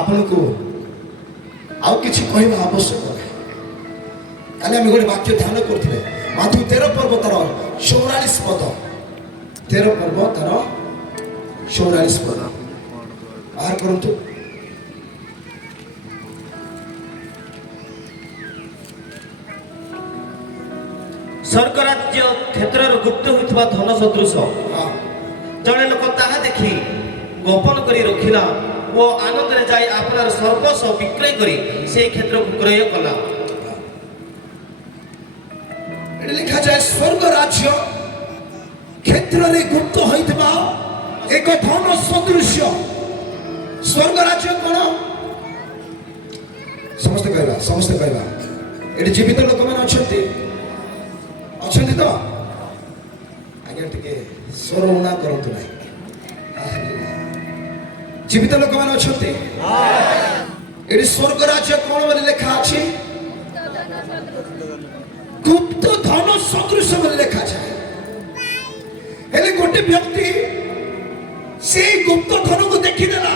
आपण को आउ किछि कहबा आवश्यक नाही। काले हम गोटे वाक्य ध्यान करथिले माथु 13 पर्व तार 44 पद 13 पर्व तार 44 पद बाहर करंतु। स्वर्ग राज्य क्षेत्र गुप्त होता धन सदृश जड़े लोक ताहा देखी गोपन करी रखिला वो आनंद रे जाई आपनार सर्वस्व विक्रय करी से क्षेत्र को क्रय कला। लिखा जाए स्वर्ग राज्य क्षेत्र रे गुप्त होइतबा एक धन सदृश। स्वर्ग राज्य कोन समस्त कहबा एटी जीवित लोक माने अछंती तो आगे टिके स्वर उना करंतु नाही। जीवित लोक माने अछंती एटी स्वर्ग राज्य कोन बोली लेखा अछि गुप्त धन सदृश बोली लेखा जाए। हेले गोटे व्यक्ति से गुप्त धन को देखि देला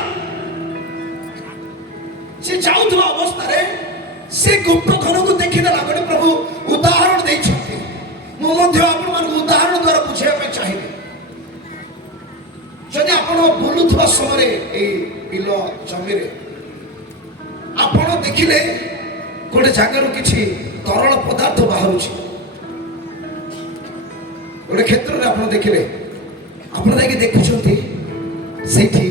से जाउथवा अवस्था रे से गुप्त धन को देखि देला। गोटे प्रभु उदाहरण देइ छथि मु मध्य आपण मान उदाहरण द्वारा बुझे पे चाहिए। जदि आपण बुलुथवा समय ए बिलो जमी रे आपण देखिले गोटे जागर किछि तरल पदार्थ बाहरुछि गोटे क्षेत्र रे आपण देखिले आपण जाके देखुछंती सेठी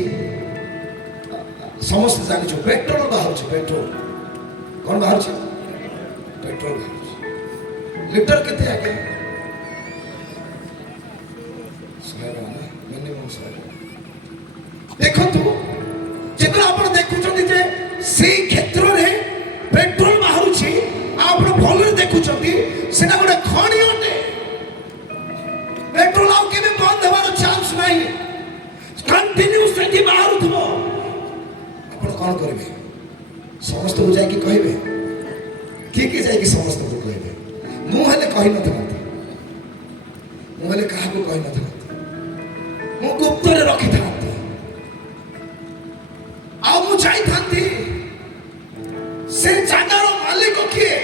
समस्त जानि छु पेट्रोल बाहरुछि। पेट्रोल कोन बाहरुछि पेट्रोल बाहरुछि लीटर केते आके देखो जितना आप देखुं जे से क्षेत्र में पेट्रोल बाहर आप भल देखुं सेटा गोटे खणी अटे। पेट्रोल आउ के बंद होवार चांस नहीं कंटिन्यू से बाहर थो आप कौन करेंगे समस्त को जाकि कहे किए जाकि समस्त को कहे मुझे कही ना मुझे क्या कही ना मु गुप्त रे रखी था आ मु जाई थांती से जगार मालिक किए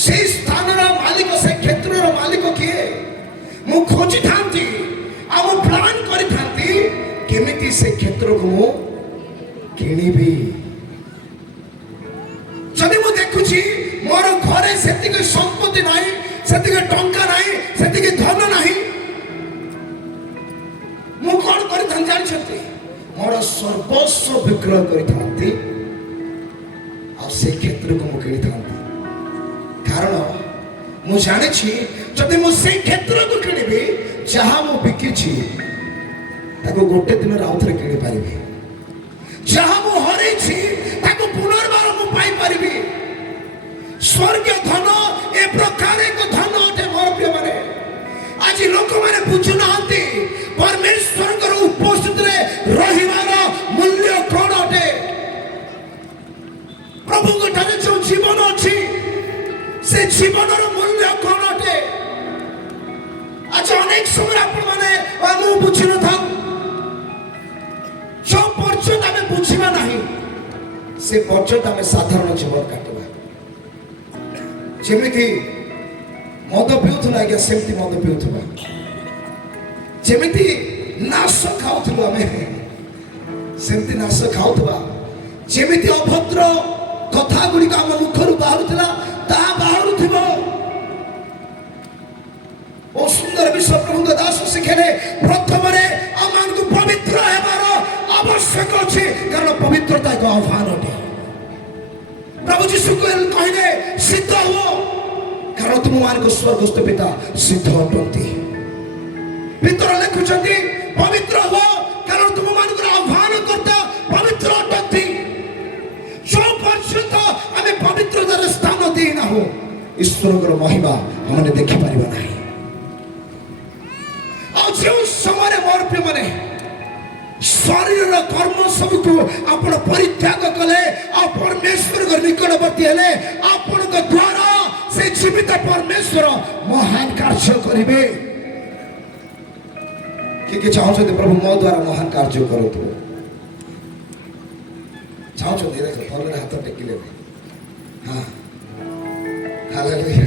से स्थान रो मालिक से क्षेत्र रो मालिक किए मु खोजी थांती आ मु प्लान करी थांती केमिति से क्षेत्र को मु किनिबी। जदि मु देखुची मोर घरे सेति संपत्ति नाही सेति टंका नाही सेति धन नाही मु कौन कर जानी मोर सर्वस्व विक्रय कर से क्षेत्र को मुझे कारण मु जानी जदि मुझे क्षेत्र को किणवी जहाँ मु बिकी गोटे दिन आउे किणी पारि जहाँ मु हर पुनर्बार मु पाई पारि। स्वर्ग धन ए प्रकार एक धन अटे मोर प्रिय माने आज लोक माने बुझु नांती परमेश्वर उपस्थित रहिवार मूल्य कौन अटे। प्रभु जो जीवन अच्छी से जीवन मूल्य कौन अटे। आज अनेक समय आपने बुझी न था जो पर्यंत आम बुझा ना से पर्यंत आम साधारण जीवन काटवा जमी मद पिउथुला आज्ञा सेमती मद पिउथुला जमी नाश खाऊलु आम सेमती नाश खाऊा जमी अभद्र कथा गुड़िक आम मुखर बाहर बाहर ओ सुंदर विश्व प्रभु दास शिखे प्रथम आम को पवित्र होबार आवश्यक अच्छे कारण पवित्रता एक आह्वान अटे। प्रभु जीशु कहले सिद्ध हो कारण तुम मान स्वर्गस्थ पिता सिद्ध अटंती। पितर लिखुंट पवित्र हो कारण तुम मान आह्वान करता पवित्र अटंती। जो पर्यंत आम पवित्रतार स्थान देना हो ईश्वर महिमा हमने देखिपार ना। जो समय मोर प्रिय मैंने शरीर कर्म सब को आपण परित्याग कले आ परमेश्वर निकटवर्ती हेले आपण द्वारा से जीवित परमेश्वर महान कार्य करिवे। कि चाहते प्रभु मो द्वारा महान कार्य करतु ଚାହୁଁଛନ୍ତି ଦେଖ ଭଲରେ ହାତ ଟେକିଲେ ହଁ ହାଲେଲୁୟା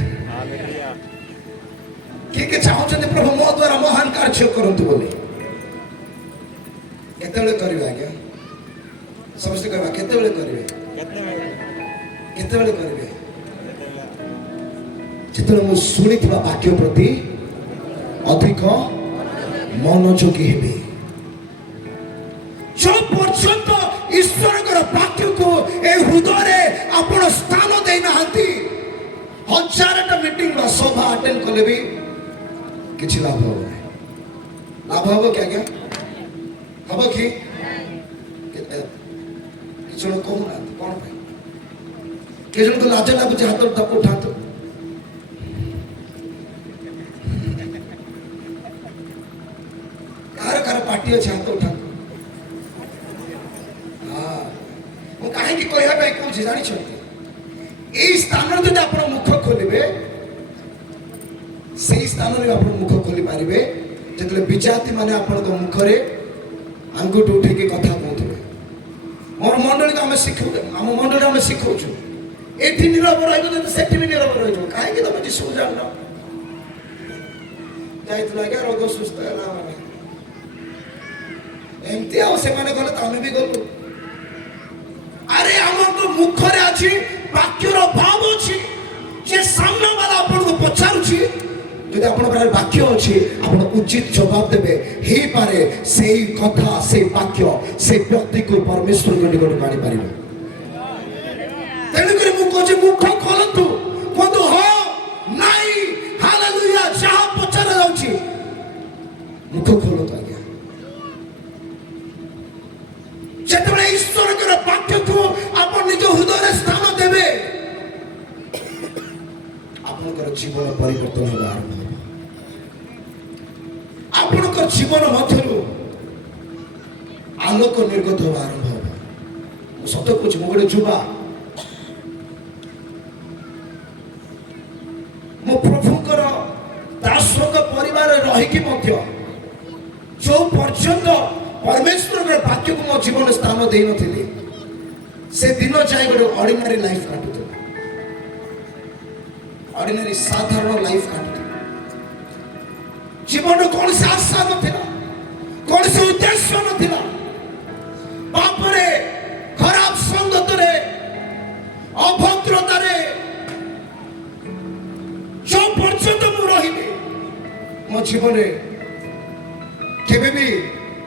କିଏ ଚାହୁଁଛନ୍ତି ପ୍ରଭୁ ମୋ ଦ୍ୱାରା ମହାନ କାର୍ଯ୍ୟ କରନ୍ତୁ ବୋଲି କେତେବେଳେ କରିବେ ଆଜ୍ଞା ସମସ୍ତେ କହିବା କେତେବେଳେ କରିବେ କେତେବେଳେ କରିବେ ଯେତେବେଳେ ମୁଁ ଶୁଣିଥିବା ବାକ୍ୟ ପ୍ରତି ଅଧିକ ମନୋଯୋଗୀ ହେବି जो पर्यंत ईश्वर वाक्य को ए हृदय आपण स्थान देना हजारटा मीटिंग सभा अटेंड कले भी किसी लाभ हम लाभ हम क्या क्या हम कि कहूना कौन किसी को लाज लगुच हाथ उठा कार कार पार्टी अच्छे हाथ उठा कहीं कहवाई कौन जानते यही स्थान जो आप मुख खोलेंगे से स्थान में आप मुख खोली पारे जो विजाति मैंने आपण मुखरे आंगुठ उठे कथा कहते मोर मंडली को आम शिखु आम मंडली आम शिखाऊ ये नीरव रही भी नीरव रही कहीं तुम जीशु जान जाइए रोग सुस्थ है एमती आने गले तो आम भी गलु अरे हमको मुखरे अच्छी वाक्यर भाव अच्छी जे सामने वाला आपन को पचारुची यदि आपन पारे वाक्य अच्छी आपन उचित जवाब देबे हे पारे सेही कथा से वाक्य से व्यक्ति को परमेश्वर को निकट पानी पारिबे तेनु करे मु कोजे मुख खोलतु कोदो हो नाही हालेलुया जहा पचार जाउची मुख खोलतु आज्ञा जेतबे ईश्वर के वाक्य को आप निज हृदय स्थान देवे आपनकर जीवन परिवर्तन होगा आरंभ आपनकर जीवन मध्यरु आलोक निर्गत होगा आरंभ होगा सत्य कुछ मो गोटे जुवा मो प्रभुकर दासक परिवार रही कि मध्य जो पर्यंत परमेश्वर वाक्य को मो जीवन स्थान दे नथिली से दिन जाए गोटे ऑर्डिनरी लाइफ काटुथे ऑर्डिनरी साधारण लाइफ काटुथे जीवन कौन से आशा नथिला कौन से उद्देश्य नथिला बापरे खराब संगत रे अभद्रता रे जो पर्यंत मु रहिली मो जीवन रे केबे भी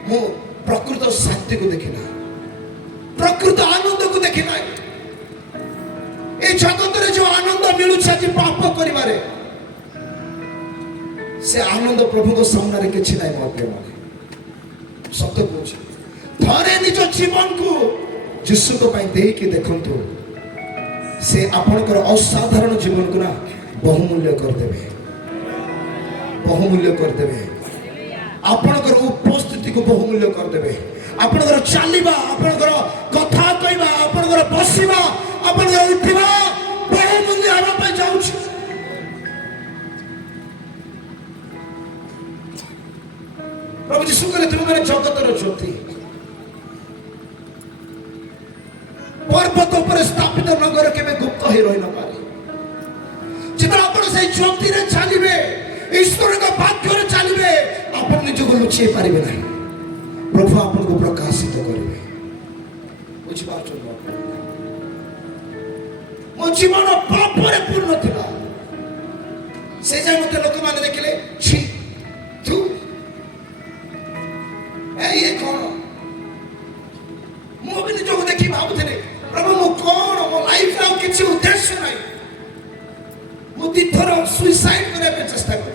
मु प्रकृत शांति को देखिना प्रकृत आनंद को देखिना ए जगत रे जो आनंद मिलु छ पाप करिवारे से आनंद प्रभु को सामने रे किछि नै मो प्रेम सत्य पूछ थरे निज जीवन को यीशु को पई देई के देखंतु से आपनकर असाधारण जीवन को ना बहुमूल्य कर देबे आपनकर उपस्थिति को बहुमूल्य कर देबे आपनकर चालिबा आपनकर कथा कहबा आपनकर बसिबा आपनकर उठिबा बहुमूल्य आबा पे जाउछ प्रभु यीशु कहले तुम मेरे जगतर ज्योति पर्वत पर स्थापित नगर केबे गुप्त ही रहि न पारे जितना आपण से ज्योति रे चलिबे ईश्वर का वाक्य रे चलिबे आपण निज को लुचि पारिबे नहीं प्रभु आपण को प्रकाशित करिबे बुझ पाछो मो जीवन पाप रे पूर्ण थिला से जे मते लोक माने देखिले छी तू ए ये कौन मो भी निज को देखि भाबुथिले प्रभु मो कौन मो लाइफ रा किछि उद्देश्य नहीं मो तीथर सुसाइड करे पे चेष्टा कर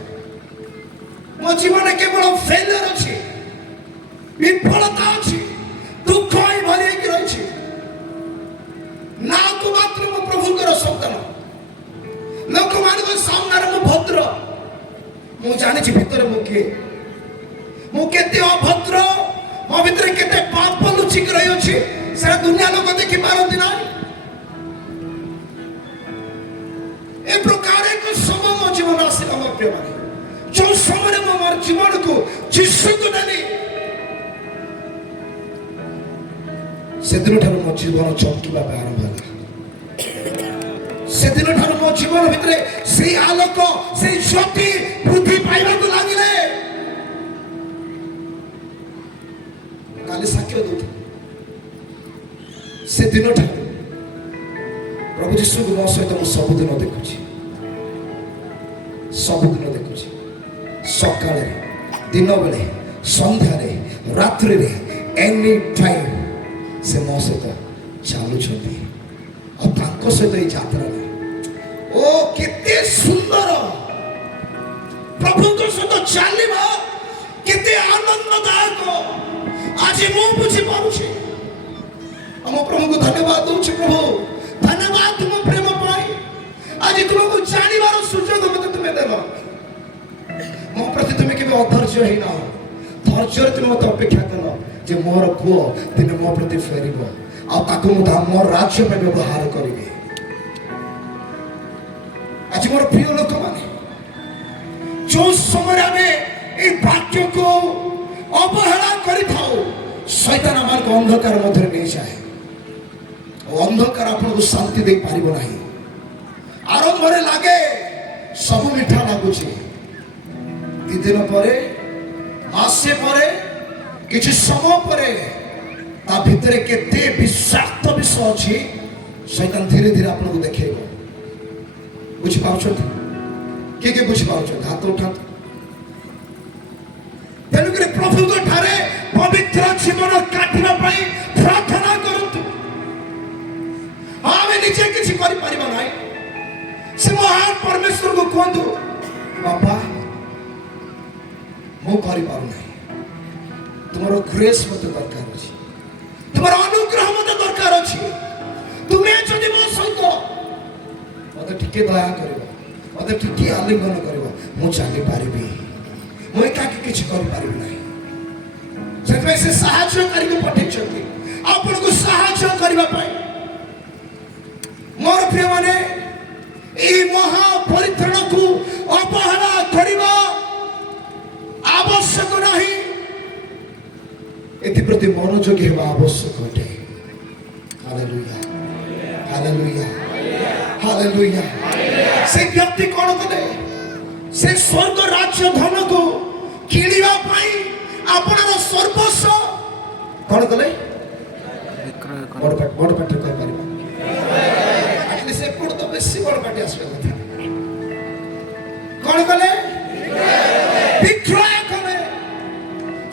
मो जीवन केवल फेलियर अछि विफलता अछि दुख ही भरी के रही ना को मात्र मो प्रभु कर सन्तान लोक मान को सामने मो भद्र मो जानि छि भीतर मो केते अभद्र मो भीतर केते पाप लुचि के रही अछि से दुनिया लोक देखि पारंती ना ए प्रकार एक समय मो जीवन आसिला मो प्रिय माने जो समय मो मोर जीवन को यीशु को देली ସେଦିନ ଠାରୁ ମୋ ଜୀବନ ଚମକିବା ପାଇଁ ଆରମ୍ଭ ହେଲା। ସେଦିନ ଠାରୁ ମୋ ଜୀବନ ଭିତରେ ସେଇ ଆଲୋକ ସେଇ ଜ୍ୟୋତି ବୃଦ୍ଧି ପାଇବାକୁ ଲାଗିଲେ। କାଲି ସାକ୍ଷ୍ୟ ଦଉଥିଲି ସେଦିନ ଠାରୁ ପ୍ରଭୁ ଯୀଶୁଙ୍କୁ ମୋ ସହିତ ମୁଁ ସବୁଦିନ ଦେଖୁଛି, ସବୁଦିନ ଦେଖୁଛି। ସକାଳେ, ଦିନ ବେଳେ, ସନ୍ଧ୍ୟାରେ, ରାତ୍ରିରେ, ଏନି ଟାଇମ୍ ସେ ମୋ ସହିତ ଚାଲୁଛନ୍ତି। ଆଉ ତାଙ୍କ ସହିତ ଏଇ ଯାତ୍ରାରେ ଓ କେତେ ସୁନ୍ଦର! ପ୍ରଭୁଙ୍କ ସହିତ ଚାଲିବା କେତେ ଆନନ୍ଦଦାୟକ ଆଜି ମୁଁ ବୁଝିପାରୁଛି। ଆମ ପ୍ରଭୁଙ୍କୁ ଧନ୍ୟବାଦ ଦଉଛି। ପ୍ରଭୁ ଧନ୍ୟବାଦ ତୁମ ପ୍ରେମ ପାଇଁ। ଆଜି ତୁମକୁ ଜାଣିବାର ସୁଯୋଗ ମତେ ତୁମେ ଦେଲ। ମୋ ପ୍ରତି ତୁମେ କେବେ ଅଧୈର୍ଯ୍ୟ ହେଇନାହ। ଧୈର୍ଯ୍ୟରେ ତୁମେ ମତେ ଅପେକ୍ଷା କଲ ଯେ ମୋର ପୁଅ ଦିନେ ମୋ ପ୍ରତି ଫେରିବ ଆଉ ତାକୁ ମୁଁ ମୋର ରାଜ୍ୟ ପାଇଁ ବ୍ୟବହାର କରିବି। ଆଜି ମୋର ପ୍ରିୟ ଲୋକମାନେ, ଯୋଉ ସମୟରେ ଆମେ এই ବାକ୍ୟକୁ ଅବହେଳା କରିଥାଉ, ଶୈତାନ ଆମକୁ ଅନ୍ଧକାର ମଧ୍ୟରେ ନେଇଯାଏ। ଅନ୍ଧକାର ଆପଣଙ୍କୁ ଶାନ୍ତି ଦେଇପାରିବ ନାହିଁ। ଆରମ୍ଭରେ ଲାଗେ ସବୁ ମିଠା ଲାଗୁଛି, 2 ଦିନ ପରେ, ମାସେ ପରେ, କିଛି ସମୟ ପରେ ତା ଭିତରେ କେତେ ବିଷାକ୍ତ ବିଷ ଅଛି ଶୈତାନ ଧୀରେ ଧୀରେ ଆପଣଙ୍କୁ ଦେଖେଇବ। ବୁଝିପାରୁଛନ୍ତି? କିଏ କିଏ ବୁଝିପାରୁଛନ୍ତି? ହାତ ଉଠାନ୍ତୁ। ତେଣୁକରି ପ୍ରଭୁଙ୍କ ଠାରେ ପବିତ୍ର ଜୀବନ କାଟିବା ପାଇଁ ପ୍ରାର୍ଥନା କରନ୍ତୁ। ଆମେ ନିଜେ କିଛି କରିପାରିବା ନାହିଁ। ସେ ମହାନ ପରମେଶ୍ୱରକୁ କୁହନ୍ତୁ, ବାପା ମୁଁ କରିପାରୁନାହିଁ, ତୁମର ଗ୍ରେସ୍ ମତେ ଦରକାର ଅଛି, ତୁମର ଅନୁଗ୍ରହ ମତେ ଦରକାର ଅଛି। ତୁମେ ଯଦି ମୋ ସହିତ ମତେ ଟିକେ ଦୟା କରିବ, ମତେ ଟିକେ ଆଲିଙ୍ଗନ କରିବ, ମୁଁ ଚାଲିପାରିବି। ମୁଁ ଏକାକି କିଛି କରିପାରିବି ନାହିଁ। ସେଥିପାଇଁ ସେ ସାହାଯ୍ୟକାରୀକୁ ପଠେଇଛନ୍ତି ଆପଣଙ୍କୁ ସାହାଯ୍ୟ କରିବା ପାଇଁ। ମୋର ପ୍ରିୟମାନେ, ଏହି ମହାପରିତ୍ରାଣକୁ ଅବହେଳା କରିବା ଆବଶ୍ୟକ ନାହିଁ। ଏଥିପ୍ରତି ମନୋଯୋଗୀ ହେବା ଆବଶ୍ୟକ ଅଟେ। Hallelujah, hallelujah, hallelujah. ସେ ବ୍ୟକ୍ତି କ'ଣ କଲେ? ସେ ସ୍ୱର୍ଗ ରାଜ୍ୟ ଧନକୁ କିଣିବା ପାଇଁ ଆପଣର ସର୍ବସ୍ୱ କ'ଣ କଲେ? ବଡ଼ ପାଟିରେ କହିପାରିବା। ସେପଟୁ ତ ବେଶୀ ବଡ଼ ପାଟି ଆସିବା କଥା। କ'ଣ କଲେ? ବିକ୍ରୟ କଲେ।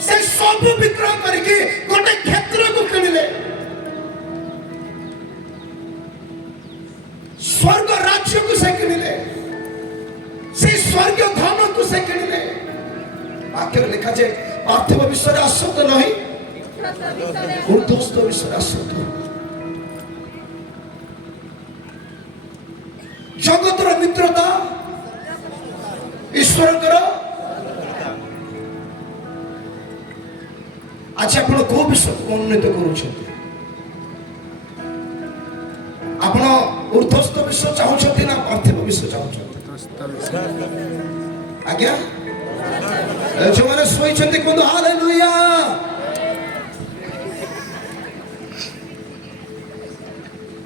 ସେ ସବୁ ବିକ୍ରୟ କରିକି ଗୋଟେ କ୍ଷେତ୍ରକୁ କିଣିଲେ। ସ୍ୱର୍ଗ ରାଜ୍ୟକୁ ସେ କିଣିଲେ, সেই স্বর্গীয় ধনକୁ ସେ କିଣିଲେ। ବାକ୍ୟରେ ଲେଖାଯାଏ ପାର୍ଥିବ ବିଷୟରେ ଆସକ୍ତ ନାହିଁ, ଊର୍ଦ୍ଧ୍ୱସ୍ଥ ବିଷୟରେ ଆସକ୍ତ। ଜଗତର ମିତ୍ରତା, ଈଶ୍ୱରଙ୍କର। ଆଜି ଆପଣ କୋଉ ବିଷୟକୁ ଉନ୍ନତ କରୁଛନ୍ତି? ଆପଣ ଊର୍ଦ୍ଧ୍ୱସ୍ଥ ବିଷୟ ଚାହୁଁଛନ୍ତି ନା ପାର୍ଥିବ ବିଷୟ ଚାହୁଁଛନ୍ତି? ଆଜ୍ଞା, ଯୋଉମାନେ ଶୋଇଛନ୍ତି କୁହନ୍ତୁ ହାଲେଲୁୟା।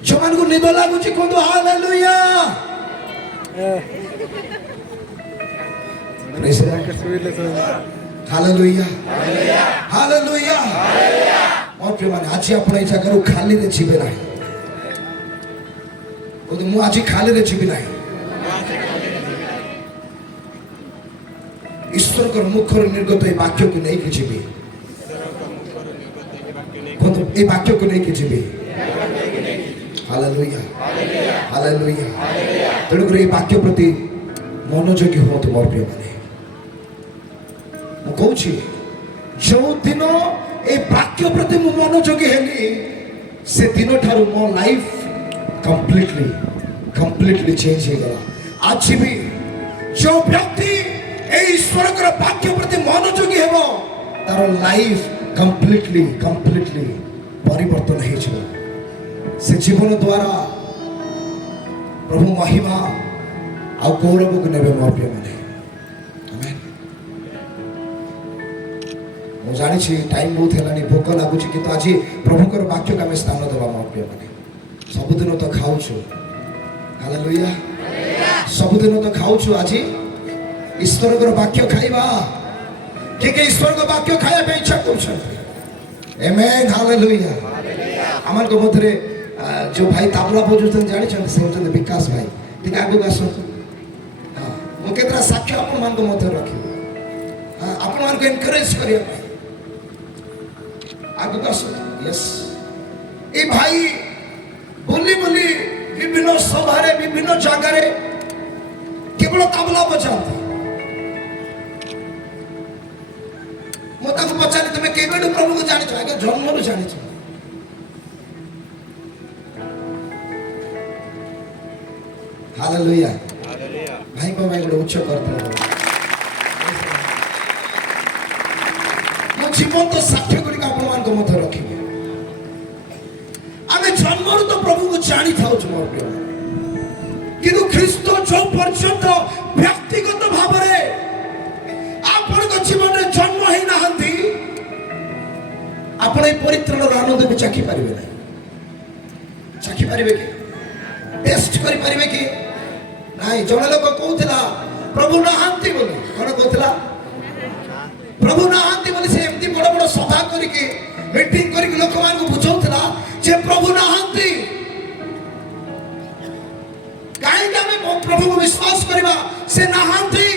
ଯୋଉମାନଙ୍କୁ ନିଦ ଲାଗୁଛି କୁହନ୍ତୁ ହାଲେଲୁୟା। Hallelujah, hallelujah. ମୋ ପ୍ରିୟମାନେ, ଆଜି ଆପଣ ଏଇ ଜାଗାରୁ ଖାଲିରେ ଯିବେ ନାହିଁ। କୁହନ୍ତୁ ମୁଁ ଆଜି ଖାଲିରେ ଯିବି ନାହିଁ। ଈଶ୍ୱରଙ୍କର ମୁଖରୁ ନିର୍ଗତ এই ବାକ୍ୟକୁ ନେଇକି ଯିବି। এই ବାକ୍ୟକୁ ନେଇକି ଯିବି। Hallelujah, hallelujah. ତେଣୁକରି এই ବାକ୍ୟ ପ୍ରତି ମନୋଯୋଗୀ ହୁଅନ୍ତୁ ମୋର ପ୍ରିୟମାନେ। ମୁଁ କହୁଛି, ଯୋଉ ଦିନ এই ବାକ୍ୟ ପ୍ରତି ମୁଁ ମନୋଯୋଗୀ ହେଲି, ସେ ଦିନଠାରୁ ମୋ ଲାଇଫ୍ କମ୍ପ୍ଲିଟଲି ଚେଞ୍ଜ ହେଇଗଲା। ଆଜି ବି ଯୋଉ ବ୍ୟକ୍ତି এই ଈଶ୍ୱରଙ୍କର ବାକ୍ୟ ପ୍ରତି ମନୋଯୋଗୀ ହେବ, ତାର ଲାଇଫ୍ କମ୍ପ୍ଲିଟଲି ପରିବର୍ତ୍ତନ ହେଇଯିବ। ସେ ଜୀବନ ଦ୍ୱାରା ପ୍ରଭୁ ମହିମା ଆଉ ଗୌରବକୁ ନେବେ ମୋର ପ୍ରିୟମାନେ। ମୁଁ ଜାଣିଛି ଟାଇମ୍ ବହୁତ ହେଲାଣି, ଭୋକ ଲାଗୁଛି, କିନ୍ତୁ ଆଜି ପ୍ରଭୁଙ୍କର ବାକ୍ୟକୁ ଆମେ ସ୍ଥାନ ଦେବା ମୋ ପ୍ରିୟମାନେ। ସବୁଦିନ ତ ଖାଉଛୁ, ହାଲେଲୁୟା, ସବୁଦିନ ତ ଖାଉଛୁ, ଆଜି ଈଶ୍ୱରଙ୍କର ବାକ୍ୟ ଖାଇବା। କିଏ କିଏ ଈଶ୍ୱରଙ୍କ ବାକ୍ୟ ଖାଇବା ପାଇଁ ଇଚ୍ଛା କରୁଛନ୍ତି? ଆମେନ୍, ହାଲେଲୁୟା। ଆମମାନଙ୍କ ମଧ୍ୟରେ ଯେଉଁ ଭାଇ ତାବଲା ବଜାଉଛନ୍ତି ଜାଣିଛନ୍ତି, ସେ ହେଉଛନ୍ତି ବିକାଶ ଭାଇ। ଟିକେ ଆଗକୁ ଆସନ୍ତୁ। ହଁ, ମୁଁ କେତେଟା ସାକ୍ଷ୍ୟ ଆପଣମାନଙ୍କ ମଧ୍ୟରେ ରଖିବି, ଆପଣମାନଙ୍କୁ ଏନକରେଜ କରିବା ପାଇଁ। ଆଗକୁ ଆସନ୍ତୁ। ୟେସ୍, ଏ ଭାଇ ବୁଲି ବୁଲି ବିଭିନ୍ନ ସଭାରେ, ବିଭିନ୍ନ ଜାଗାରେ କେବଳ ତାବଲା ବଜାନ୍ତି। ମୁଁ ତାଙ୍କୁ ପଚାରି, ତୁମେ କେବେଠୁ ପ୍ରଭୁକୁ ଜାଣିଛ? ଆଜ୍ଞା, ଜନ୍ମରୁ ଜାଣିଛ। ହାଲେଲୁୟା। ଭାଇଙ୍କ ପାଇଁ ଗୋଟେ ଉଚ୍ଚ କରିଥିଲେ। ମୁଁ ଜୀବନ୍ତ ସାକ୍ଷ୍ୟ ଗୁଡ଼ିକ ଆପଣମାନଙ୍କ ମଧ୍ୟରେ ରଖିବି। ଆମେ ଜନ୍ମରୁ ତ ପ୍ରଭୁକୁ ଜାଣିଥାଉଛୁ ମୋର ପ୍ରିୟ, କିନ୍ତୁ ଖ୍ରୀଷ୍ଟ ଯେଉଁ ପର୍ଯ୍ୟନ୍ତ ବ୍ୟକ୍ତିଗତ ଭାବରେ ଆପଣଙ୍କ ଜୀବନରେ ଜନ୍ମ ହେଇନାହାନ୍ତି, ଆପଣ এই ପରିତ୍ରାଣର ଆନନ୍ଦକୁ ଚାଖି ପାରିବେ ନାହିଁ। ଚାଖି ପାରିବେ କି? ଟେଷ୍ଟ କରିପାରିବେ କି? ନାଇଁ। ଜଣେ ଲୋକ କହୁଥିଲା ପ୍ରଭୁ ନାହାନ୍ତି ବୋଲି। କଣ କହୁଥିଲା? ପ୍ରଭୁ ନାହାନ୍ତି ବୋଲି। ସେ ଏମିତି ବଡ଼ ବଡ଼ ସଭା କରିକି, ମିଟିଂ କରିକି ଲୋକମାନଙ୍କୁ ବୁଝାଉଥିଲା ଯେ ପ୍ରଭୁ ନାହାନ୍ତି। କାହିଁକି ଆମେ ପ୍ରଭୁକୁ ବିଶ୍ୱାସ କରିବା? ସେ ନାହାନ୍ତି।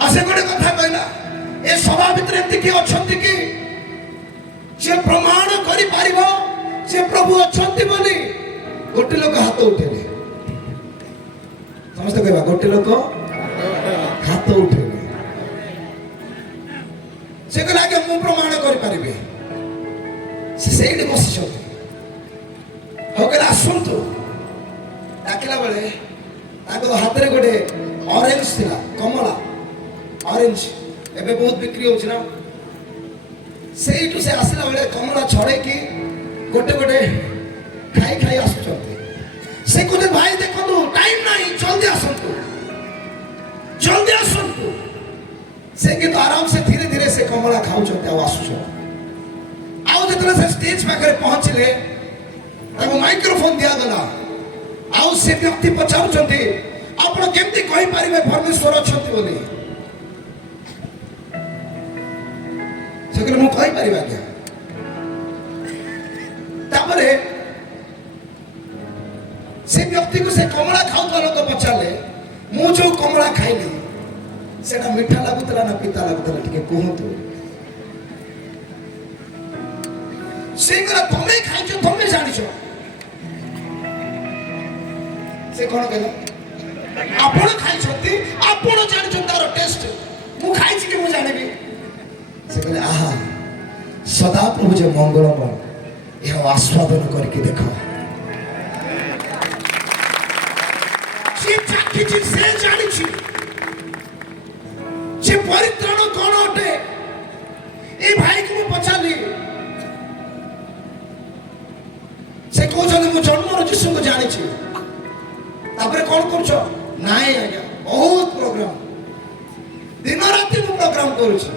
ଆଉ ସେ ଗୋଟେ କଥା କହିଲା, ଏ ସଭା ଭିତରେ ଏମିତି କିଏ ଅଛନ୍ତି କି ଯେ ପ୍ରମାଣ କରିପାରିବ ଯେ ପ୍ରଭୁ ଅଛନ୍ତି ବୋଲି? ଗୋଟେ ଲୋକ ହାତ ଉଠେଇଲେ। ସମସ୍ତେ କହିବା, ଗୋଟେ ଲୋକ ହାତ ଉଠେଇଲେ। ସେ କହିଲେ, ଆଜ୍ଞା ମୁଁ ପ୍ରମାଣ କରିପାରିବି। ସେ ସେଇଠି ବସିଛନ୍ତି। ହଉ, କହିଲେ ଆସନ୍ତୁ। ଡାକିଲା ବେଳେ ତାଙ୍କ ହାତରେ ଗୋଟେ ଅରେଞ୍ଜ ଥିଲା, କମଳା ଅରେଞ୍ଜ, ଏବେ ବହୁତ ବିକ୍ରି ହଉଛି ନା। ସେଇଠୁ ସେ ଆସିଲା ବେଳେ କମଳା ଛଡେଇକି ଗୋଟେ ଗୋଟେ ଖାଇ ଖାଇ ଆସୁଛନ୍ତି। ସେ କହୁଛନ୍ତି, ଭାଇ ଦେଖନ୍ତୁ ଟାଇମ୍ ନାହିଁ, ଜଲ୍ଦି ଆସନ୍ତୁ, ଜଲ୍ଦି ଆସନ୍ତୁ। ସେ କିନ୍ତୁ ଆରାମସେ ଧୀରେ ଧୀରେ ସେ କମଳା ଖାଉଛନ୍ତି ଆଉ ଆସୁଛନ୍ତି। ଆଉ ଯେତେବେଳେ ସେ ଷ୍ଟେଜ ପାଖରେ ପହଞ୍ଚିଲେ, ତାଙ୍କୁ ମାଇକ୍ରୋଫୋନ ଦିଆଗଲା। ଆଉ ସେ ବ୍ୟକ୍ତି ପଚାରୁଛନ୍ତି, ଆପଣ କେମିତି କହିପାରିବେ ପରମେଶ୍ୱର ଅଛନ୍ତି ବୋଲି? ସେ କହିଲେ, ମୁଁ କହିପାରିବି ଆଜ୍ଞା। ତାପରେ ସେ ବ୍ୟକ୍ତିକୁ ସେ କମଳା ଖାଉଥିବା ଲୋକ ପଚାରିଲେ, ମୁଁ ଯୋଉ କମଳା ଖାଇଲି ସେଟା ମିଠା ଲାଗୁଥିଲା ନା ପିତା ଲାଗୁଥିଲା, ଟିକେ କୁହନ୍ତୁ। ସେ କହିଲା, ତମେ ଖାଇଛ, ତମେ ଜାଣିଛ। ସେ କଣ କହିଲା? ଆପଣ ଖାଇଛନ୍ତି, ଆପଣ ଜାଣିଛନ୍ତି ତାର ଟେଷ୍ଟ। ମୁଁ ଖାଇଛି କି ମୁଁ ଜାଣିବି? ସେ କହିଲେ, ଆହା, ସଦାପ୍ରଭୁ ଯେ ମଙ୍ଗଳମୟ, ଏହା ଆସ୍ୱାଦନ କରିକି ଦେଖ। ସେ ଚାଖିଛି, ସେ ଜାଣିଛି ଯେ ପରିତ୍ରାଣ କଣ ଅଟେ। ଏ ଭାଇକୁ ମୁଁ ପଚାରିଲି, ସେ କହୁଛନ୍ତି, ମୁଁ ଜନ୍ମରୁ ଯୀଶୁଙ୍କୁ ଜାଣିଛି। ତାପରେ କଣ କରୁଛ? ନାଇଁ ଆଜ୍ଞା, ବହୁତ ପ୍ରୋଗ୍ରାମ, ଦିନ ରାତି ମୁଁ ପ୍ରୋଗ୍ରାମ କରୁଛି,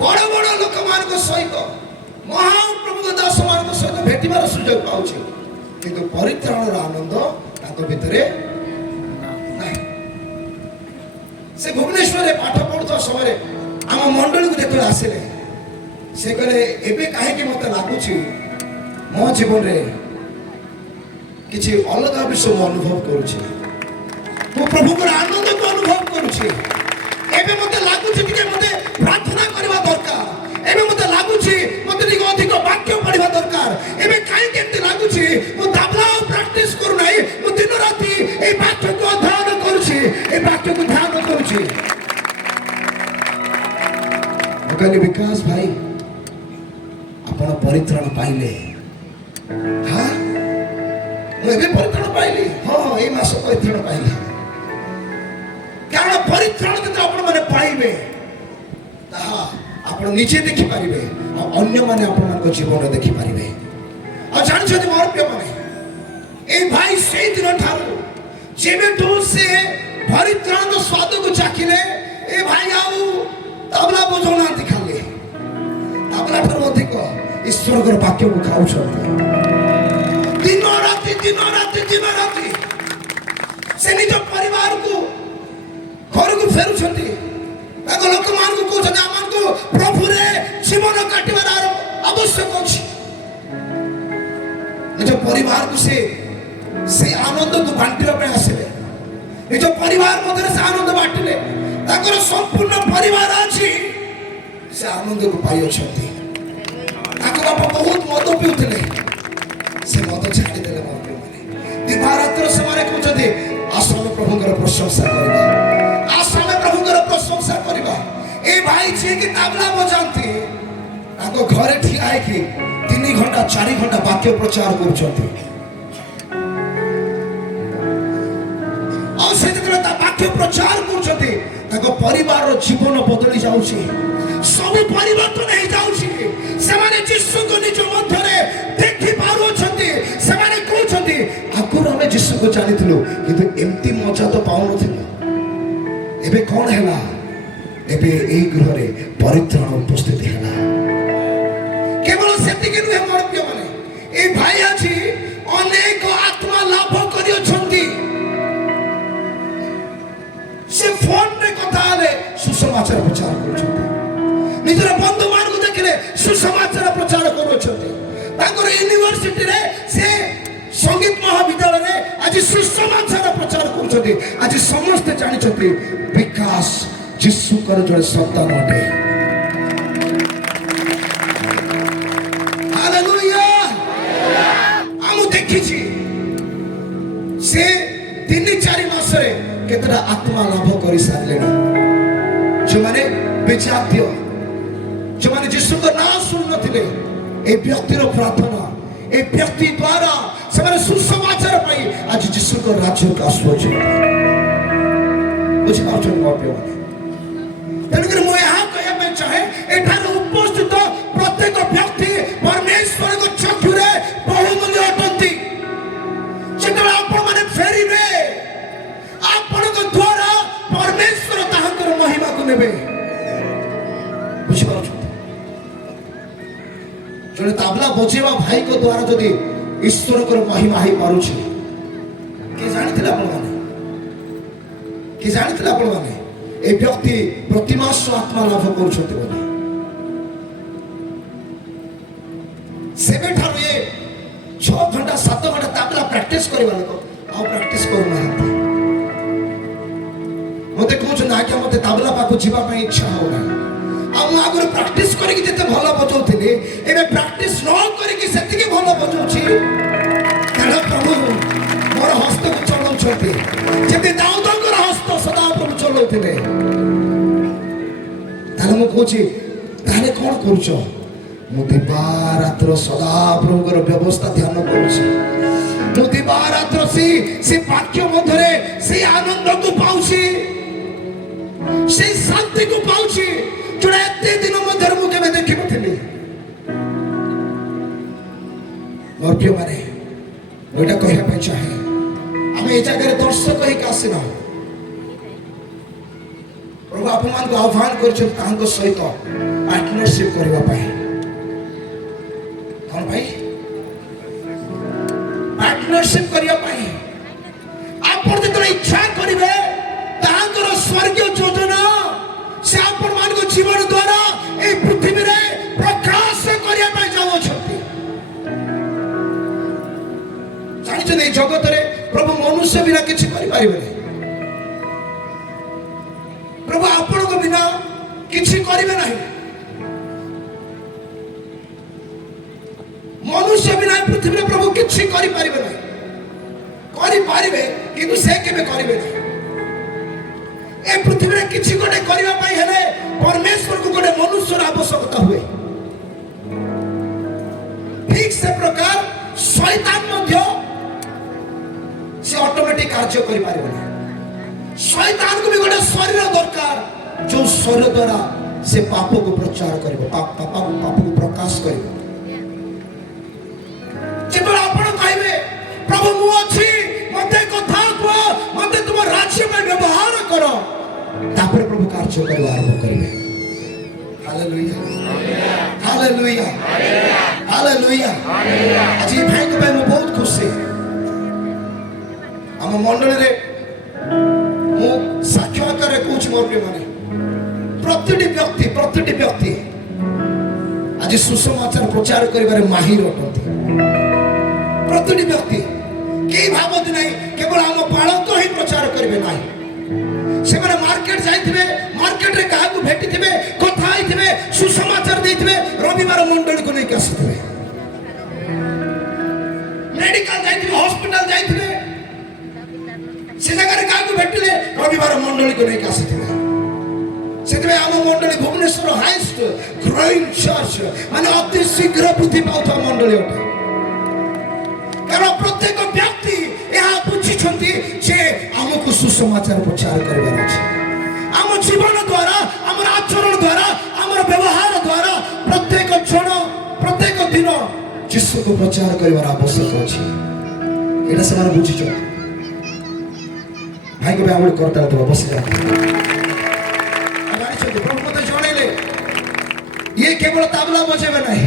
ବଡ଼ ବଡ଼ ଲୋକମାନଙ୍କ ସହିତ, ମହାପ୍ରଭୁଙ୍କ ଦାସମାନଙ୍କ ସହିତ ଭେଟିବାର ସୁଯୋଗ ପାଉଛି, କିନ୍ତୁ ପରିତ୍ରାଣର ଆନନ୍ଦ ତାଙ୍କ ଭିତରେ ନାହିଁ। ସେ ଭୁବନେଶ୍ୱରରେ ପାଠ ପଢୁଥିବା ସମୟରେ ଆମ ମଣ୍ଡଳୀକୁ ଯେତେବେଳେ ଆସିଲେ, ସେ କହିଲେ, ଏବେ କାହିଁକି ମତେ ଲାଗୁଛି ମୋ ଜୀବନରେ କିଛି ଅଲଗା ବିଷୟ ମୁଁ ଅନୁଭବ କରୁଛି, ମୁଁ ପ୍ରଭୁଙ୍କର ଆନନ୍ଦକୁ ଅନୁଭବ କରୁଛି। ଏବେ ମତେ ଲାଗୁଛି ଟିକେ ମତେ ପ୍ରାର୍ଥନା କରିବା ଦରକାର। ଏବେ ମତେ ଲାଗୁଛି ମତେ ଟିକେ ଅଧିକ ବାକ୍ୟ ପଢିବା ଦରକାର। ଏବେ କାହିଁକି ଏମିତି ଲାଗୁଛି? ମୁଁ ତାବଲା ପ୍ରାକ୍ଟିସ କରୁନାହିଁ, ମୁଁ ଦିନ ରାତି এই ବାକ୍ୟକୁ ଅଧ୍ୟୟନ କରୁଛି, এই ବାକ୍ୟକୁ ଧ୍ୟାନ କରୁଛି। ମୁଁ କହିଲି, ବିକାଶ ଭାଇ, ଆପଣ ପରିତ୍ରାଣ ପାଇଲେ? ହଁ, ମୁଁ ଏବେ ପରିତ୍ରାଣ ପାଇଲି। ହଁ, ଏଇ ମାସ ପରିତ୍ରାଣ ପାଇଲି। କାରଣ ପରିତ୍ରାଣ ଯେତେବେଳେ ଆପଣମାନେ ପାଇବେ, ତାହା ଆପଣ ନିଜେ ଦେଖିପାରିବେ ଆଉ ଅନ୍ୟମାନେ ଆପଣଙ୍କ ଜୀବନ ଦେଖିପାରିବେ। ଆଉ ଜାଣିଛନ୍ତି ମୋର ପ୍ରିୟମାନେ, এই ଭାଇ ସେଇଦିନ ଠାରୁ ଯେବେଠୁ ସେ ପରିତ୍ରାଣର ସ୍ୱାଦକୁ ଚାଖିଲେ, ଏ ଭାଇ ଆଉ ତାବଲା ବଜାଉନାହାନ୍ତି ଖାଲି, ତାବଲା ଠାରୁ ଅଧିକ ଈଶ୍ୱରଙ୍କର ବାକ୍ୟକୁ ଖାଉଛନ୍ତି। ଦିନ ରାତି ଦିନ ରାତି ଦିନ ରାତି ସେ ନିଜ ପରିବାରକୁ ଘରକୁ ଫେରୁଛନ୍ତି। ତାଙ୍କ ଲୋକମାନଙ୍କୁ କହୁଛନ୍ତି ଆମକୁ ପ୍ରଭୁରେ ଜୀବନ କାଟିବାର ଆବଶ୍ୟକ ଅଛି। ନିଜ ପରିବାରକୁ ସେ ଆନନ୍ଦକୁ ବାଣ୍ଟିବା ପାଇଁ ଆସିଲେ। ନିଜ ପରିବାର ମଧ୍ୟରେ ସେ ଆନନ୍ଦ ବାଣ୍ଟିଲେ। ତାଙ୍କର ସମ୍ପୂର୍ଣ୍ଣ ପରିବାର ଅଛି, ସେ ଆନନ୍ଦକୁ ପାଇଅଛନ୍ତି। ତାଙ୍କ ବାପା ବହୁତ ମଦ ପିଉଥିଲେ, ସେ ମଦ ଛାଡ଼ିଦେଲେ। ଦିବାରାତ୍ର ସେମାନେ କହୁଛନ୍ତି ଆସ ଆମେ ପ୍ରଭୁଙ୍କର ପ୍ରଶଂସା କରିବା, ଆସ ଆମେ ପ୍ରଭୁଙ୍କର ପ୍ରଶଂସା କରିବା। ଏ ଭାଇ ଯିଏକି ତାବଲା ବଜାନ୍ତି ତାଙ୍କ ଘରେ ଠିଆ ହେଇକି 3 ଘଣ୍ଟା 4 ଘଣ୍ଟା ବାକ୍ୟ ପ୍ରଚାର କରୁଛନ୍ତି। ଆଉ ସେ ଯେତେବେଳେ ତା ବାକ୍ୟ ପ୍ରଚାର କରୁଛନ୍ତି ତାଙ୍କ ପରିବାରର ଜୀବନ ବଦଳି ଯାଉଛି, ସବୁ ପରିବର୍ତ୍ତନ ହେଇଯାଉଛି। ସେମାନେ ଯୀଶୁଙ୍କୁ ନିଜ ମଧ୍ୟରେ ଦେଖି ପାରୁଅଛନ୍ତି। ସେମାନେ କହୁଛନ୍ତି ଆଗରୁ ଆମେ ଯୀଶୁକୁ ଜାଣିଥିଲୁ କିନ୍ତୁ ଏମିତି ମଜା ତ ପାଉନଥିଲୁ। ଏବେ କଣ ହେଲା? ଏବେ ଏଇ ଗୃହରେ ପରିତ୍ରାଣ ଉପସ୍ଥିତି ହେଲା। କେବଳ ସେତିକି ନୁହେଁ ମୋର ପ୍ରିୟମାନେ, এই ভাই আছি অনেক আত্মা লাভ করিଅଛନ୍ତି। সে ফোনে কথা হলে সুসমাচার প্রচার করুଛନ୍ତି, নিজের বন্ধু মানুষ দেখিলে সুসমাচার প্রচার করুଛନ୍ତି। তাଙ୍କର ୟୁନିଭର୍ସିଟିରେ ସେ ସଙ୍ଗୀତ ମହାବିଦ୍ୟାଳୟରେ ଆଜି ସୁସମାଚାର ପ୍ରଚାର କରୁଛନ୍ତି। ଆଜି ସମସ୍ତେ ଜାଣିଛନ୍ତି ବିକାଶ ଯୀଶୁଙ୍କର ଜଣେ ସନ୍ତାନ ଅଟେ। ହାଲେଲୁୟା। ମୁଁ ଦେଖିଛି ସେ 3-4 ମାସରେ କେତେଟା ଆତ୍ମା ଲାଭ କରିସାରିଲେଣି। ଯେଉଁମାନେ ବିଜାତୀୟ, ଯେଉଁମାନେ ଯୀଶୁଙ୍କ ନାଁ ଶୁଣୁନଥିଲେ, এই ব্যক্তির প্রার্থনা, এই ব্যক্তি দ্বারা ସେମାନେ ସୁସମାଚାର ପାଇଁ ଆଜି ଯୀଶୁଙ୍କ ରାଜ୍ୟକୁ ଆସୁଅଛନ୍ତି। ବୁଝିପାରୁଛନ୍ତି ମୋ ପ୍ରିୟମାନେ? ତେଣୁକରି ମୁଁ ଏହା କହିବା ପାଇଁ ଚାହେଁ ଏଠାରେ ଉପସ୍ଥିତ ପ୍ରତ୍ୟେକ ବ୍ୟକ୍ତି ପରମେଶ୍ୱରଙ୍କ ଚକ୍ଷୁରେ ବହୁମୂଲ୍ୟ ଅଟନ୍ତି। ଯେତେବେଳେ ଆପଣମାନେ ଫେରିବେ ଆପଣଙ୍କ ଦ୍ୱାରା ପରମେଶ୍ୱର ତାହାଙ୍କର ମହିମାକୁ ନେବେ। ବୁଝିପାରୁଛନ୍ତି? ଜଣେ ତାବଲା ବଜେଇବା ଭାଇଙ୍କ ଦ୍ୱାରା ଯଦି ଈଶ୍ୱରଙ୍କର ମହିମା ହେଇପାରୁଛି, କିଏ ଜାଣିଥିଲେ ଆପଣମାନେ? କିଏ ଜାଣିଥିଲେ ଆପଣମାନେ এই ବ୍ୟକ୍ତି ପ୍ରତି ମାସ ଆତ୍ମା ଲାଭ କରୁଛନ୍ତି ବୋଲି? ସେବେଠାରୁ ଏ 6 ଘଣ୍ଟା 7 ଘଣ୍ଟା ତାବଲା ପ୍ରାକ୍ଟିସ କରିବା ଲୋକ ଆଉ ପ୍ରାକ୍ଟିସ କରୁନାହାନ୍ତି। ମତେ କହୁଛନ୍ତି ଆଜ୍ଞା ମତେ ତାବଲା ପାଖକୁ ଯିବା ପାଇଁ ଇଚ୍ଛା ହଉନାହିଁ। ଆଉ ମୁଁ ଆଗରୁ ପ୍ରାକ୍ଟିସ କରିକି ଯେତେ ଭଲ ବଜାଉଥିଲି ଏବେ ପ୍ରାକ୍ଟିସ ନ କରିକି ସେତିକି ଭଲ ବଜାଉଛି। କାରଣ ପ୍ରଭୁ ମୋର ହସ୍ତକୁ ଚଲାଉଛନ୍ତି, ଯେମିତି ଦାଉଦଙ୍କର ହସ୍ତ ସଦାପ୍ରଭୁ ଚଲାଉଥିଲେ। ତାହେଲେ ମୁଁ କହୁଛି ତାହେଲେ କଣ କରୁଛ? ମୁଁ ଦିବାରାତ୍ର ସଦାପ୍ରଭୁଙ୍କର ବ୍ୟବସ୍ଥା ଧ୍ୟାନ କରୁଛି। ମୁଁ ଦିବାରାତ୍ର ସେ ବାକ୍ୟ ମଧ୍ୟରେ ସେଇ ଆନନ୍ଦକୁ ପାଉଛି, ସେଇ ଶାନ୍ତିକୁ ପାଉଛି ଯୋଉଟା ଏତେ ଦିନ ମଧ୍ୟରେ ମୁଁ କେବେ ଦେଖିନଥିଲି। ମୋର ପ୍ରିୟମାନେ, ମୁଁ ଏଇଟା କହିବା ପାଇଁ ଚାହେଁ ଆମେ ଏ ଜାଗାରେ ଦର୍ଶକ ହେଇକି ଆସିନା। ପ୍ରଭୁ ଆପଣମାନଙ୍କୁ ଆହ୍ୱାନ କରିଛନ୍ତି ତାଙ୍କ ସହିତ ପାର୍ଟନରସିପ୍ କରିବା ପାଇଁ। କଣ ପାଇଁ? ପାର୍ଟନରସିପ୍ କରିବା ପାଇଁ। ଆପଣ ଯେତେବେଳେ ଇଚ୍ଛା କରିବେ ତାହାଙ୍କର ସ୍ୱର୍ଗୀୟ ଯୋଜନା ସେ ଆପଣମାନଙ୍କ ଜୀବନ ଦ୍ୱାରା এই ପୃଥିବୀରେ ପ୍ରକାଶ କରିବା ପାଇଁ ଯାଉଅଛନ୍ତି। ଜାଣିଛନ୍ତି এই ଜଗତରେ ପ୍ରଭୁ ମନୁଷ୍ୟ ବିନା କିଛି କରିପାରିବେନି। ପ୍ରଭୁ ଆପଣଙ୍କ ବିନା କିଛି କରିବେ ନାହିଁ। ମନୁଷ୍ୟ ବିନା ପୃଥିବୀରେ ପ୍ରଭୁ କିଛି କରିପାରିବେ ନାହିଁ। କରିପାରିବେ କିନ୍ତୁ ସେ କେବେ କରିବେ ନାହିଁ। ଏ ପୃଥିବୀରେ କିଛି ଗୋଟେ କରିବା ପାଇଁ ହେଲେ ପରମେଶ୍ୱରକୁ ଗୋଟେ ମନୁଷ୍ୟର ଆବଶ୍ୟକତା ହୁଏ। ଠିକ ସେ ପ୍ରକାର ଶୈତାନ ମଧ୍ୟ ସେ ଅଟୋମେଟିକ କାର୍ଯ୍ୟ କରିପାରିବ ନାହିଁ। ଶୈତାନକୁ ବି ଗୋଟେ ଶରୀର ଦରକାର, ଯୋଉ ଶରୀର ଦ୍ୱାରା ସେ ପାପକୁ ପ୍ରଚାର କରିବ, ପାପକୁ ପ୍ରକାଶ କରିବ। ଯେତେବେଳେ ଆପଣ କହିବେ ପ୍ରଭୁ ମୁଁ ଅଛି, ମତେ କଥା କୁହ, ମତେ ତୁମ ରାଜ୍ୟ ପାଇଁ ବ୍ୟବହାର କର, ତାପରେ ପ୍ରଭୁ କାର୍ଯ୍ୟ କରିବା ଆରମ୍ଭ କରିବେ। हालेलुया हालेलुया आज ये भाई को मैं बहुत खुशी आम मंडल रे मु साक्षात्कार कहूँ मोर प्रिय माने प्रतिटी व्यक्ति आज सुसमाचार प्रचार करिबारे माहिर अटंती प्रतिटी व्यक्ति के भावती नहीं केवल आम बालक ही प्रचार करेंगे ना से मार्केट जाइए मार्केट रे क्या भेटी थे कथा होते सुसमाचार देते रविवार मंडल को लेकर आसते मेडिकल जाइए हॉस्पिटल जाइए से जगह क्या भेटिले रविवार मंडल को लेकर आसते से आम मंडली भुवनेश्वर हाइस्ट ग्रोइंग चर्च माने अति शीघ्र वृद्धि पाउता मंडली अटे कारण प्रत्येक व्यक्ति यहाँ बुझी जे आमको सुसमाचार प्रचार करबार अछि आम जीवन द्वारा आम आचरण द्वारा आम व्यवहार द्वारा प्रत्येक क्षण प्रत्येक दिन यीशु को प्रचार करबार आवश्यक अछि एटा से माने बुझी भाई को आम करता तो बस प्रभु मते जणैले ये केवल ताबला बजेबे नहीं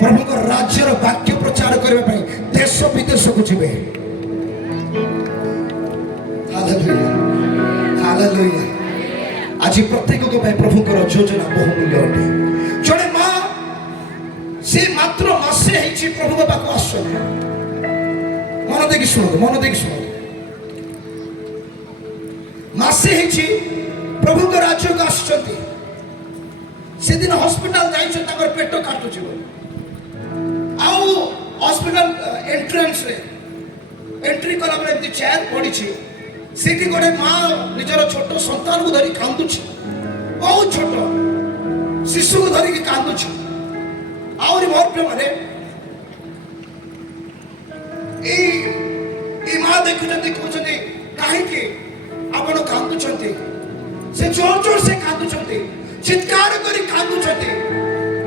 प्रभु को राज्यर वाक्य प्रचार करबे पई देश विदेश को जीवे हालेलुया हालेलुया आज प्रत्येक को प्रभु को योजना बहुमूल्य अटे जड़े माँ से मात्र मासे ही प्रभु को पाक आस मन देखी शुणु मासे ही प्रभु को राज्य को आसुच्च से दिन हॉस्पिटल जाइए पेट काटुच हॉस्पिटल एंट्रेंस रे एंट्री कला बेले एमती चेयर पड़ी से गोटे माँ निजर छोट संतान को धरी कांदुची बहुत छोट शिशु को धरिकी कांदुची आउरी मोर प्रिय माने ए माँ देखुचंती कहउचंती काहेकि आपण कांदुचंती से जोर जोर से कांदुचंती चित्कार करी कांदुचंती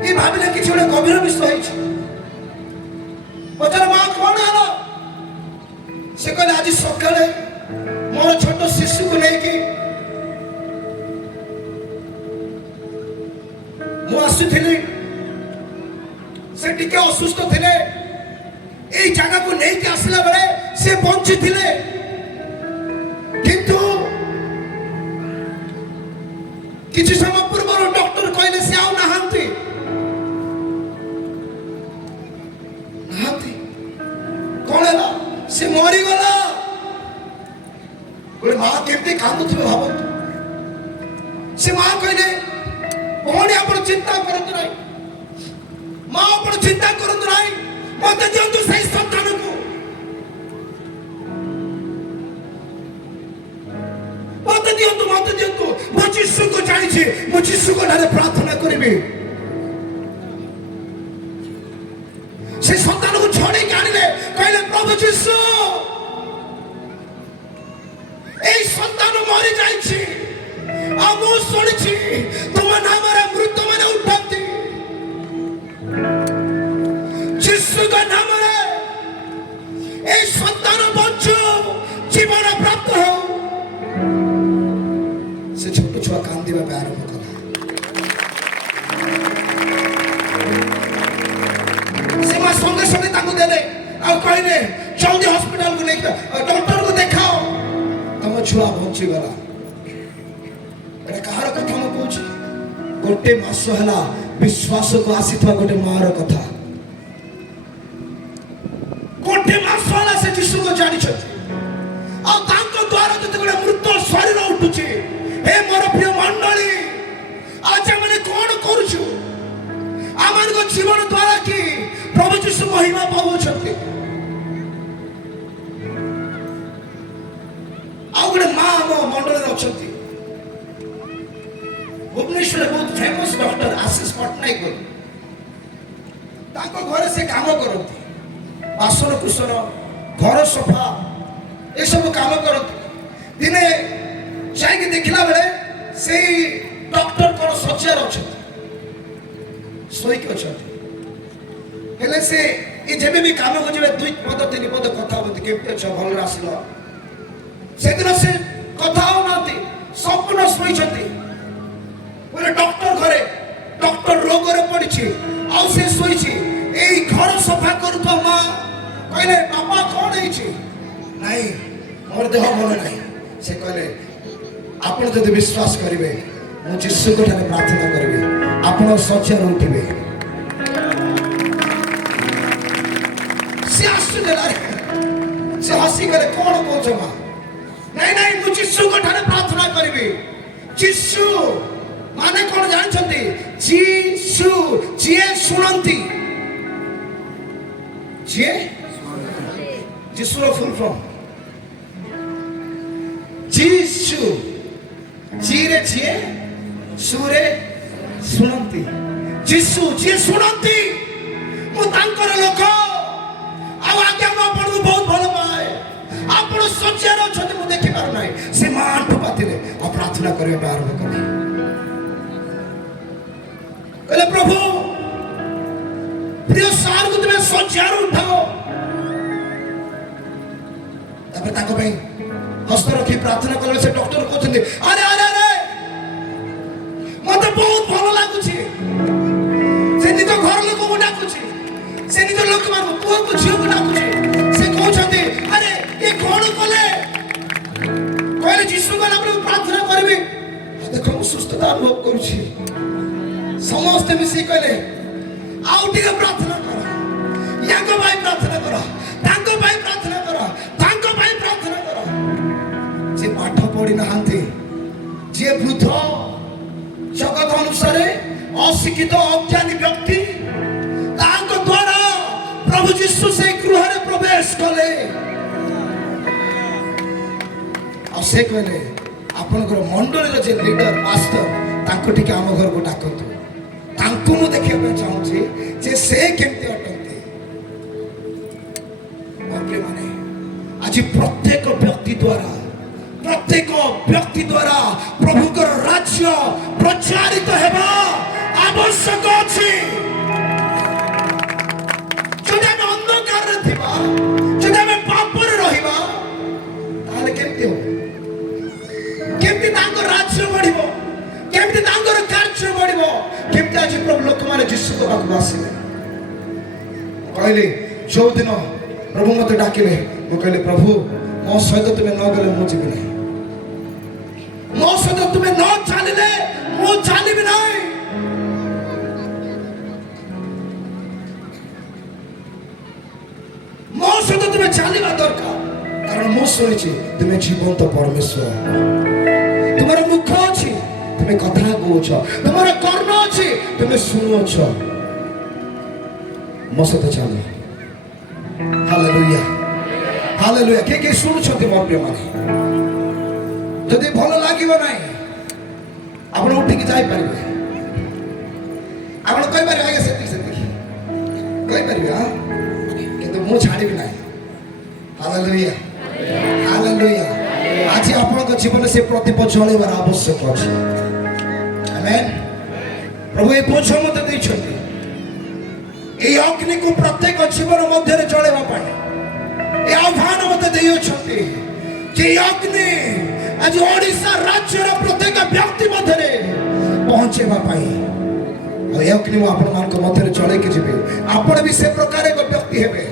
ए भाबिले किछि गोटे गभीर विषय होइछि पचार माँ कौन है से कहले आज सकाले मोर छोट शिशु को लेकिन मु आसुथिली से टिके असुस्थ थिले ए जगह को लेके आसला बेले से बंची थिले किंतु किछि समय पूर्व डॉक्टर कहले से आउ नहांती कौन है से मरी गला बोले माँ केमती कांदु थे भावतु से माँ कहले कौन आप चिंता करतु नहीं माँ आप चिंता करतु नहीं मत दियंतु सही संतान को मत दियंतु मो यीशु को जानी मो यीशु को ठारे प्रार्थना करिबे से संतान को छोड़े के आनिले कहले प्रभु यीशु ए संतान मरि जाइछि आ मु सुनिछि तुम नाम रे मृत माने उठंती यीशु का नाम रे ए संतान बंचो जीवन प्राप्त हो से छोट छुआ कांदिबा आरंभ कला संगे संगे ताको देले आ कहले जल्दी हॉस्पिटल को लेके डॉक्टर को देखाओ तम छुआ बंची गला एटा कहार कथा म कहूची गोटे मास हला विश्वास को आसीथवा गोटे मार कथा गोटे मास हला से यीशु को जानि छथि आ तांको द्वारा जते गोटे मृत शरीर उठुची हे मोर प्रिय मंडली आज हमने कोन करूछु आमान को जीवन द्वारा की प्रभु यीशु महिमा पाउछथि आ गोटे माँ मो मंडल अच्छी भुवनेश्वर बहुत फेमस डॉक्टर आशीष पट्टनायक ताको घरे से काम करती बासन कुसन घर सफा ये सब काम करती दिने जाइए देखला बेले से डॉक्टर कौन सज्जार अच्छा शोक अच्छा हेले से ये जेबे भी काम को जेबे दुई पद तीन पद कथा होती केमते छ भल आसलो से दिन से कथा हो नाती संपूर्ण सोई छथि बोले डॉक्टर घरे डॉक्टर रोग रे पड़ी छी आ से शोची घर सफा करुवा माँ कहले बापा कौन है नहीं मोर देह भल ना से कहले आपण जदि विश्वास करेंगे मु जीशु को प्रार्थना करी आपण शଯ୍ୟାରୁ उठिबे से आश्चर्य से हसी करे कौन कौच माँ नहीं नहीं मु जीशु को प्रार्थना करी जीशु माने कौन जानते जीशु जीए शुणती जीए जीशुर फुल फॉर्म जीशु जीरे जीए सुरे शुणती जीशु जीए शुणती मु तांकर लोक आ आज्ञा मु आपन बहुत भल पाए आपण शଯ୍ୟାରେ अछते मु देखि पार नाही से मांठ पातिले आ प्रार्थना करे आरंभ कले कहले प्रभु प्रिय सार को तुम्हें शଯ୍ୟାରୁ उठाओ तापर ताको भाई हस्त रखी प्रार्थना कले से डॉक्टर कहते अरे अरे अरे मते बहुत भल लागुची से निज घर लोक को डाकुची से निज लोक मान पुओ को झियो को डाकुची से कहउछते अरे ये कोन कले कहले जीशु का नाम प्रार्थना करबी देखो मु सुस्थता अनुभव करूची समस्त मिसी कहले आउ टिके प्रार्थना कर याको भाई प्रार्थना कर ताको भाई प्रार्थना कर ताको भाई प्रार्थना कर जे पाठ पढ़ी नहांती जे वृद्ध जगत अनुसार अशिक्षित अज्ञानी व्यक्ति ताको द्वारा प्रभु जीशु से गृह रे प्रवेश कले आ से कहले आपनकर मंडली रो जे लीडर मास्टर ताको टिके आम घर को डाकंतु तांको मु देखिया पे चाहूची जे से केमते अटंते बापरे माने आज प्रत्येक व्यक्ति द्वारा प्रभुकर राज्य प्रचारित हेबा आवश्यक अछि जदि हम अंधकार रे थिबा जदि हम पाप रे रहिबा ताले केमते हो केमते तांको राज्य बढ़िबो केमते तांकर कार्य बढ़िबो केमते आज प्रभु लोक माने जीशु को पाखु आसीले कहले जो दिन प्रभु मते डाकिले मु कहले प्रभु मो सहित तुमे न गले मु जीबि नहीं मो सहित तुमे न चलिले मु चलिबि नहीं मो सहित तुमे चलिबा दरकार कारण मु सुनिछि तुमे जीवंत परमेश्वर तुम्हारा मुख अछि तुमे कथा कहूछ तुम्हारा कर्ण अछि तुमे सुनुछ मो सहित चलो हालेलुया हालेलुया के सुनुछते मोर प्रिय माने जदि भल लागिबो नाही आपण उठी के जाई परिबे आपण कहि पारे आगे सेति कहि परिबे हां किंतु मु छाड़िबि नाही हालेलुया हालेलुया आज आपण को जीवन से प्रतिप चलेबार आवश्यक अछि आमेन प्रभु ए पोछ मते दैछथि ए अग्नि को प्रत्येक जीवन मध्य रे चलेबा पाए ए आह्वान मते दैछथि जे अग्नि आज ओडिसा राज्य रा प्रत्येक व्यक्ति मध्य रे पहुंचेबा पाए और ए अग्नि आपण मान को मध्य रे चले के जिबे आपण भी से प्रकार एक व्यक्ति हेबे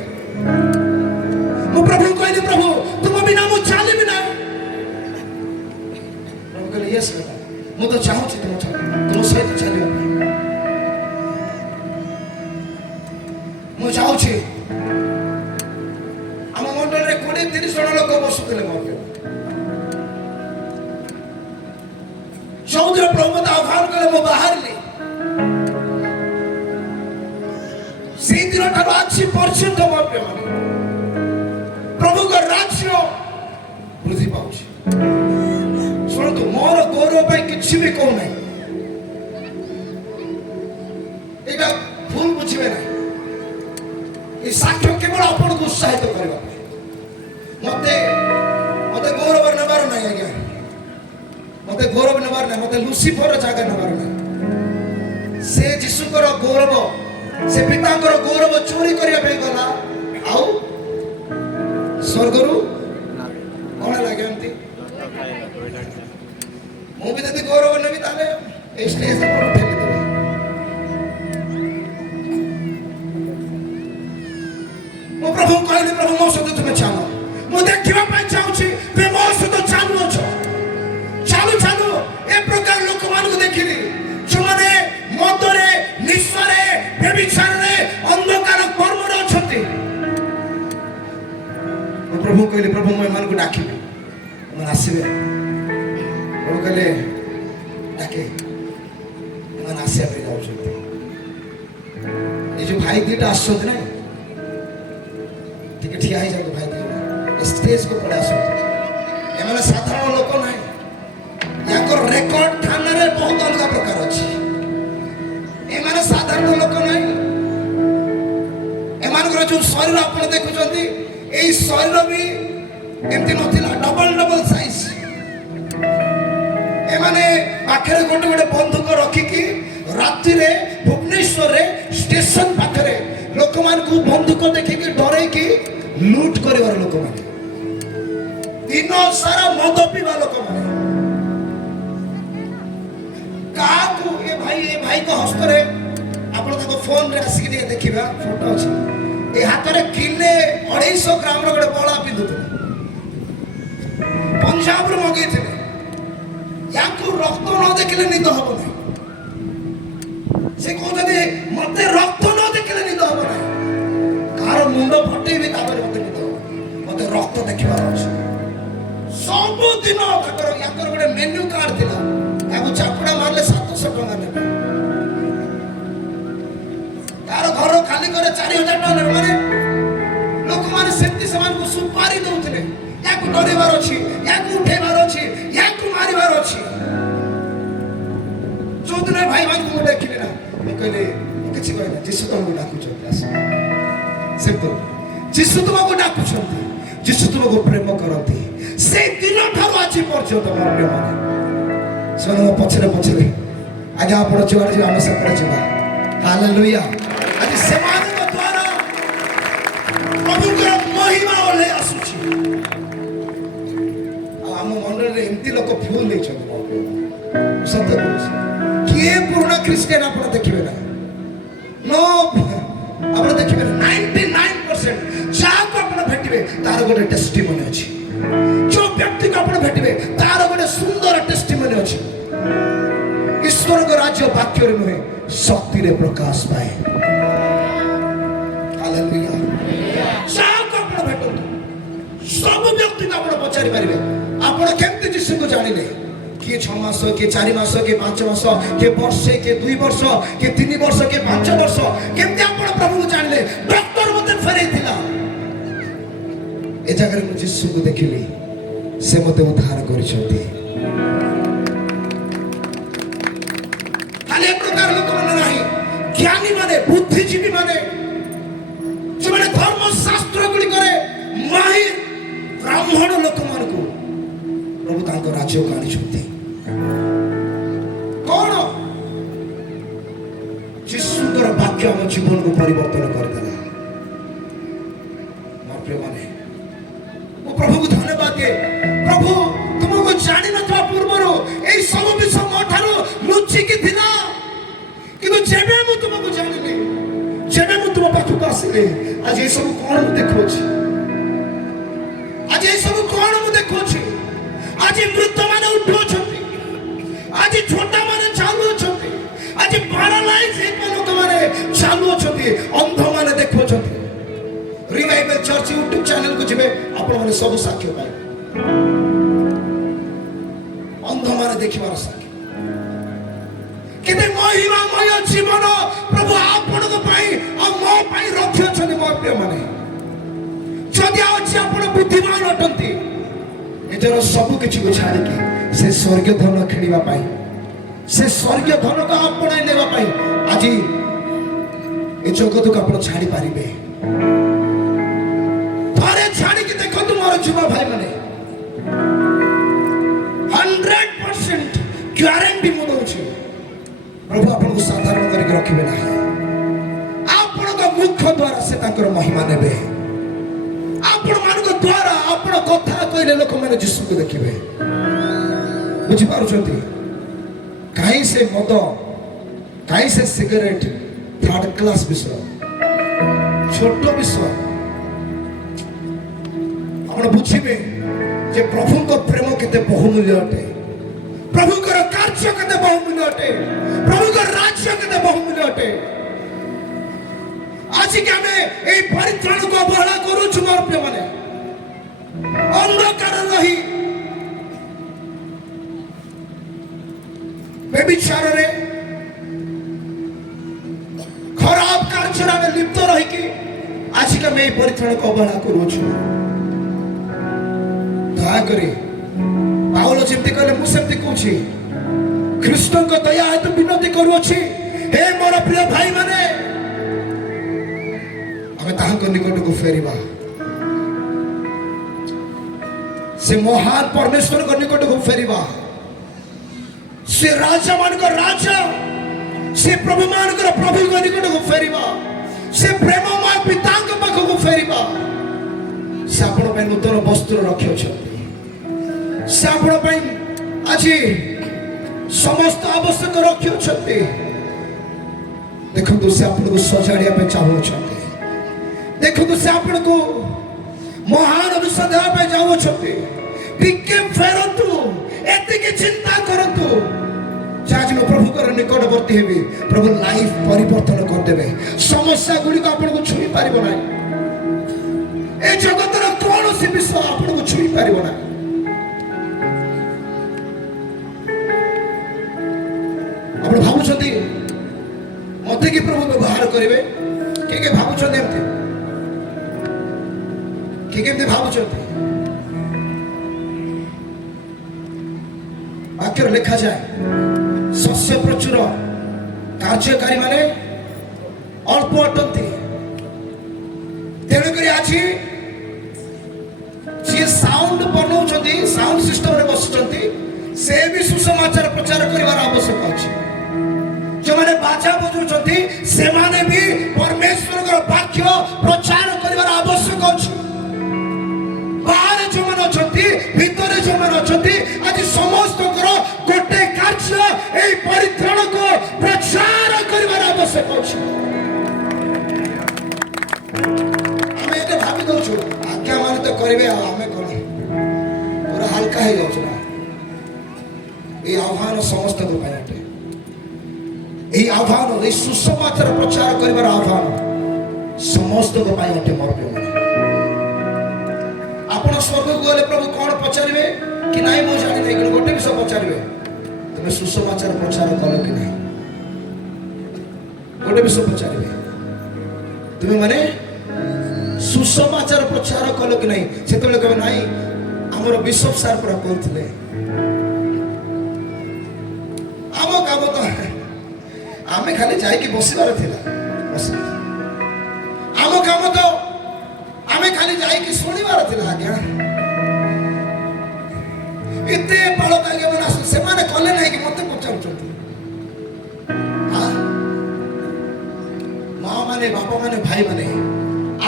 मु प्रभु कहली प्रभु तुम बिना मु चलिबि ना प्रभु कहले यस मु तो चाहू छी तुम सहित चलियो मु चाहू छी हम मंडल रे 20-30 जन लोक बसुतले मोर चौधरी प्रभु मत आह्वान कले मु बाहरली से दिन ठार आज पर्यंत मोर प्रभु का राज्य वृद्धि पाउछ शुणु मोर गौरव पे किछि भी कहू नहीं एटा भूल बुझिबे ना ये साक्ष्य केवल आपण को उत्साहित करबा मते मते गौरव नबार नहीं आज्ञा मते गौरव नबार नहीं मते लुसिफर जागा नबार नहीं से जीशुकर गौरव से पिताकर गौरव चोरी करिया पे गला आउ स्वर्गरु कोन लागे अंती मु भी जदी गौरव नबी ताले ए स्टेज पर ठेली देबे ବ୍ୟଭିଚାରରେ ଅନ୍ଧକାର କର୍ମରେ ଅଛନ୍ତି। ମୁଁ ପ୍ରଭୁ କହିଲି, ପ୍ରଭୁ ମୁଁ ଏମାନଙ୍କୁ ଡାକିବି, ଏମାନେ ଆସିବେ। ପ୍ରଭୁ କହିଲେ ଡାକେ, ଏମାନେ ଆସିବା ପାଇଁ ଯାଉଛନ୍ତି। ଏ ଯୋଉ ଭାଇ ଦିଟା ଆସୁଛନ୍ତି ନା, ଟିକେ ଠିଆ ହେଇଯାନ୍ତୁ ଭାଇ ଦିଟା, ଷ୍ଟେଜକୁ ପଳେଇ ଆସନ୍ତୁ। ଏମାନେ ସାଧାରଣ ଲୋକ ନାହିଁ, ୟାଙ୍କର ରେକର୍ଡ ଥାନାରେ ବହୁତ ଅଲଗା ପ୍ରକାର ଅଛି। ଏମାନେ ସାଧାରଣ ଲୋକ ନାହିଁ। ଏମାନଙ୍କର ଯୋଉ ଶରୀର ଆପଣ ଦେଖୁଛନ୍ତି, ଏଇ ଶରୀର ବି ଏମିତି ନଥିଲା, ଡବଲ ସାଇଜ। ଏମାନେ ପାଖରେ ଗୋଟେ ଗୋଟେ ବନ୍ଧୁକ ରଖିକି ରାତିରେ ଭୁବନେଶ୍ୱରରେ ଷ୍ଟେସନ ପାଖରେ ଲୋକମାନଙ୍କୁ ବନ୍ଧୁକ ଦେଖିକି ଡରେଇକି ଲୁଟ କରିବାର ଲୋକମାନେ, ଦିନ ସାରା ମଦ ପିଇବା ଲୋକମାନେ। କାହାକୁ ଏ ଭାଇଙ୍କ ହସ୍ତରେ ଆପଣ ତାଙ୍କ ଫୋନରେ ଆସିକି ଟିକେ ଦେଖିବା, ଫଟୋ ଅଛି। ଏ ହାତରେ କିଲେ 250 ଗ୍ରାମର ଗୋଟେ ବଳା ପିନ୍ଧୁଥିଲେ, ପଞ୍ଜାବରୁ ମଗେଇଥିଲେ। ୟାଙ୍କୁ ରକ୍ତ ନ ଦେଖିଲେ ନିଦ ହବ ନାହିଁ। ସେ କହୁଛନ୍ତି ମତେ ରକ୍ତ ନ ଦେଖିଲେ ନିଦ ହବ ନାହିଁ। କାହାର ମୁଣ୍ଡ ଫଟେଇବି ତାପରେ ମତେ ନିଦ ହବ, ମତେ ରକ୍ତ ଦେଖିବାର ଅଛି। ସବୁଦିନ ୟାଙ୍କର ଗୋଟେ ମେନୁ କାର୍ଡ ଥିଲା, ତାକୁ ଚାପୁଡା ମାରିଲେ 700 ଟଙ୍କା ନେବେ। ତାର ଘର ଖାଲି করে 4000 ଟଙ୍କା ନେବେ। ମାନେ ଲୋକମାନେ ସେମିତି ସେମାନଙ୍କୁ ସୁପାରି ଦଉଥିଲେ, ୟାକୁ ଡରେଇବାର ଅଛି, ୟାକୁ ଉଠେଇବାର ଅଛି, ୟାକୁ ମାରିବାର ଅଛି। ଯୋଉଦିନ ଭାଇମାନଙ୍କୁ ମୁଁ ଦେଖିଲି ନା, ମୁଁ କହିଲି କିଛି କହିନା, ଯୀଶୁ ତମକୁ ଡାକୁଛନ୍ତି, ଆସ। ସିମ୍ପଲ, ଯୀଶୁ ତୁମକୁ ଡାକୁଛନ୍ତି, ଯୀଶୁ ତୁମକୁ ପ୍ରେମ କରନ୍ତି। ସେଇ ଦିନଠାରୁ ଆଜି ପର୍ଯ୍ୟନ୍ତ ମୋ ପ୍ରିୟମାନେ, ସେମାନେ ମୋ ପଛରେ ପଛରେ, ଆଜ୍ଞା ଆପଣ ଯୁଆଡ଼େ ଯିବା ଆମେ ସେପଟେ ଯିବା। ହାଲେଲୁୟା। ଆଜି ସେମାନଙ୍କ ଦ୍ୱାରା ପ୍ରଭୁଙ୍କର ମହିମା ଓହ୍ଲେଇ ଆସୁଛି। ଆଉ ଆମ ମଣ୍ଡଳୀରେ ଏମିତି ଲୋକ ଫୁଲ ହେଇଛନ୍ତି, ମୋ ପ୍ରିୟମାନେ, ସତ୍ୟ କହୁଛି। କିଏ ପୁରୁଣା ଖ୍ରୀଷ୍ଟିଆନ ଆପଣ ଦେଖିବେ ନା, नो ଆପଣ ଦେଖିବେ 99% ଯାହାକୁ ଆପଣ ଭେଟିବେ ତାର ଗୋଟେ ଟେଷ୍ଟିମନି ଅଛି। ଯୋଉ ବ୍ୟକ୍ତିକୁ ଆପଣ ଭେଟିବେ ତାର ଗୋଟେ ସୁନ୍ଦର ଟେଷ୍ଟିମନି ଅଛି। ଈଶ୍ୱରଙ୍କ ରାଜ୍ୟ ବାକ୍ୟରେ ନୁହେଁ, ଶକ୍ତିରେ ପ୍ରକାଶ ପାଏ। ହାଲେଲୁୟା। ଯାହାକୁ ଆପଣ ଭେଟନ୍ତୁ, ସବୁ ବ୍ୟକ୍ତିକୁ ଆପଣ ପଚାରି ପାରିବେ ଆପଣ କେମିତି ଯୀଶୁକୁ ଜାଣିଲେ। किए 6 मास, किए 4 मास, किए 5 मास, किए वर्षे, किए 2 वर्ष, किए 3 वर्ष, किए 5 वर्ष, केमती आपण प्रभु को जानले। डॉक्टर मते फेरै थिला, ए जगह मु यीशु को देखिली, से मते उद्धार करिसथि। खाली प्रकार लोक माने नाही, ज्ञानी माने, बुद्धिजीवी माने, जे माने धर्म शास्त्र गुडी करे माहिर ब्राह्मण लोक मान को प्रभु तांको राज्य को आनिसथि। कौन जीशुଙ୍କର ବାକ୍ୟ ଆମ ଜୀବନକୁ ପରିବର୍ତ୍ତନ କରିଦେଲା। ମୋ ପ୍ରିୟମାନେ, ମୁଁ ପ୍ରଭୁକୁ ଧନ୍ୟବାଦ ଦିଏ। ପ୍ରଭୁ ତୁମକୁ ଜାଣିନଥିବା ପୂର୍ବରୁ ଏଇ ସବୁ ବିଷୟ ମୋ ଠାରୁ ଲୁଚିକି ଥିଲା, କିନ୍ତୁ ଯେବେ ମୁଁ ତୁମକୁ ଜାଣିଲି, ଯେବେ ମୁଁ ତୁମ ପାଖକୁ ଆସିଲି, ଆଜି ଏସବୁ କଣ ମୁଁ ଦେଖୁଛି, ଆଜି ଏସବୁ କଣ ମୁଁ ଦେଖୁଛି। ଆଜି ମୃତମାନେ ଉଠୁଅଛନ୍ତି, ଆଜି ଛୋଟମାନେ ଚାଲୁଅଛନ୍ତି, ଆଜି ପାରାଲାଇଜ ହେଇଥିବା ଲୋକମାନେ ଚାଲୁଅଛନ୍ତି, ଅନ୍ଧମାନେ ଦେଖୁଅଛନ୍ତି। ରିଭାଇଭାଲ ଚର୍ଚ୍ଚ ୟୁଟ୍ୟୁବ ଚ୍ୟାନେଲକୁ ଯିବେ, ଆପଣମାନେ ସବୁ ସାକ୍ଷ୍ୟ ପାଇବେ। ଅନ୍ଧମାନେ ଦେଖିବାର ସାକ୍ଷ୍ୟ। କେତେ ମହିମାମୟ ଜୀବନ ପ୍ରଭୁ ଆପଣଙ୍କ ପାଇଁ ଆଉ ମୋ ପାଇଁ ରଖିଅଛନ୍ତି। ମୋ ପ୍ରିୟମାନେ, ଯଦି ଆଜି ଆପଣ ବୁଦ୍ଧିମାନ ଅଟନ୍ତି, ନିଜର ସବୁ କିଛିକୁ ଛାଡ଼ିକି ସେ ସ୍ୱର୍ଗୀୟ ଧନ କିଣିବା ପାଇଁ, ସେ ସ୍ୱର୍ଗୀୟ ଧନକୁ ଆପଣାଇ ନେବା ପାଇଁ ଆଜି ଏ ଜଗତକୁ ଆପଣ ଛାଡ଼ି ପାରିବେ। ଥରେ ଛାଡ଼ିକି ଦେଖନ୍ତୁ ମୋର ଯୁବ ଭାଇମାନେ, 100% ଗ୍ୟାରେଣ୍ଟି ମୁଁ ଦଉଛି, ପ୍ରଭୁ ଆପଣଙ୍କୁ ସାଧାରଣ କରିକି ରଖିବେ ନାହିଁ। ଆପଣଙ୍କ ମୁଖ ଦ୍ୱାରା ସେ ତାଙ୍କର ମହିମା ନେବେ। ଆପଣମାନଙ୍କ ଦ୍ୱାରା ଆପଣ କଥା କହିଲେ ଲୋକମାନେ ଯୀଶୁକୁ ଦେଖିବେ। ବୁଝିପାରୁଛନ୍ତି? କାହିଁ ସେ ମଦ, କାହିଁ ସେ ସିଗାରେଟ, ଥାର୍ଡ କ୍ଲାସ ବିଷୟ, ଛୋଟ ବିଷୟ। ଆପଣ ବୁଝିବେ ଯେ ପ୍ରଭୁଙ୍କ ପ୍ରେମ କେତେ ବହୁମୂଲ୍ୟ ଅଟେ, ପ୍ରଭୁଙ୍କର କାର୍ଯ୍ୟ କେତେ ବହୁମୂଲ୍ୟ ଅଟେ, ପ୍ରଭୁଙ୍କର ରାଜ୍ୟ କେତେ ବହୁମୂଲ୍ୟ ଅଟେ। ଆଜିକି ଆମେ ଏଇ ପରିତ୍ରାଣକୁ ଅବହେଳା କରୁଛୁ ମୋର ପ୍ରିୟମାନେ। ଅନ୍ଧକାର ରହି ବ୍ୟଭିଚାରରେ ଖରାପ କାର୍ଯ୍ୟରେ ଆମେ ଲିପ୍ତ ରହିକି ଆଜିକି ଆମେ ଏଇ ପରିତ୍ରାଣକୁ ଅବହେଳା କରୁଛୁ। ଦୟାକରି ପାଉଲ ଯେମିତି କହିଲେ ମୁଁ ସେମିତି କହୁଛି, ଖ୍ରୀଷ୍ଟଙ୍କ ଦୟା ହେତୁ ବିନତି କରୁଅଛି, ହେ ମୋର ପ୍ରିୟ ଭାଇମାନେ ଆମେ ତାହାଙ୍କ ନିକଟକୁ ଫେରିବା। ସେ ମହାନ ପରମେଶ୍ୱରଙ୍କ ନିକଟକୁ ଫେରିବା। ସେ ରାଜା ମାନଙ୍କ ରାଜା, ସେ ପ୍ରଭୁ ମାନଙ୍କର ପ୍ରଭୁଙ୍କ ନିକଟକୁ ଫେରିବା। ସେ ପ୍ରେମମୟ ପିତାଙ୍କ ପାଖକୁ ଫେରିବା। ସେ ଆପଣ ପାଇଁ ନୂତନ ବସ୍ତ୍ର ରଖିଅଛନ୍ତି। ସେ ଆପଣ ପାଇଁ ଆଜି ସମସ୍ତ ଆବଶ୍ୟକ ରଖିଅଛନ୍ତି। ଦେଖନ୍ତୁ ସେ ଆପଣଙ୍କୁ ସଜାଡ଼ିବା ପାଇଁ ଚାହୁଁଛନ୍ତି। ଦେଖନ୍ତୁ ସେ ଆପଣଙ୍କୁ ମହାନ ବିଷୟ ଦେବା ପାଇଁ ଚାହୁଁଛନ୍ତି। ଟିକେ ଫେରନ୍ତୁ, ଏତିକି ଚିନ୍ତା କରନ୍ତୁ ଯେ ଆଜି ମୁଁ ପ୍ରଭୁଙ୍କର ନିକଟବର୍ତ୍ତୀ ହେବି, ପ୍ରଭୁ ଲାଇଫ ପରିବର୍ତ୍ତନ କରିଦେବେ। ସମସ୍ୟା ଗୁଡ଼ିକ ଆପଣଙ୍କୁ ଛୁଇଁ ପାରିବ ନାହିଁ। ଏ ଜଗତର କୌଣସି ବିଷୟ ଆପଣଙ୍କୁ ଛୁଇଁ ପାରିବ ନାହିଁ। ଆପଣ ଭାବୁଛନ୍ତି ମତେ କି ପ୍ରଭୁ ବ୍ୟବହାର କରିବେ? କିଏ ଭାବୁଛନ୍ତି ଏମିତି? କିଏ କେମିତି ଭାବୁଛନ୍ତି? ବାକ୍ୟରେ ଲେଖାଯାଏ ଶସ୍ୟ ପ୍ରଚୁର, କାର୍ଯ୍ୟକାରୀ ମାନେ ଅଳ୍ପ ଅଟନ୍ତି। ତେଣୁକରି ଆଜି ଯିଏ ସାଉଣ୍ଡ ବନଉଛନ୍ତି, ସାଉଣ୍ଡ ସିଷ୍ଟମରେ ବସୁଛନ୍ତି, ସେ ବି ସୁସମାଚାର ପ୍ରଚାର କରିବାର ଆବଶ୍ୟକ ଅଛି। ଯେଉଁମାନେ ବାଜା ବଜାଉଛନ୍ତି ସେମାନେ ବି ପରମେଶ୍ୱରଙ୍କର ବାକ୍ୟ ପ୍ରଚାର କରିବାର ଆବଶ୍ୟକ ଅଛି। ବାହାରେ ଯେଉଁମାନେ ଅଛନ୍ତି, ଭିତରେ ଯେଉଁମାନେ ଅଛନ୍ତି, ଆଜି ସମସ୍ତଙ୍କର ଗୋଟେ କାର୍ଯ୍ୟ ଏହି ପରିତ୍ରାଣକୁ ପ୍ରଚାର କରିବାର ଆବଶ୍ୟକ ଅଛି। ଆମେ ଏତେ ଭାବି ଦଉଛୁ ଆଜ୍ଞା ମାନେ ତ କରିବେ, ଆଉ ଆମେ କଣ, ପୁରା ହାଲକା ହେଇଯାଉଛୁ ନା। এই আহ্বান সমস্তଙ୍କ ପାଇଁ ଅଟେ। এই আহ্বান, এই সুসমাচার প্রচার করিবার আহ্বান সমস্তଙ୍କ ପାଇଁ ଅଟେ। ମୋର ପ୍ରିୟମାନେ, ଆପଣ ସ୍ୱର୍ଗକୁ ଗଲେ ପ୍ରଭୁ କଣ ପଚାରିବେ କି ନାହିଁ ମୁଁ ଜାଣି ନାହିଁ, କିନ୍ତୁ ଗୋଟେ ବିଷୟ ପଚାରିବେ, ତୁମେ ସୁସମାଚାର ପ୍ରଚାର କଲ କି ନାହିଁ। ଗୋଟେ ବିଷୟ ପଚାରିବେ, ତୁମେ ମାନେ ସୁସମାଚାର ପ୍ରଚାର କଲ କି ନାହିଁ। ସେତେବେଳେ କହିବେ ନାହିଁ ଆମର ବିଶପ ସାର୍ ପୁରା କହୁଥିଲେ, ଆମ କାମ ତ ଆମେ ଖାଲି ଯାଇକି ବସିବାର ଥିଲା। ଆମ କାମ ତ ଆମେ ଖାଲି ଯାଇକି ଶୁଣିବାର ଥିଲା। ଆଜ୍ଞା ଏତେ ବାଳକ ଆଜ୍ଞା ମାନେ ଆସୁ, ସେମାନେ କଲେ ନାହିଁ କି ମତେ ପଚାରୁଛନ୍ତି। ମା ମାନେ, ବାପା ମାନେ, ଭାଇ ମାନେ,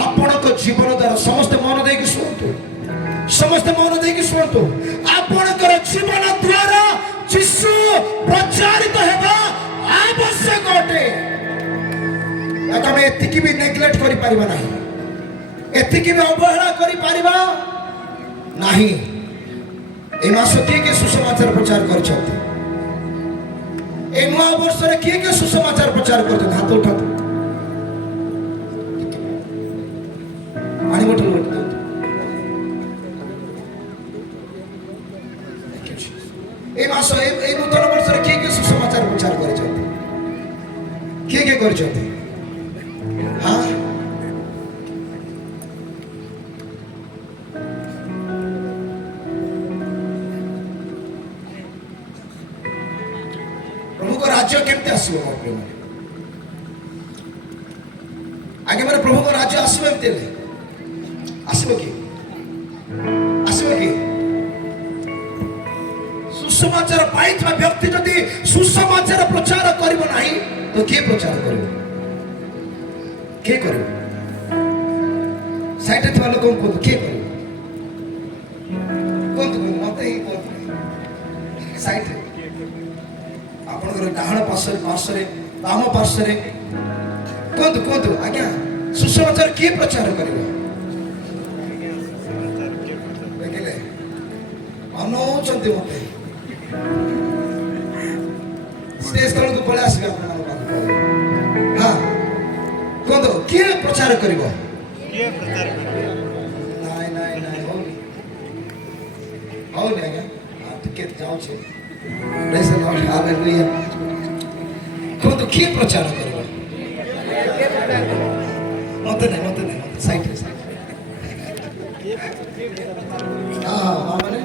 ଆପଣଙ୍କ ଜୀବନ ଦ୍ୱାରା ସମସ୍ତେ ମନ ଦେଇକି ଶୁଣନ୍ତୁ, ସମସ୍ତେ ମନ ଦେଇକି ଶୁଣନ୍ତୁ। ଆପଣଙ୍କର ଜୀବନ ଦ୍ୱାରା ଯୀଶୁ ପ୍ରଚାରିତ ହେବା ଆବଶ୍ୟକ ଅଟେ। ଆମେ ଏତିକି ବି ନେଗ୍ଲେକ୍ଟ କରିପାରିବା ନାହିଁ, ଏତିକି ବି ଅବହେଳା କରିପାରିବା ନାହିଁ। এই ମାସ କିଏ କିଏ ସୁସମାଚାର ପ୍ରଚାର କରିଛନ୍ତି? এই ନୂଆ ବର୍ଷରେ କିଏ କିଏ ସୁସମାଚାର ପ୍ରଚାର କରିଛନ୍ତି? ହାତ ଉଠାନ୍ତୁ। ପାଣି ବୋଟଲ ଦିଅନ୍ତୁ। এই ମାସ, এই ନୂତନ ବର୍ଷରେ କିଏ କିଏ ସୁସମାଚାର ପ୍ରଚାର କରିଛନ୍ତି? କିଏ କିଏ କରିଛନ୍ତି? ପ୍ରଭୁଙ୍କ ରାଜ୍ୟ କେମିତି ଆସିବ? ଆଜ୍ଞା ମାନେ ପ୍ରଭୁଙ୍କ ରାଜ୍ୟ ଆସିବ ଏମିତି ହେଲେ ଆସିବ କି? ଆସିବ କି? ସୁସମାଚାର ପାଇଥିବା ବ୍ୟକ୍ତି ଯଦି ସୁସମାଚାର ପ୍ରଚାର କରିବ ନାହିଁ ତ କିଏ ପ୍ରଚାର କରିବ? କିଏ କରିବ? ସାଇଡରେ ଥିବା ଲୋକଙ୍କୁ କୁହନ୍ତୁ, କିଏ କରିବ? କୁହନ୍ତୁ, ମତେ ହିଁ କୁହନ୍ତୁ। ସାଇଡରେ ଆପଣଙ୍କର ଡାହାଣ ପାର୍ଶ୍ୱରେ, ବାମ ପାର୍ଶ୍ୱରେ କୁହନ୍ତୁ, କୁହନ୍ତୁ ଆଜ୍ଞା ସୁସମାଚାର କିଏ ପ୍ରଚାର କରିବ? ଦେଖିଲେ ଅନଉଛନ୍ତି ମତେ। ସ୍ଟେଜ ତଳକୁ ପଳେଇ ଆସିବେ ଆପଣମାନଙ୍କ ପାଖକୁ। ହଁ କୁହନ୍ତୁ, କିଏ ପ୍ରଚାର କରିବ? କିଏ ପ୍ରଚାର କରିବ? ନାଇଁ ନାଇଁ ନାଇଁ ହଉନି ଆଜ୍ଞା। ଟିକେ ଯାଉଛି। Praise the Lord, hallelujah। କୁହନ୍ତୁ କିଏ ପ୍ରଚାର କରିବ? ମତେ ସାଇଡରେ ମାନେ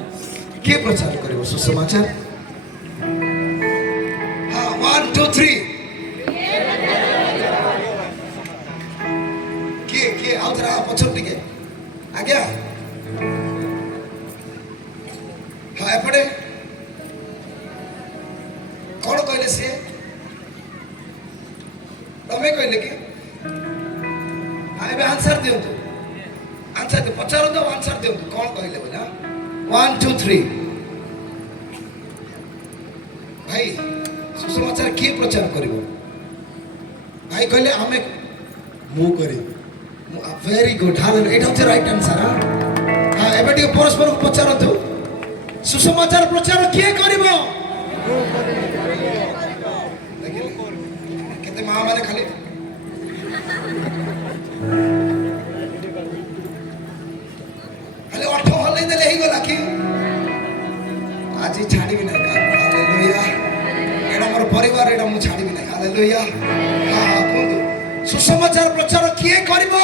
କିଏ ପ୍ରଚାର କରିବ ସୁସମାଚାର? ହଁ 1 2 3 କିଏ ଆଉ ଥରେ ପଛରୁ ଟିକେ ଆଜ୍ଞା। ହଁ ଏପଟେ କଣ କହିଲେ ସିଏ? ତମେ କହିଲେ କି? ଏବେ ଆନ୍ସର ଦିଅନ୍ତୁ, ପଚାରନ୍ତୁ ଆଉ ଆନ୍ସର ଦିଅନ୍ତୁ କଣ କହିଲେ ବୋଲେ। 1 2 3 ଭାଇ ସୁସମାଚାର କିଏ ପ୍ରଚାର କରିବ? ଭାଇ କହିଲେ ଆମେ, ମୁଁ କରିବି। Very good, hallelujah. ଏଇଟା ହଉଛି ରାଇଟ୍ ଆନ୍ସର। ହଁ ଏବେ ଟିକେ ପରସ୍ପରକୁ ପଚାରନ୍ତୁ, ସୁସମାଚାର ପ୍ରଚାର କିଏ କରିବ? କେତେ ମା ମାନେ ଖାଲି ଅର୍ଥ ହଲେଇ ଦେଲେ ହେଇଗଲା କି? ଆଜି ଛାଡ଼ିବି ନାହିଁ। ହାଲେଲୁୟା। ଏଇଟା ମୋର ପରିବାର, ଏଇଟା ମୁଁ ଛାଡ଼ିବି ନାହିଁ। ହାଲେଲୁୟା। ହଁ କୁହନ୍ତୁ, ସୁସମାଚାର ପ୍ରଚାର କିଏ କରିବ?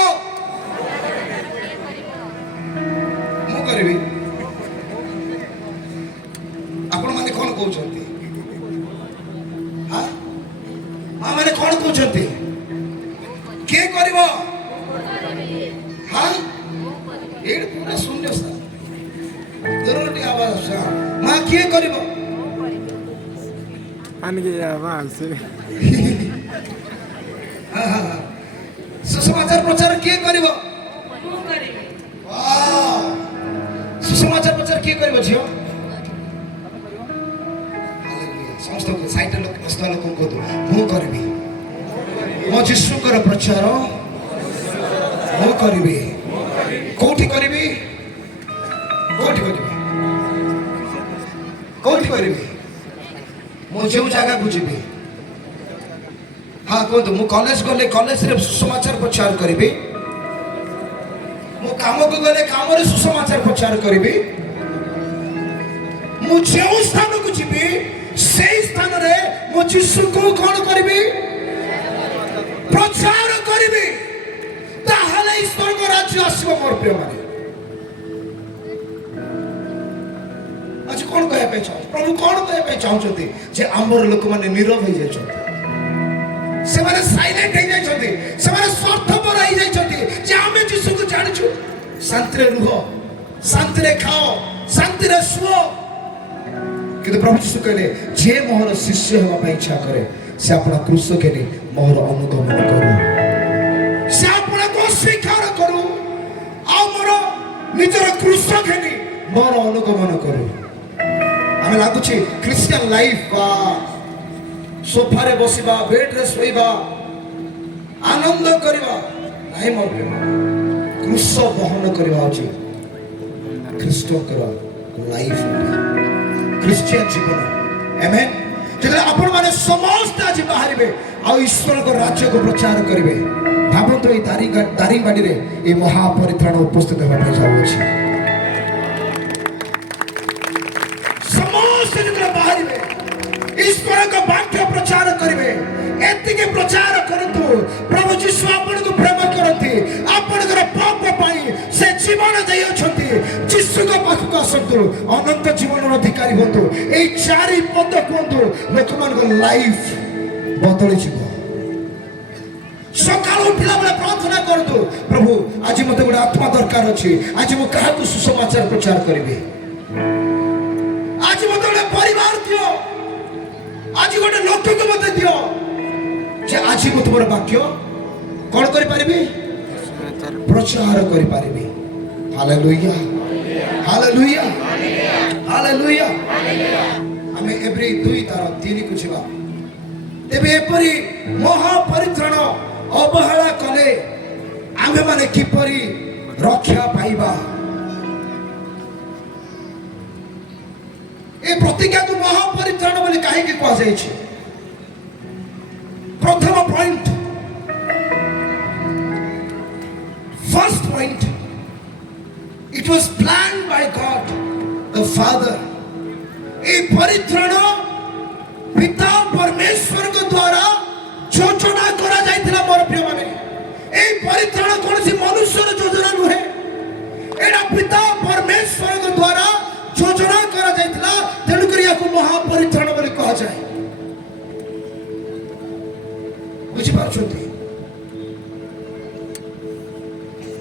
ମୁଁ କରିବି। ଆପଣମାନେ କଣ କହୁଛନ୍ତି? ମାନେ କଣ କହୁଛନ୍ତି? କିଏ କରିବ? ହଁ ଏଇଠି ପୁରା ଶୂନ୍ୟ ସାର୍, ଦୂରରୁ ଟିକେ ଆବାଜ। ମା କିଏ କରିବ? ସୁସମାଚାର ପ୍ରଚାର କିଏ କରିବ? ସୁସମାଚାର ପ୍ରଚାର କିଏ କରିବ? ଝିଅ ସମସ୍ତଙ୍କୁ ସାଇଟ୍ ବସିଥିବା ଲୋକଙ୍କୁ କୁହନ୍ତୁ, ମୁଁ କରିବି। ମୋ ଯୀଶୁଙ୍କର ପ୍ରଚାର ମୁଁ କରିବି। କୋଉଠି କରିବି? କୋଉଠି କରିବି? ମୁଁ ଯେଉଁ ଜାଗାକୁ ଯିବି। ହଁ କୁହନ୍ତୁ, ମୁଁ କଲେଜ ଗଲେ କଲେଜରେ ସୁସମାଚାର ପ୍ରଚାର କରିବି। ମୁଁ କାମକୁ ଗଲେ କାମରେ ସୁସମାଚାର ପ୍ରଚାର କରିବି। ମୁଁ ଯେଉଁ ସ୍ଥାନକୁ ଯିବି ସେଇ ସ୍ଥାନରେ ମୁଁ ଯୀଶୁଙ୍କୁ କଣ କରିବି? ପ୍ରଚାର କରିବି। ତାହେଲେ ଏହି ସ୍ୱର୍ଗ ରାଜ୍ୟ ଆସିବ। ମୋର ପ୍ରିୟମାନେ, ଆଜି କଣ କହିବା ପାଇଁ ଚାହୁଁଛନ୍ତି? ପ୍ରଭୁ କଣ କହିବା ପାଇଁ ଚାହୁଁଛନ୍ତି? ଯେ ଆମର ଲୋକମାନେ ନୀରବ ହେଇଯାଇଛନ୍ତି, ସେମାନେ ସାଇଲେଣ୍ଟ ହେଇଯାଇଛନ୍ତି, ସେମାନେ ସ୍ୱାର୍ଥପର ହେଇଯାଇଛନ୍ତି। ଯେ ଆମେ ଯୀଶୁକୁ ଜାଣିଛୁ, ଶାନ୍ତିରେ ରୁହ, ଶାନ୍ତିରେ ଖାଅ, ଶାନ୍ତିରେ ଶୁଅ। କିନ୍ତୁ ପ୍ରଭୁ ଯୀଶୁ କହିଲେ, ଯିଏ ମୋର ଶିଷ୍ୟ ହେବା ପାଇଁ ଇଚ୍ଛା କରେ ସେ ଆପଣ କ୍ରୁଶ ଘେନି ମୋର ଅନୁଗମନ କରୁ। ସେ ଆପଣଙ୍କୁ ଅସ୍ୱୀକାର କରୁ ଆଉ ମୋର ନିଜର କ୍ରୁଶ ଘେନି ମୋର ଅନୁଗମନ କରୁ। ଆମେ ଲାଗୁଛି ଖ୍ରୀଷ୍ଟିଆନ ଲାଇଫ ବା ସୋଫାରେ ବସିବା, ବେଡରେ ଶୋଇବା, ଆନନ୍ଦ କରିବା, ନାହିଁ ମୋର ପ୍ରିୟ। କ୍ରୁଶ ବହନ କରିବା ହେଉଛି ଖ୍ରୀଷ୍ଟଙ୍କର ଲାଇଫ, ଖ୍ରୀଷ୍ଟିଆନ ଜୀବନ। ଆମେନ୍। ଯେତେବେଳେ ଆପଣମାନେ ସମସ୍ତେ ଆଜି ବାହାରିବେ ଆଉ ଈଶ୍ୱରଙ୍କ ରାଜ୍ୟକୁ ପ୍ରଚାର କରିବେ, ଭାବନ୍ତୁ ଏଇ ଦାରିଙ୍ଗବାଡ଼ିରେ এই ମହାପରିତ୍ରାଣ ଉପସ୍ଥିତ ହେବା ପାଇଁ ଯାଉଅଛି। ସମସ୍ତେ ଯେତେବେଳେ ବାହାରିବେ ଈଶ୍ୱରଙ୍କ ବାକ୍ୟ ପ୍ରଚାର କରିବେ। ଏତିକି ପ୍ରଚାର କରନ୍ତୁ, ପ୍ରଭୁ ଯୀଶୁ ଆପଣଙ୍କୁ ପ୍ରେମ କରନ୍ତି, ଆପଣଙ୍କର ପାପ ପାଇଁ ସେ ଜୀବନ ଦେଇଅଛନ୍ତି। ଯୀଶୁଙ୍କ ପାଖକୁ ଆସନ୍ତୁ, ଅନନ୍ତ ଜୀବନର ଅଧିକାରୀ ହୁଅନ୍ତୁ। ଏଇ 4 ପଦ କୁହନ୍ତୁ, ଲୋକମାନଙ୍କ ଲାଇଫ ବଦଳିଯିବ। ସକାଳୁ ଉଠିଲା ବେଳେ ପ୍ରାର୍ଥନା କରନ୍ତୁ, ପ୍ରଭୁ ଆଜି ମତେ ଗୋଟେ ଆତ୍ମା ଦରକାର ଅଛି। ଆଜି ମୁଁ କାହାକୁ ସୁସମାଚାର ପ୍ରଚାର କରିବି? ଆଜି ମତେ ଗୋଟେ ପରିବାର ଦିଅ, ଆଜି ଗୋଟେ ଲୋକକୁ ମତେ ଦିଅ, ଯେ ଆଜି ମୁଁ ତୁମର ବାକ୍ୟ କଣ କରିପାରିବି? ପ୍ରଚାର କରିପାରିବି। Hallelujah, hallelujah, hallelujah. ଆମେ ଏଭ୍ରି 2:3 କୁ ଯିବା। ତେବେ ଏପରି ମହାପରିତ୍ରାଣ ଅବହେଳା କଲେ ଆମେମାନେ କିପରି ରକ୍ଷା ପାଇବା? ଏ ପ୍ରତିଜ୍ଞାକୁ ମହାପରିତ୍ରାଣ ବୋଲି କାହିଁକି କୁହାଯାଇଛି? ପ୍ରଥମ point, It was planned by God the Father. এই পরিত্রাণ পিতা পরমেশ্বরଙ୍କ ଦ୍ୱାରା ଯୋଜନା କରାଯାଇଥିଲା ମୋର ପ୍ରିୟମାନେ। এই পরিত্রাণ କୌଣସି ମନୁଷ୍ୟର ଯୋଜନା ନୁହେଁ, ଏଇଟା ପିତା ପରମେଶ୍ୱରଙ୍କ ଦ୍ୱାରା ଯୋଜନା କରାଯାଇଥିଲା। ତେଣୁକରି ଏହାକୁ ମହାପରିତ୍ରାଣ ବୋଲି କୁହାଯାଏ। ବୁଝିପାରୁଛନ୍ତି?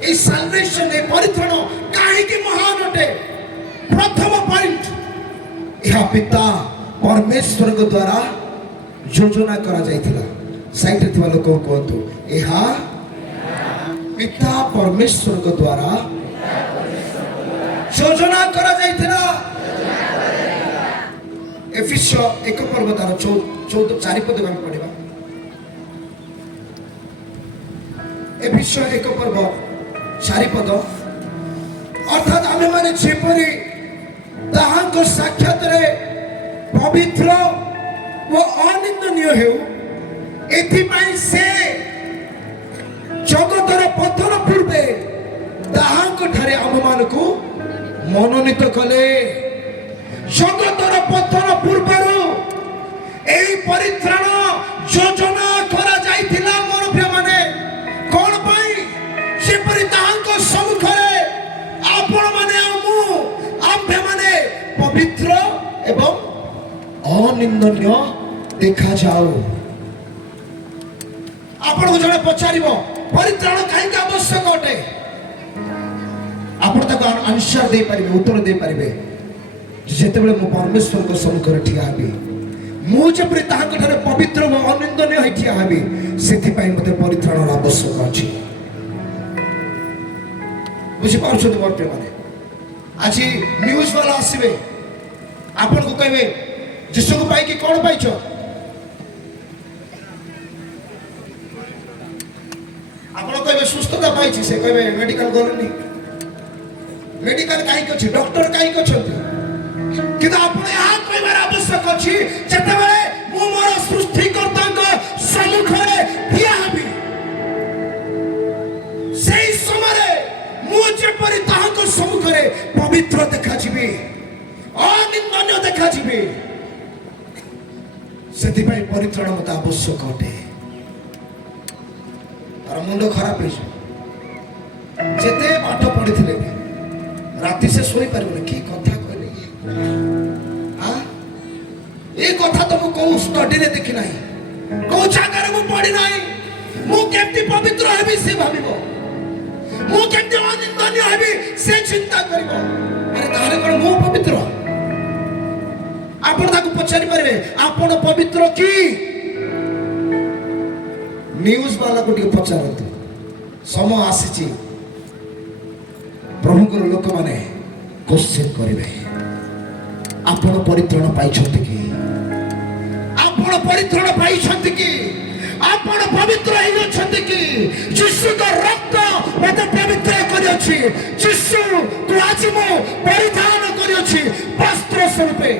এই সালভেশন এই পরিত্রাণ কাহিଁକି ମହାନ ଅଟେ? ପ୍ରଥମ ପଏଣ୍ଟ, ଏହା ପିତା ପରମେଶ୍ୱରଙ୍କ ଦ୍ୱାରା ଯୋଜନା କରାଯାଇଥିଲା। ସାଇଡରେ ଥିବା ଲୋକ କୁହନ୍ତୁ, ଏହା ପିତା ପରମେଶ୍ୱରଙ୍କ ଦ୍ୱାରା ଯୋଜନା କରାଯାଇଥିଲା। ଏଫେସୀୟ 1 ପର୍ବ ତାର 4 ପଦ ଆମେ ପଢିବା। ଏଫେସୀୟ 1 ପର୍ବ 4 ପଦ, ଅର୍ଥାତ୍ ଆମେମାନେ ଯେପରି ତାହାଙ୍କ ସାକ୍ଷାତରେ ପବିତ୍ର ଓ ଅନିନ୍ଦନୀୟ ହେଉ, ଏଥିପାଇଁ ସେ ଜଗତର ପତନ ପୂର୍ବେ ତାହାଙ୍କ ଠାରେ ଆମମାନଙ୍କୁ ମନୋନୀତ କଲେ। ଜଗତର ପତନ ପୂର୍ବରୁ ଏହି ପରିତ୍ରାଣ ଯୋଜନା କରାଯାଇଥିଲା ମୋର ପ୍ରିୟମାନେ। କ'ଣ ପାଇଁ? ସେପରି ତାହାଙ୍କ ସମ୍ମୁଖରେ ଆପଣମାନେ ଆଉ ମୁଁ ଆମ୍ଭେମାନେ ପବିତ୍ର ଏବଂ ଅନିନ୍ଦନୀୟ ଦେଖାଯାଉ। ଆପଣଙ୍କୁ ଜଣେ ପଚାରିବ ପରିତ୍ରାଣ କାହିଁକି ଆବଶ୍ୟକ ଅଟେ? ଆପଣ ତାକୁ ଆନ୍ସର ଦେଇପାରିବେ, ଉତ୍ତର ଦେଇପାରିବେ, ଯେତେବେଳେ ମୁଁ ପରମେଶ୍ୱରଙ୍କ ସମ୍ମୁଖରେ ଠିଆ ହେବି, ମୁଁ ଯେପରି ତାହାଙ୍କ ଠାରେ ପବିତ୍ର ଓ ଅନିନ୍ଦନୀୟ ହୋଇ ଠିଆ ହେବି, ସେଥିପାଇଁ ମୋତେ ପରିତ୍ରାଣର ଆବଶ୍ୟକ ଅଛି। ବୁଝିପାରୁଛନ୍ତି ମୋର ପ୍ରିୟମାନେ? ଆଜି ନ୍ୟୁଜ ବାଲା ଆସିବେ, ଆପଣଙ୍କୁ କହିବେ ଯୀଶୁଙ୍କୁ ପାଇକି କ'ଣ ପାଇଛ? ଆପଣ କହିବେ ସୁସ୍ଥତା ପାଇଛି, ସେ କହିବେ ମେଡିକାଲ ଗଲେନି। ମେଡିକାଲ କାହିଁକି ଅଛି? ଡକ୍ଟର କାହିଁକି ଅଛନ୍ତି? କିନ୍ତୁ ଆପଣ ଏହା କହିବାର ଆବଶ୍ୟକ ଅଛି, ଯେତେବେଳେ ମୁଁ ମୋର ସୃଷ୍ଟିକର୍ତ୍ତାଙ୍କ ସମ୍ମୁଖରେ ଠିଆ ହେବି, ସେହି ସମୟରେ ମୁଁ ଯେପରି ତାହାଙ୍କ ସମ୍ମୁଖରେ ପବିତ୍ର ଦେଖାଯିବି, ଅନିନ୍ଦନୀୟ ଦେଖାଯିବି। ସେଥିପାଇଁ ପରିତ୍ରାଣ ମୋତେ ଆବଶ୍ୟକ ଅଟେ। ତାର ମୁଣ୍ଡ ଖରାପ ହେଇଯିବ, ଯେତେ ପାଠ ପଢିଥିଲେ ବି ରାତି ସେ ଶୋଇପାରିବନି। କି କଥା କହିଲେ ଏ କଥା ତ ମୁଁ କୋଉ ଷ୍ଟଡିରେ ଦେଖି ନାହିଁ, କୋଉ ଜାଗାରେ ମୁଁ ପଢି ନାହିଁ। ମୁଁ କେମିତି ପବିତ୍ର ହେବି ସେ ଭାବିବ, ମୁଁ କେମିତି ଅନିନ୍ଦନୀୟ ହେବି ସେ ଚିନ୍ତା କରିବ। ଆରେ ତାହେଲେ କ'ଣ ମୁଁ ପବିତ୍ର? ଆପଣ ତାକୁ ପଚାରି ପାରିବେ, ଆପଣ ପବିତ୍ର କି? ନ୍ୟୁଜ ବାଲାକୁ ଟିକେ ପଚାରନ୍ତୁ। ସମୟ ଆସିଛି, ପ୍ରଭୁଙ୍କର ଲୋକମାନେ କୋଶ୍ଚିନ୍ କରିବେ, ଆପଣ ପରିତ୍ରାଣ ପାଇଛନ୍ତି କି? ଆପଣ ପରିତ୍ରାଣ ପାଇଛନ୍ତି କି? ଆପଣ ପବିତ୍ର ହେଇଅଛନ୍ତି କି? ଯୀଶୁଙ୍କ ରକ୍ତ ମୋତେ ପବିତ୍ର କରିଅଛି। ଯୀଶୁକୁ ଆଜି ମୁଁ ପରିଧାନ କରିଅଛି ବସ୍ତ୍ର ସ୍ୱରୂପେ।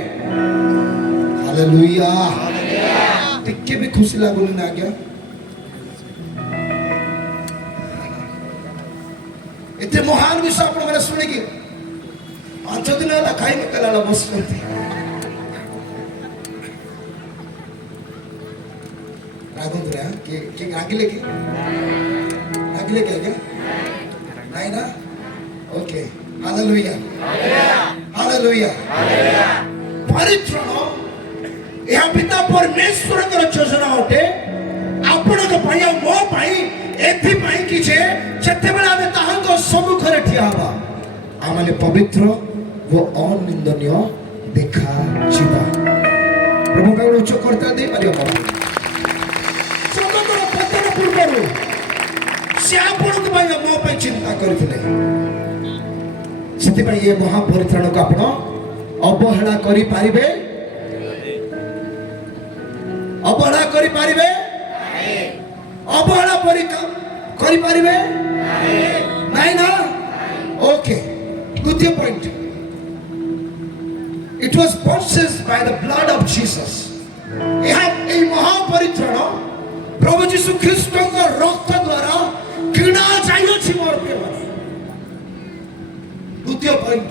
ହାଲେଲୁୟା। ଟିକେ ବି ଖୁସି ଲାଗୁନି ନା ଆଜ୍ଞା? ଏତେ ମହାନ ବିଷୟ ଆପଣମାନେ ଶୁଣିକି 5 ଦିନ ହେଲା ଖାଇ ନକଲା ବସୁଛନ୍ତି। ରାଗନ୍ତୁରା କିଏ ରାଗିଲେ କି? ରାଗିଲେ କି ଆଜ୍ଞା? ନାଇଁ ନା? Okay, hallelujah hallelujah. ପରିତ୍ରାଣ ଏହା ପିତା ପରମେଶ୍ୱରଙ୍କର ଯୋଜନା ଅଟେ ଆପଣଙ୍କ ପାଇଁ ଆଉ ମୋ ପାଇଁ। ଏଥିପାଇଁ କି ଯେତେବେଳେ ଆମେ ତାହାଙ୍କ ସମ୍ମୁଖରେ ଠିଆ ହେବା, ଆମେ ପବିତ୍ର ଓ ଅନିନ୍ଦନୀୟ ଦେଖାଯିବା। ପ୍ରଭୁ କାରଣ ଉଚ୍ଚ କର୍ତ୍ତା ଦେଇପାରିବ। ଜଗତର ପତନ ପୂର୍ବରୁ ସେ ଆପଣଙ୍କ ପାଇଁ ମୋ ପାଇଁ ଚିନ୍ତା କରିଥିଲେ। ସେଥିପାଇଁ ଏ ମହାପରିତ୍ରାଣକୁ ଆପଣ ଅବହେଳା କରିପାରିବେ? ଅବହେଳା କରିପାରିବେ? ଅବହେଳା କରିପାରିବେ ନାଇଁ ନା? ଓକେ, ଦ୍ୱିତୀୟ point, it was purchased by the blood of Jesus. ଏହା ଏହି ମହାପରିତ୍ରାଣ ପ୍ରଭୁ ଯୀଶୁ ଖ୍ରୀଷ୍ଟଙ୍କ ରକ୍ତ ଦ୍ୱାରା କିଣା ଯାଇଅଛି ମୋର ପ୍ରିୟମାନେ। द्वितीय पॉइंट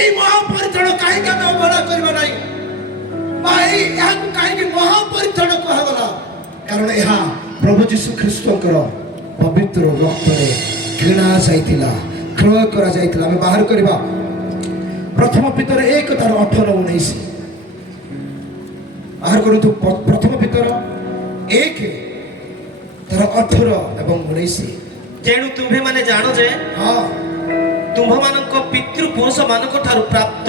এই মহাপরিত্রাণ কাহিଁକି ଆମେ ଅବହେଳା କରିବା ନାହିଁ ବା ଏହାକୁ କାହିଁକି ମହାପରିତ୍ରାଣ କୁହାଗଲା କାରଣ ଏହା ପ୍ରଭୁ ଯୀଶୁ ଖ୍ରୀଷ୍ଟଙ୍କର ପବିତ୍ର ରକ୍ତରେ କିଣା ଯାଇଥିଲା କ୍ରୟ କରାଯାଇଥିଲା ଆମେ ବାହାର କରିବା ପ୍ରଥମ ପିତର 1:18-19 ବାହାର କରନ୍ତୁ ପ୍ରଥମ ପିତର 1:18-19 ତେଣୁ ତୁମ୍ଭେମାନେ ଜାଣ ଯେ ହଁ ତୁମ୍ଭମାନଙ୍କ ପିତୃପୁରୁଷ ମାନଙ୍କ ଠାରୁ ପ୍ରାପ୍ତ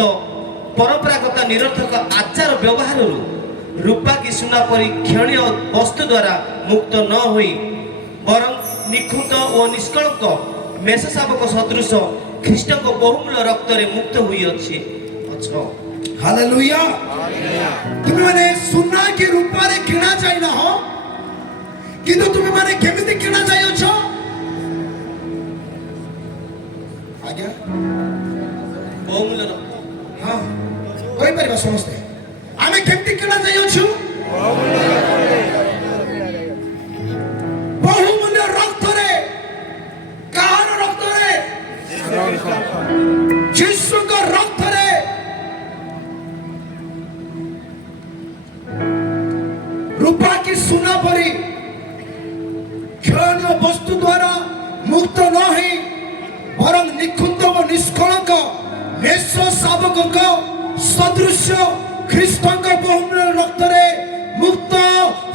ପରମ୍ପରାଗତ ନିରର୍ଥକ ଆଚାର ବ୍ୟବହାରରୁ ରୂପା କି ସୁନା ପରି କ୍ଷଣୀୟ ବସ୍ତୁ ଦ୍ୱାରା ମୁକ୍ତ ନ ହୋଇ ବରଂ ନିଖୁଁତ ଓ ନିଷ୍କଳଙ୍କ ମେଷ ଶାବକ ସଦୃଶ ଖ୍ରୀଷ୍ଟଙ୍କ ବହୁମୂଲ୍ୟ ରକ୍ତରେ ମୁକ୍ତ ହୋଇଅଛି ଅଛ। हालेलुया तुम्हें माने सुना के रूपा रे किणा जाय ना हो किंतु तुम्हें माने केमिति किणा जाय छ आज्ञा ବହୁମୂଲ୍ୟ ରକ୍ତ हां कोई परिबा समझते आमे केमिति किणा जाय छ बहुमूल्य रक्त रे कार रक्त रे यीशु का रक्त रे रूपा की सुना परी क्षणीय वस्तु द्वारा मुक्त न ही वरं निखुंत व निष्कलंक मेष शावक सदृश ख्रीष्टଙ୍କ बहुमूल्य रक्तरे मुक्त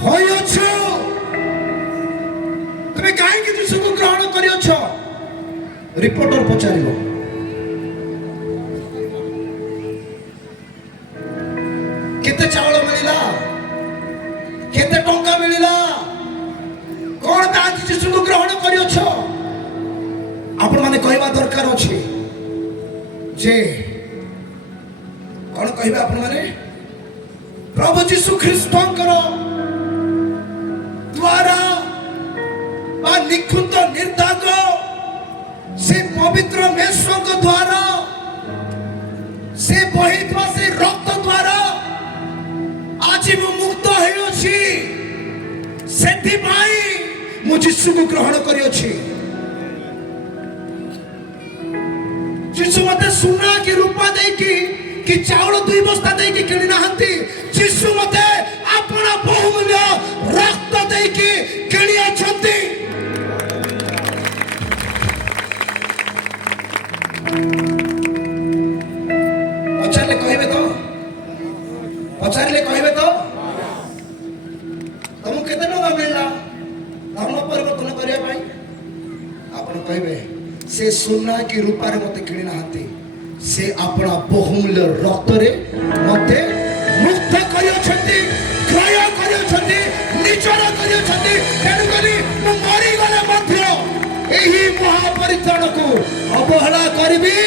होयछ तमे काहे कि यीशु को ग्रहण करियछ रिपोर्टर पचारिलो केते चावल मिलिला केते टंका मिलिला कोन ताज यीशु को ग्रहण करियछ आपण माने कहबा दरकार अछि जे कोन कहबा आपण माने प्रभु यीशु ख्रीष्टଙ୍କର द्वारा बा निखुंत निर्दाग से पवित्र मेषଙ୍କ द्वारा से बहितवा से रक्त द्वारा आज मु मुक्त होइछि सेति भाई मु यीशु को ग्रहण करियछि यीशु मते सुना की रूपा देई कि चावल 2 बस्ता देई कि किनि नाहंती यीशु मते अपना बहुमूल्य रक्त देई कि किनि अछंती पचारले कहबे तो तुमको केते टका मिलला धर्म परिवर्तन करिया भाई आपण कहबे से सुना की रूपारे मते किनि नाहंती से अपना बहुमूल्य रक्तरे मते मुक्त करियछंती क्रय करियछंती निचर करियछंती तेनु कली मु मरि गले मध्य एही महापरित्राण को अवहेला करबी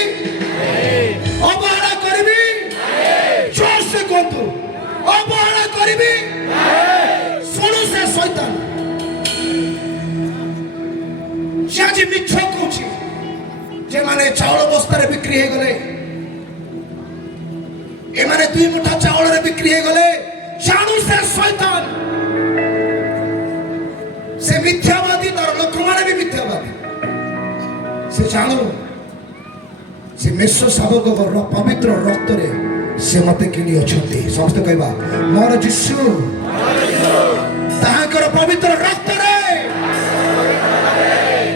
जोर से कहतु अवहेला करबी सुनु से शैतान जे मिछ कहूची जे माने चावल बस्तारे बिक्री हे गले ए माने 2 मुठा चावल रे बिक्री हे गले जानू से शैतान से मिथ्यावादी तर लोक माने भी मिथ्यावादी से जानू से मेष शावक पवित्र रक्त रे से मते किनी अछंती समस्त कहबा मोर यीशु ताहाकर पवित्र रक्त रे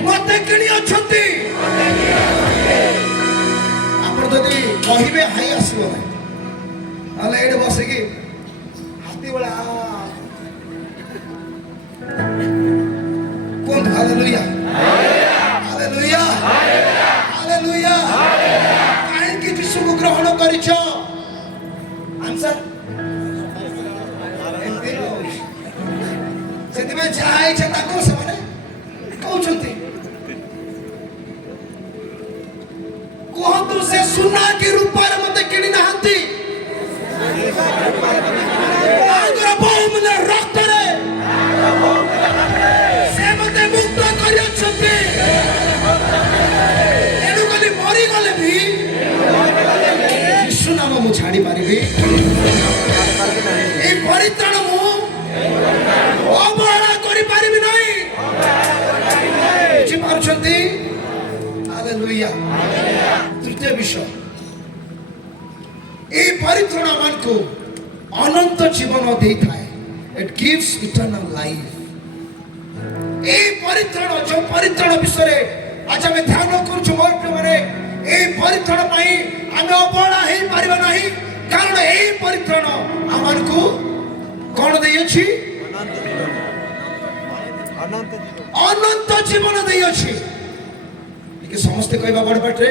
मते किनी अछंती आपण जदी कहिबे हाई आसीबो ना आले एडे बसे की हाथी बळा कोन हालेलुया हालेलुया हालेलुया काहे कि यीशु को ग्रहण करिछ आंसर सेति में जाय छ ताको से माने कहउछंती कहतु से सुना के रूपार मते किनि नाहंती आगर बहुमूल्य रक्त रे से मते मुक्त करियछंती एनु कली मरि गले भी यीशु नाम मु छाडी पारिबी ए परित्राण मु अवहेला करि पारिबी नाही बुझि पारुछंती हालेलुया द्वितीय विषय ए परित्रण को अनंत जीवन दे थाए it gives eternal life a परित्रण जो परित्रण विषय आज आम ध्यान करूँ मोर प्रिय माने ए परित्रण पाई आम अबहेला हे पारिबा नाही कारण ए परित्रण आमन को कौन दे अछि अनंत जीवन दे अछि कि समस्त कहबा बड़ पटरे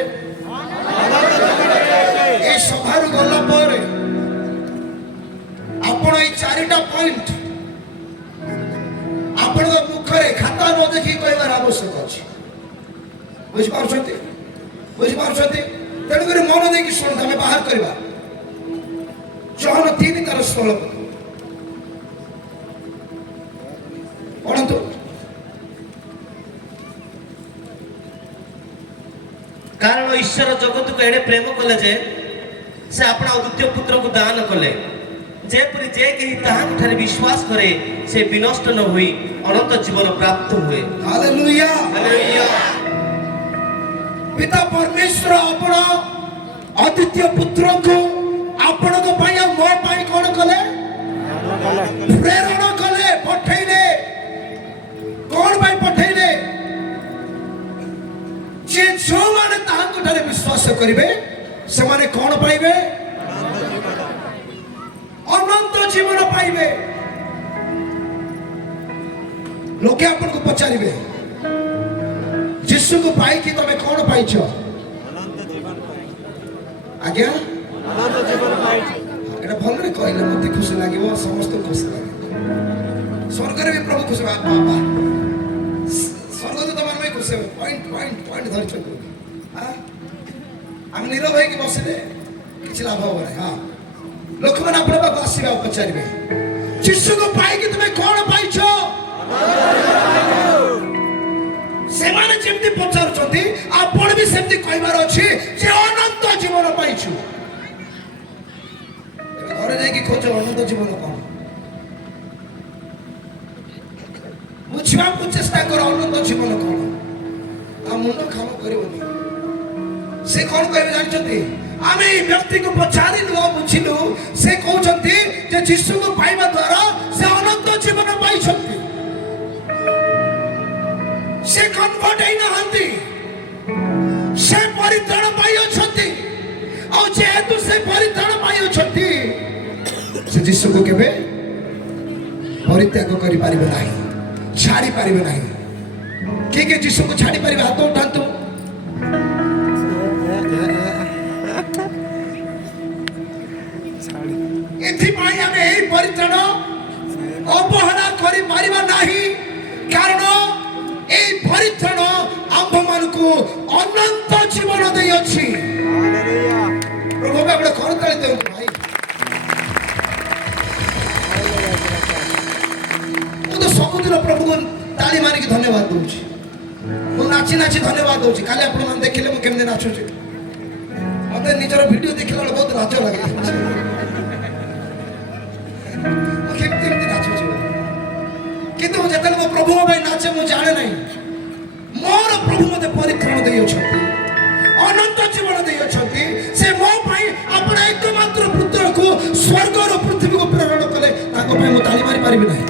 ए सभार गला पर आपण ए चारिटा पॉइंट आपण मुखरे खाता न देखि कहबार आवश्यक अछि बुझ पारछते तेणु कर मन देखि सुन हमें बाहर करबा जहन 3 तार 16 पढ़ंतु कारण ईश्वर जगत को एडे प्रेम कले जे से अपना अद्वितीय पुत्र को दान कले जेपरि जे कहि ताहां ठारे विश्वास करे से विनष्ट न होई अनंत जीवन प्राप्त हुए हालेलुया हालेलुया पिता परमेश्वर अपना अद्वितीय पुत्र को आपण को पाया मो पाई कोन कले प्रेरण कले पठैले कोन भाई पठैले जे जो माने ताहां ठारे विश्वास करिवे से माने कोन पाइबे अनंत जीवन पाइबे लोके आपन को पचारिबे यीशु को पाई कि तमे कोन पाइछो अनंत जीवन आज्ञा अनंत जीवन एटा भल रे कहले मते खुशी लागिवो समस्त खुशी लागिवो स्वर्ग रे भी प्रभु खुशी बाबा स्वर्ग तो तमन में खुशी पॉइंट धर छ हां हम नीरव है कि बसिले किछ लाभ हो रे हां लोक मन आपन बाबा आसीबा पचारिबे यीशु को पाई कि तमे कोन पाइछो से माने जेमती पचारुछंती आपण भी सेमती कहबार अछि जे अनंत जीवन पाइछु घरे जाई कि खोजो अनंत जीवन कोन बुझिबा को चेष्टा कर अनंत जीवन कोन आ मुंड काम करबोनी से कोन कहबे जानछंती आमे ई व्यक्ति को पचारिलु बुझिलु से कहउछंती जे यीशु को पाइबा द्वारा से अनंत जीवन पाइछंती से कन्वर्ट है ना हंती से परित्रण पाइयो छंती और जेहेतु से परित्रण पाइयो छंती से यीशु को केबे परित्याग करि पारिबे नाही छाड़ी पारिबे नाही के यीशु को छाड़ी पारिबे हाथ उठांतु एथि पाई हमें एही परित्रण अवहेला करि पारिबा नाही कारण ए परित्रण आंभ मान को अनंत जीवन दे अछि हालेलुया प्रभु के अपने करताली दे भाई वो तो सब दिन प्रभु को ताली मारी के धन्यवाद दूची वो नाची धन्यवाद दूची काले आपण मन देखिले मु केमने नाचू छी मते निजर वीडियो देखिला बहुत लाज लागे केमते नाचू छी किंतु जतन मो प्रभु भाई नाचे मु जाने नहीं मोर प्रभु मते परित्रण दे छथि अनंत जीवन दे छथि से मो भाई अपना एकमात्र पुत्र को स्वर्ग और पृथ्वी को प्रेरण कले ताको भाई मु ताली मारी पारिबि नहीं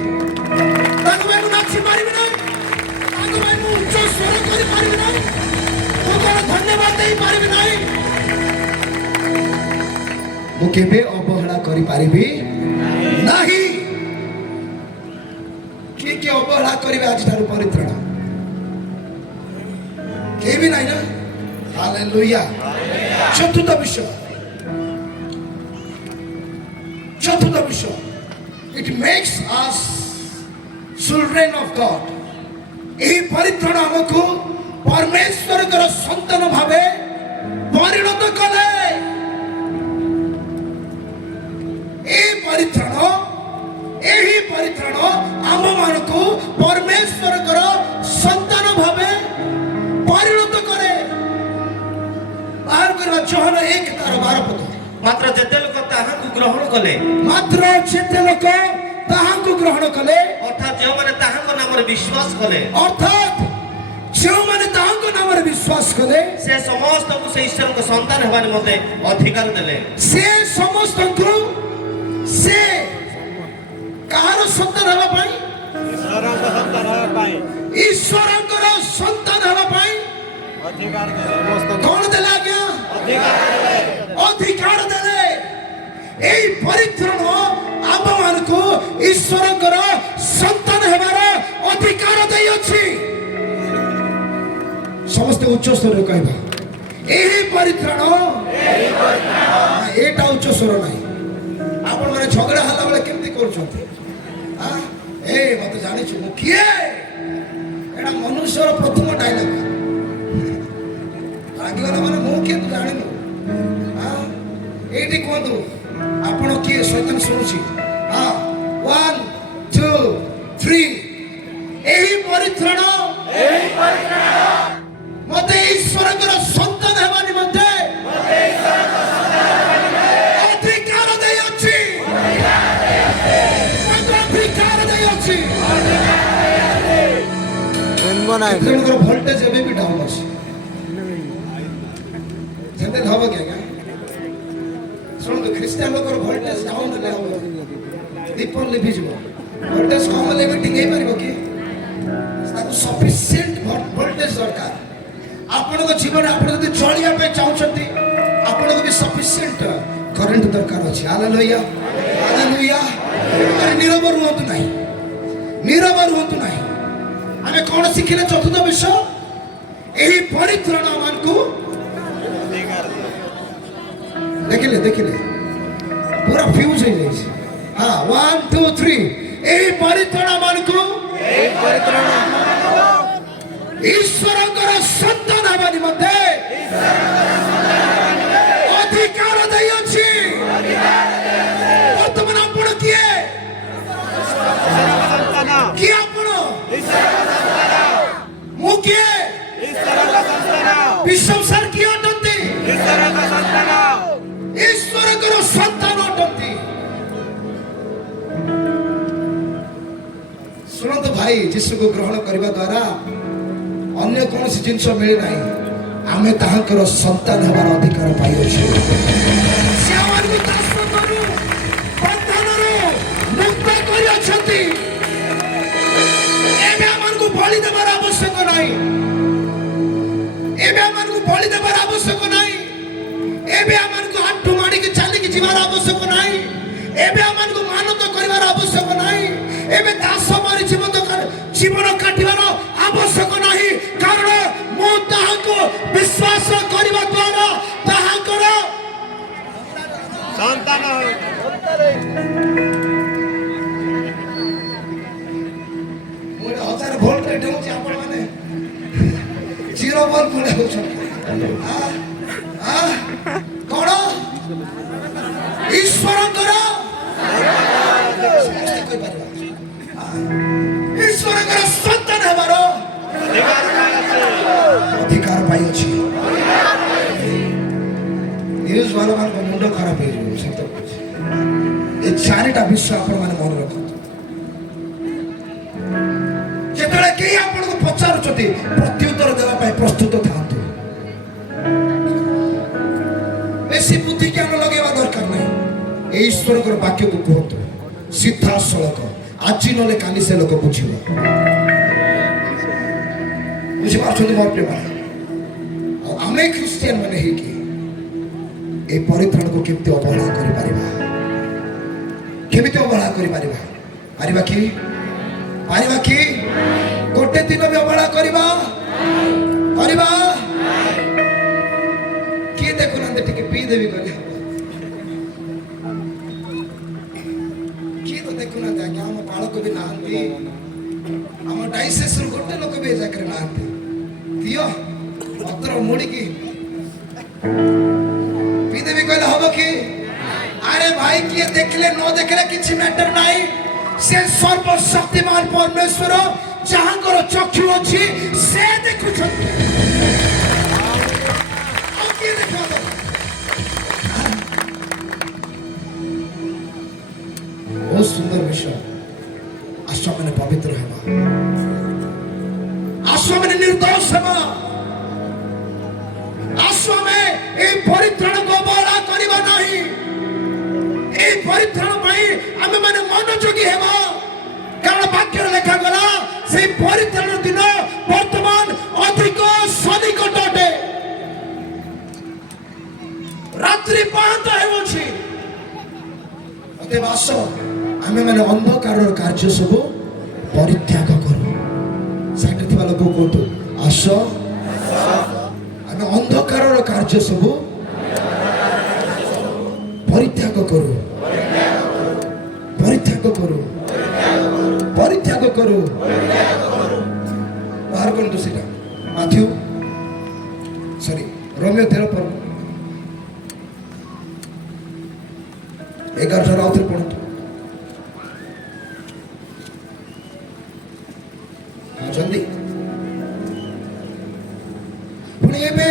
ताको भाई मु नाची पारिबि नहीं ताको भाई मु उच्च स्वर करि पारिबि नहीं मु कोन धन्यवाद देई पारिबि नहीं मु केबे अवहेला करि पारिबि नाही के अवहेला करिवे आज तार परित्रण के भी नहीं ना हालेलुया चतुर्थ विषय it makes us children of God एही परित्रण हमको परमेश्वर कर संतान भावे परिणत कले एही परित्रण आम मान को परमेश्वर कर संतान भावे परिणत करे बाहर करवा जोहन 1 तार 12 पद मात्र जेते लोक ताहा को ग्रहण कले अर्थात जो माने ताहां को नाम रे विश्वास ପ୍ରକାଶ କଲେ ସେ ସମସ୍ତଙ୍କୁ ସେ ଈଶ୍ୱରଙ୍କ ସନ୍ତାନ ହେବା ନିମନ୍ତେ ଅଧିକାର ଦେଲେ। ସେ ସମସ୍ତଙ୍କୁ ସେ କାହାର ସନ୍ତାନ ହେବା ପାଇଁ ଈଶ୍ୱରଙ୍କ ସନ୍ତାନ ହେବା ପାଇଁ ଈଶ୍ୱରଙ୍କର ସନ୍ତାନ ହେବା ପାଇଁ ଅଧିକାର ଦେଲେ। ସମସ୍ତଙ୍କୁ କଣ ଦେଲେ ଆଜ୍ଞା? ଅଧିକାର ଦେଲେ। ଅଧିକାର ଦେଲେ। এই ପରିତ୍ରାଣ ଆମମାନଙ୍କୁ ଈଶ୍ୱରଙ୍କର ସନ୍ତାନ ହେବାର ଅଧିକାର ଦେଇଅଛି। ସମସ୍ତେ ଉଚ୍ଚ ସ୍ୱରରେ କହିବା ଏହି ପରିତ୍ରାଣ। ଏଇଟା ଉଚ୍ଚ ସ୍ୱର ନାହିଁ। ଆପଣ ମାନେ ଝଗଡ଼ା ହେଲା ବେଳେ କେମିତି କରୁଛନ୍ତି? ଏ ମତେ ଜାଣିଛୁ ମୁଁ କିଏ? ଏଇଟା ମନୁଷ୍ୟର ପ୍ରଥମ ଡାଇଲଗ। ରାଗିଗଲା ମାନେ ମୁଁ କିଏ ତୁ ଜାଣିନୁ। ଏଇଠି କୁହନ୍ତୁ ଆପଣ କିଏ? ଶୈତାନ ଶୁଣୁଛି। 1 2 3 ଏହି ପରିତ୍ରାଣ ମତେ ଈଶ୍ୱରଙ୍କର ସନ୍ତାନ ହେବା ନିମନ୍ତେ ଅଧିକାର ଦେଇଅଛି। ଅଧିକାର ଦେଇଅଛି। ଜନ୍ମ ନାହିଁ। ତେଣୁକର ଭୋଲ୍ଟେଜ ଏବେ ବି ଡାଉନ୍ ଅଛି। ସେମିତି ହବ କି ଆଜ୍ଞା? ଶୁଣନ୍ତୁ ଖ୍ରୀଷ୍ଟିଆନ ଲୋକର ଭୋଲ୍ଟେଜ ଡାଉନ୍ ହେଲେ ହବ। ଦୀପ ଲିଭିଯିବ। ଭୋଲ୍ଟେଜ କମ ହେଲେ ବି ଟିଙ୍ଗେଇ ପାରିବ କି? ତାକୁ ସଫିସିଏଣ୍ଟ ଭୋଲ୍ଟେଜ ଦରକାର। ଆପଣଙ୍କ ଜୀବନରେ ଆପଣ ଯଦି ଚଳିବା ପାଇଁ ଚାହୁଁଛନ୍ତି ଆପଣଙ୍କୁ ବି ସଫିସିଏଣ୍ଟ କରେଣ୍ଟ ଦରକାର ଅଛି। Hallelujah hallelujah. ନୀରବ ରୁହନ୍ତୁ ନାହିଁ। ନୀରବ ରୁହନ୍ତୁ ନାହିଁ। ଆମେ କଣ ଶିଖିଲେ? ଚତୁର୍ଥ ବିଷୟ ଏହି ପରିତ୍ରାଣ ଆମକୁ ଦେଖିଲେ ଦେଖିଲେ ପୁରା ଫ୍ୟୁଜ ହେଇଯାଇଛି। 1 2 3 ଏହି ପରିତ୍ରାଣ ଆମକୁ ଈଶ୍ୱରଙ୍କର ସନ୍ତାନ ହେବା ନିମନ୍ତେ ଅଧିକାର ଦେଇଅଛି। ବର୍ତ୍ତମାନ ଆପଣ କିଏ? ସନ୍ତାନ। କିଏ ଆପଣ? ଈଶ୍ୱରଙ୍କ ସନ୍ତାନ। ମୁଁ କିଏ? ଈଶ୍ୱରଙ୍କ ସନ୍ତାନ। ବିଶ୍ୱ ସାର୍ କିଏ ଅଟନ୍ତି? ଈଶ୍ୱରଙ୍କ ସନ୍ତାନ। ଈଶ୍ୱରଙ୍କର ସନ୍ତାନ ଅଟନ୍ତି। ଶୁଣନ୍ତୁ ଭାଇ, ଯୀଶୁକୁ ଗ୍ରହଣ କରିବା ଦ୍ୱାରା ଅନ୍ୟ କୌଣସି ଜିନିଷ ମିଳେ ନାହିଁ। ଆମେ ତାହାଙ୍କର ସନ୍ତାନ ହେବାର ଅଧିକାର ପାଇଅଛୁ। ସେ ଆମକୁ ଦାସତ୍ୱରୁ ବନ୍ଧନରୁ ମୁକ୍ତ କରିଅଛନ୍ତି। ଏବେ ଆମକୁ ବଳି ଦେବାର ଆବଶ୍ୟକ ନାହିଁ। ଏବେ ଆମକୁ ବଳି ଦେବାର ଆବଶ୍ୟକ ନାହିଁ। ଏବେ ଆମକୁ ଆଣ୍ଠୁ ମାଡ଼ିକି ଚାଲିକି ଯିବାର ଆବଶ୍ୟକ ନାହିଁ। ଏବେ ଆମକୁ ମାନତ କରିବାର ଆବଶ୍ୟକ ନାହିଁ। ଏବେ ଦାସ ମାରି ଜୀବନ କାଟିବାର ଆବଶ୍ୟକ ନାହିଁ। କାରଣ ମୁଁ ତାହାକୁ ବିଶ୍ୱାସ କରିବା ଦ୍ୱାରା ତାହାଙ୍କର ସନ୍ତାନ। ମୁଁ 1000 ଭୋଲ୍ଟରେ ଡେଉଁଛି। ଆପଣ ମାନେ 0 ଭୋଲ୍ଟ ଭଳିଆ ହେଉଛନ୍ତି। କଣ? ଈଶ୍ୱରଙ୍କର ସମସ୍ତେ କହିପାରିବା ଈଶ୍ୱରଙ୍କର ସନ୍ତାନ ହେବାର ଅଧିକାର ପାଇଅଛି। ନ୍ୟୁଜ ବାଲାମାନଙ୍କ ମୁଣ୍ଡ ଖରାପ ହେଇଯିବ। ସତ କହୁଛି। ଏ 4ଟା ବିଷୟ ଆପଣ ମାନେ ମନେ ରଖନ୍ତୁ। ଯେତେବେଳେ କେହି ଆପଣଙ୍କୁ ପଚାରୁଛନ୍ତି ପ୍ରତ୍ୟୁତ୍ତର ଦେବା ପାଇଁ ପ୍ରସ୍ତୁତ ଥାଆନ୍ତୁ। ବେଶୀ ବୁଦ୍ଧି ଜ୍ଞାନ ଲଗେଇବା ଦରକାର ନାହିଁ। ଏ ଈଶ୍ୱରଙ୍କର ବାକ୍ୟକୁ କୁହନ୍ତୁ ସିଧାସଳଖ। ଆଜି ନହେଲେ କାଲି ସେ ଲୋକ ବୁଝିବ। ବୁଝିପାରୁଛନ୍ତି ମୋର ପ୍ରିୟ ଭାଇ? ଆଉ ଆମେ ଖ୍ରୀଷ୍ଟିଆନ ମାନେ ହେଇକି এই ପରିତ୍ରାଣକୁ କେମିତି ଅବହେଳା କରିପାରିବା? କେମିତି ଅବହେଳା କରିପାରିବା? ପାରିବା କି? ପାରିବା କି? ଗୋଟେ ଦିନ ବି ଅବହେଳା କରିବା? କରିବା? କିଏ ଦେଖୁନାହାନ୍ତି ଟିକେ ପିଇଦେବି କହିଲେ କିଏ ତ ଦେଖୁନାହାନ୍ତି ଆଜ୍ଞା। ଆମ ବାଳକ ବି ନାହାନ୍ତି। ଆମ ଡାଇସେସର ଗୋଟେ ଲୋକ ବି ଏ ଜାଗାରେ ନାହାନ୍ତି। ଦିଅ ପତ୍ର ମୁଡ଼ିକି ପିଇଦେବି କହିଲେ ହବ କି? ଆରେ ଭାଇ, କିଏ ଦେଖିଲେ ନ ଦେଖିଲେ କିଛି ମ୍ୟାଟର ନାହିଁ। ସେ ସର୍ବଶକ୍ତିମାନ ପରମେଶ୍ୱର ଯାହାଙ୍କର ଚକ୍ଷୁ ଅଛି ସେ ଦେଖୁଛନ୍ତି। ଆଉ କିଏ ଦେଖିବ? ବହୁତ ସୁନ୍ଦର ବିଷୟ। ଆସ ମାନେ ପବିତ୍ର ହେବା। ଆସ ମାନେ ନିର୍ଦ୍ଦୋଷ ହେବା। ଆମେ এই ପରିତ୍ରାଣକୁ ଅବହେଳା କରିବା ନାହିଁ। এই ପରିତ୍ରାଣ ପାଇଁ ଆମେ ମାନେ ମନୋଯୋଗୀ ହେବା, କାରଣ ବାକ୍ୟରେ ଲେଖାଗଲା সেই ପରିତ୍ରାଣ ଦିନ ବର୍ତ୍ତମାନ ଅଧିକ ସନ୍ନିକଟ ଅଟେ। ରାତ୍ରି ପାହାନ୍ତା ହେଉଅଛି। ଅତଏବ ଆସ ଆମେ ମାନେ ଅନ୍ଧକାରର କାର୍ଯ୍ୟ ସବୁ ପରିତ୍ୟାଗ କରୁ। ସାଇଡରେ ଥିବା ଲୋକ କୁହନ୍ତୁ, ଆସ ଆମେ ଅନ୍ଧକାରର କାର୍ଯ୍ୟ ସବୁ ପରିତ୍ୟାଗ କରୁ, ପରିତ୍ୟାଗ କରୁ, ପରିତ୍ୟାଗ କରୁ। ବାହାର କରନ୍ତୁ ସେଟା ମାଥ୍ୟୁ ରୋମିଓ 13:11 ଠାରୁ ଆଉଥରେ ପଢନ୍ତୁ। ଜଲ୍ଦି ପୁଣି ଏବେ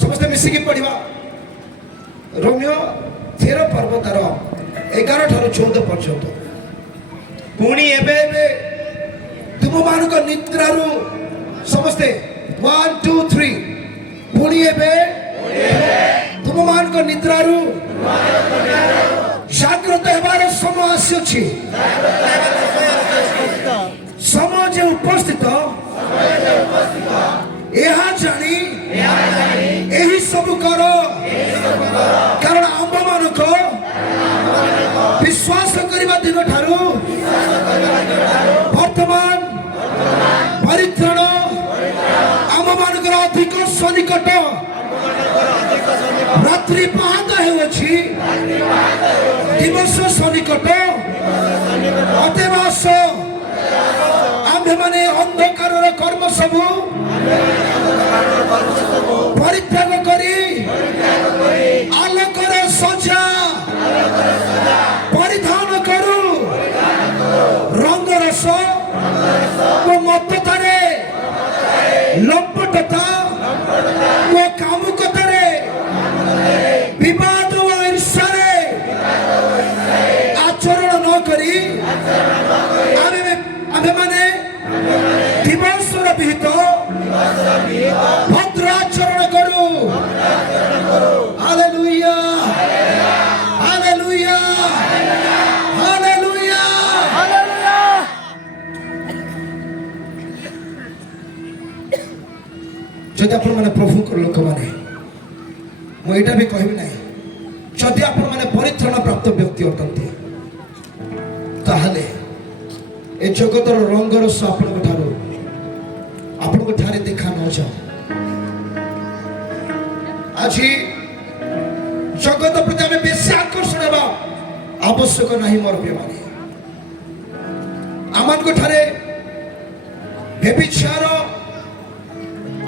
ସମସ୍ତେ ମିଶିକି ପଢିବା। ରୋମିଓ 13 ପର୍ବ ତାର 11 ଠାରୁ 14 ପର୍ଯ୍ୟନ୍ତ। ପୁଣି ଏବେ ତୁମମାନଙ୍କ ନିଦ୍ରାରୁ ସମସ୍ତେ 1 2 3 ପୁଣି ଏବେ ତୁମମାନଙ୍କ ନିଦ୍ରାରୁ ଜାଗ୍ରତ ହେବାର ସମୟ ଆସିଅଛି। ସମୟ ଯେ ଉପସ୍ଥିତ ଏହା ଜାଣି ଏହି ସବୁ କର, କାରଣ ଆମ୍ଭମାନଙ୍କ ବିଶ୍ୱାସ କରିବା ଦିନ ଠାରୁ ବର୍ତ୍ତମାନ ପରିତ୍ରାଣ ଆମମାନଙ୍କର ଅଧିକ ସନ୍ନିକଟ। ରାତ୍ରି ପାହାନ୍ତା ହେଉଅଛି, ଦିବସ ସନ୍ନିକଟ। ଅତଏବ ଆସ ଆମ୍ଭେମାନେ ଅନ୍ଧକାରର କର୍ମ ସବୁ ପରିତ୍ୟାଗ କରି ଆଲୋକର ସଜ୍ଜା ପରିଧାନ କରୁ। ରଙ୍ଗରସ ଓ ମତ୍ତତାରେ, ଲମ୍ପଟତା ଓ କାମୁକତାରେ, ବିବାଦ ଓ ଈର୍ଷାରେ ଆଚରଣ ନ କରି ଆମେମାନେ ଦିବସର ବିହିତ ଭଦ୍ର ଆଚରଣ କରୁ। Hallelujah, hallelujah, hallelujah. ଯଦି ଆପଣମାନେ ପ୍ରଭୁଙ୍କର ଲୋକମାନେ, ମୁଁ ଏଇଟା ବି କହିବି ନାହିଁ, ଯଦି ଆପଣମାନେ ପରିତ୍ରାଣ ପ୍ରାପ୍ତ ବ୍ୟକ୍ତି ଅଟନ୍ତି ତାହେଲେ ଏ ଜଗତର ରଙ୍ଗରସ ଆପଣଙ୍କ ଠାରେ ଦେଖା ନଯାଉ। ଆଜି ଜଗତ ପ୍ରତି ଆମେ ବେଶୀ ଆକର୍ଷଣ ହେବା ଆବଶ୍ୟକ ନାହିଁ। ମୋର ପ୍ରିୟମାନେ, ଆମମାନଙ୍କ ଠାରେ ବ୍ୟଭିଚାର,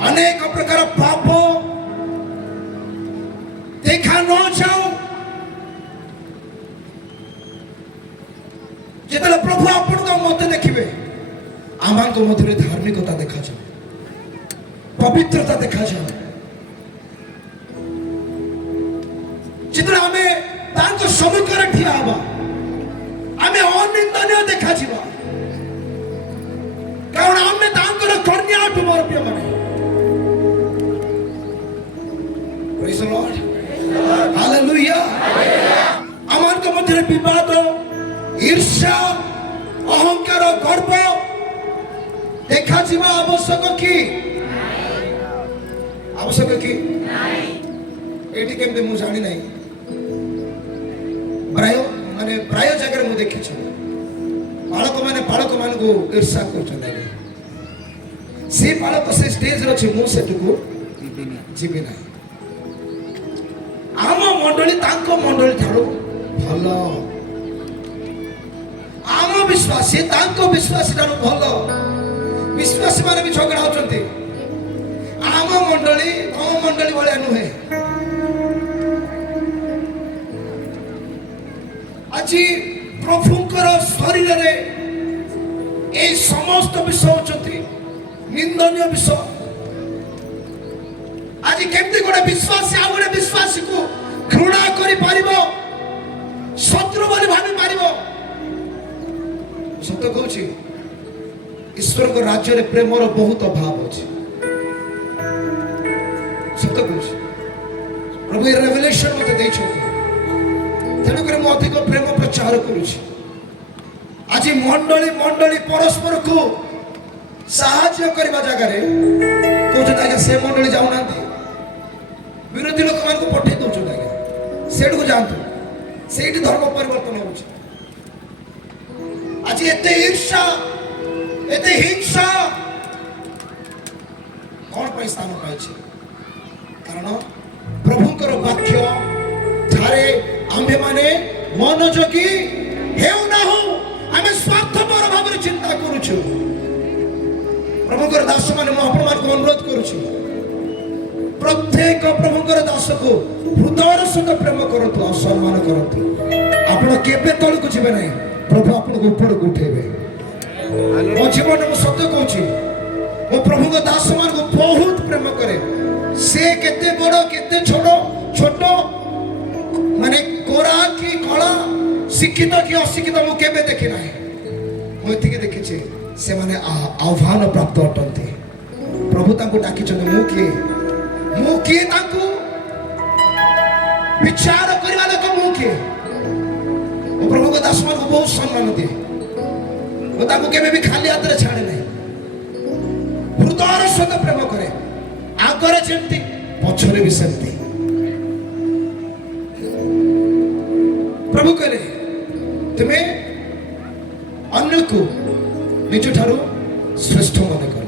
ଅନେକ ପ୍ରକାର ପାପ ଦେଖା ନଯାଉ। ଯେତେବେଳେ ପ୍ରଭୁ ଆପଣଙ୍କ ମତେ ଦେଖିବେ, ଆମମାନଙ୍କ ମଧ୍ୟରେ ଧାର୍ମିକତା ଦେଖାଯାଉ, ପବିତ୍ରତା ଦେଖାଯାଉ। ଯେତେବେଳେ ଆମେ ତାଙ୍କ ସମ୍ମୁଖରେ ଠିଆ ହେବା, ଆମେ ଅନିନ୍ଦନୀୟ ଦେଖାଯିବା, କାରଣ ଆମେ ତାଙ୍କର କନ୍ୟା ଅଟୁ। ମୋର ପ୍ରିୟମାନେ, ପ୍ରେଜ୍ ଦ ଲର୍ଡ, ହାଲେଲୁୟା। ଆମମାନଙ୍କ ମଧ୍ୟରେ ବିବାଦ, ଈର୍ଷା, ଅହଙ୍କାର, ଗର୍ବ ଦେଖାଯିବା ଆବଶ୍ୟକ କି? ଆବଶ୍ୟକ କି? ଏଇଠି କେମିତି ମୁଁ ଜାଣି ନାହିଁ। ପ୍ରାୟ ଜାଗାରେ ମୁଁ ଦେଖିଛି ବାଳକମାନେ ବାଳକମାନଙ୍କୁ ଈର୍ଷା କରୁଛନ୍ତି। ସେ ବାଳକ ସେ ଷ୍ଟେଜରେ ଅଛି, ମୁଁ ସେଠକୁ ଯିବି ନାହିଁ। ଆମ ମଣ୍ଡଳୀ ତାଙ୍କ ମଣ୍ଡଳୀ ଠାରୁ ଭଲ, ଆମ ବିଶ୍ୱାସୀ ତାଙ୍କ ବିଶ୍ୱାସୀ ଠାରୁ ଭଲ। ବିଶ୍ୱାସୀ ମାନେ ବି ଝଗଡ଼ା ହଉଛନ୍ତି। ଆମ ମଣ୍ଡଳୀ ତମ ମଣ୍ଡଳୀ ଭଳିଆ ନୁହେଁ। ଆଜି ପ୍ରଭୁଙ୍କର ଶରୀରରେ এই সমস্ত বিষয় হচ্ছে নিন্দনীয় বিষয়। আজ কেমতি গোটে বিশ্বাসী আর গোটে বিশ্বাসী কু ঘৃণা করে পারিব, শত্রু বলে ভাবি পারিব? সত্য কହୁଛି ଈଶ୍ୱରଙ୍କ ରାଜ୍ୟରେ ପ୍ରେମର ବହୁତ ଅଭାବ ଅଛି। ସତ କହୁଛି। प्रभु ये रेवलेशन मते ଦେଇଛନ୍ତି ତେଣୁକରି ମୁଁ ଅଧିକ ପ୍ରେମ ପ୍ରଚାର କରୁଛି ଆଜି ମଣ୍ଡଳୀ ମଣ୍ଡଳୀ ପରସ୍ପରକୁ ସାହାଯ୍ୟ କରିବା ଜାଗାରେ କହୁଛନ୍ତି ଆଜ୍ଞା ସେ ମଣ୍ଡଳୀ ଯାଉନାହାନ୍ତି ବିରୋଧୀ ଲୋକମାନଙ୍କୁ ପଠେଇ ଦଉଛନ୍ତି ଆଜ୍ଞା ସେଠକୁ ଯାଆନ୍ତୁ ସେଇଠି ଧର୍ମ ପରିବର୍ତ୍ତନ ହେଉଛି ଆଜି ଏତେ ଈର୍ଷା ଏତେ ହିଂସା କ'ଣ ପାଇଁ ସ୍ଥାନ ପାଇଛି କାରଣ ପ୍ରଭୁଙ୍କର ବାକ୍ୟ ଠାରେ ଆମ୍ଭେମାନେ ମନୋଯୋଗୀ ହେଉନାହୁଁ ଆମେ ସ୍ୱାର୍ଥପର ଭାବରେ ଚିନ୍ତା କରୁଛୁ ପ୍ରଭୁଙ୍କର ଦାସମାନେ ମୁଁ ଆପଣମାନଙ୍କୁ ଅନୁରୋଧ କରୁଛି ପ୍ରତ୍ୟେକ ପ୍ରଭୁଙ୍କର ଦାସକୁ ହୃଦୟର ସହିତ ପ୍ରେମ କରନ୍ତୁ ଆଉ ସମ୍ମାନ କରନ୍ତୁ ଆପଣ କେବେ ତଳକୁ ଯିବେ ନାହିଁ ପ୍ରଭୁ ଆପଣଙ୍କୁ ଉପରକୁ ଉଠେଇବେ ମୋ ଜୀବନ ମୁଁ ସତ୍ୟ କହୁଛି ମୁଁ ପ୍ରଭୁଙ୍କ ଦାସମାନଙ୍କୁ ବହୁତ ପ୍ରେମ କରେ ସେ କେତେ ବଡ଼ କେତେ ଛୋଟ ମାନେ ଗୋରା କି କଳା ଶିକ୍ଷିତ କି ଅଶିକ୍ଷିତ ମୁଁ କେବେ ଦେଖି ନାହିଁ ମୁଁ ଏତିକି ଦେଖିଛି ସେମାନେ ଆହ୍ୱାନ ପ୍ରାପ୍ତ ଅଟନ୍ତି ପ୍ରଭୁ ତାଙ୍କୁ ଡାକିଛନ୍ତି ମୁଁ କିଏ ତାଙ୍କୁ ବିଚାର କରିବା ଲୋକ ମୁଁ କିଏ ମୁଁ ପ୍ରଭୁଙ୍କ ଦାସମାନଙ୍କୁ ବହୁତ ସମ୍ମାନ ଦିଏ ମୁଁ ତାଙ୍କୁ କେବେ ବି ଖାଲି ହାତରେ ଛାଡ଼େ ନାହିଁ ହୃଦୟର ସହିତ ପ୍ରେମ କରେ ଆଗରେ ଯେମିତି ପଛରେ ବି ସେମିତି ପ୍ରଭୁ କହିଲେ ତୁମେ ଅନ୍ୟକୁ ନିଜଠାରୁ ଶ୍ରେଷ୍ଠ ମନେ କର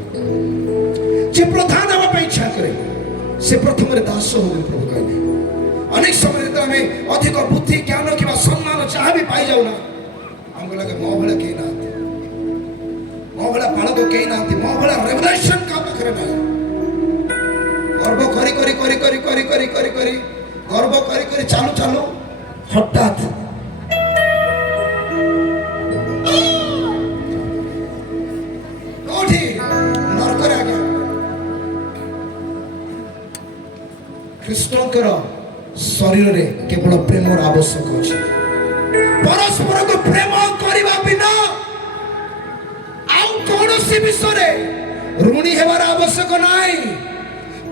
ଯେ ପ୍ରଧାନ ହେବା ପାଇଁ ଇଚ୍ଛା କରେ ସେ ପ୍ରଥମରେ ଦାସ ହଉ ପ୍ରଭୁ କହିଲେ ଅନେକ ସମୟରେ ଯେତେବେଳେ ଆମେ ଅଧିକ ବୁଦ୍ଧି ଜ୍ଞାନ କିମ୍ବା ସମ୍ମାନ ଯାହା ବି ପାଇଯାଉନା ଆମକୁ ଲାଗେ ମୋ ଭଳିଆ କେହି ନାହାନ୍ତି ମୋ ଭଳିଆ ପାଳକ କେହି ନାହାନ୍ତି ମୋ ଭଳିଆ ରେଭେଲେସନ କାହା ପାଖରେ ନାହିଁ ଗର୍ବ କରି କରି କରି କରି କରି କରି କରି କରି ଗର୍ବ କରି କରି ଚାଲୁ ଚାଲୁ ହଠାତ୍ କୋଉଠି ନରକରେ ଆଜ୍ଞା ଖ୍ରୀଷ୍ଟଙ୍କର ଶରୀରରେ କେବଳ ପ୍ରେମର ଆବଶ୍ୟକ ଅଛି ପରସ୍ପରକୁ ପ୍ରେମ କରିବା ବିନା ଆଉ କୌଣସି ବିଷୟରେ ଋଣୀ ହେବାର ଆବଶ୍ୟକ ନାହିଁ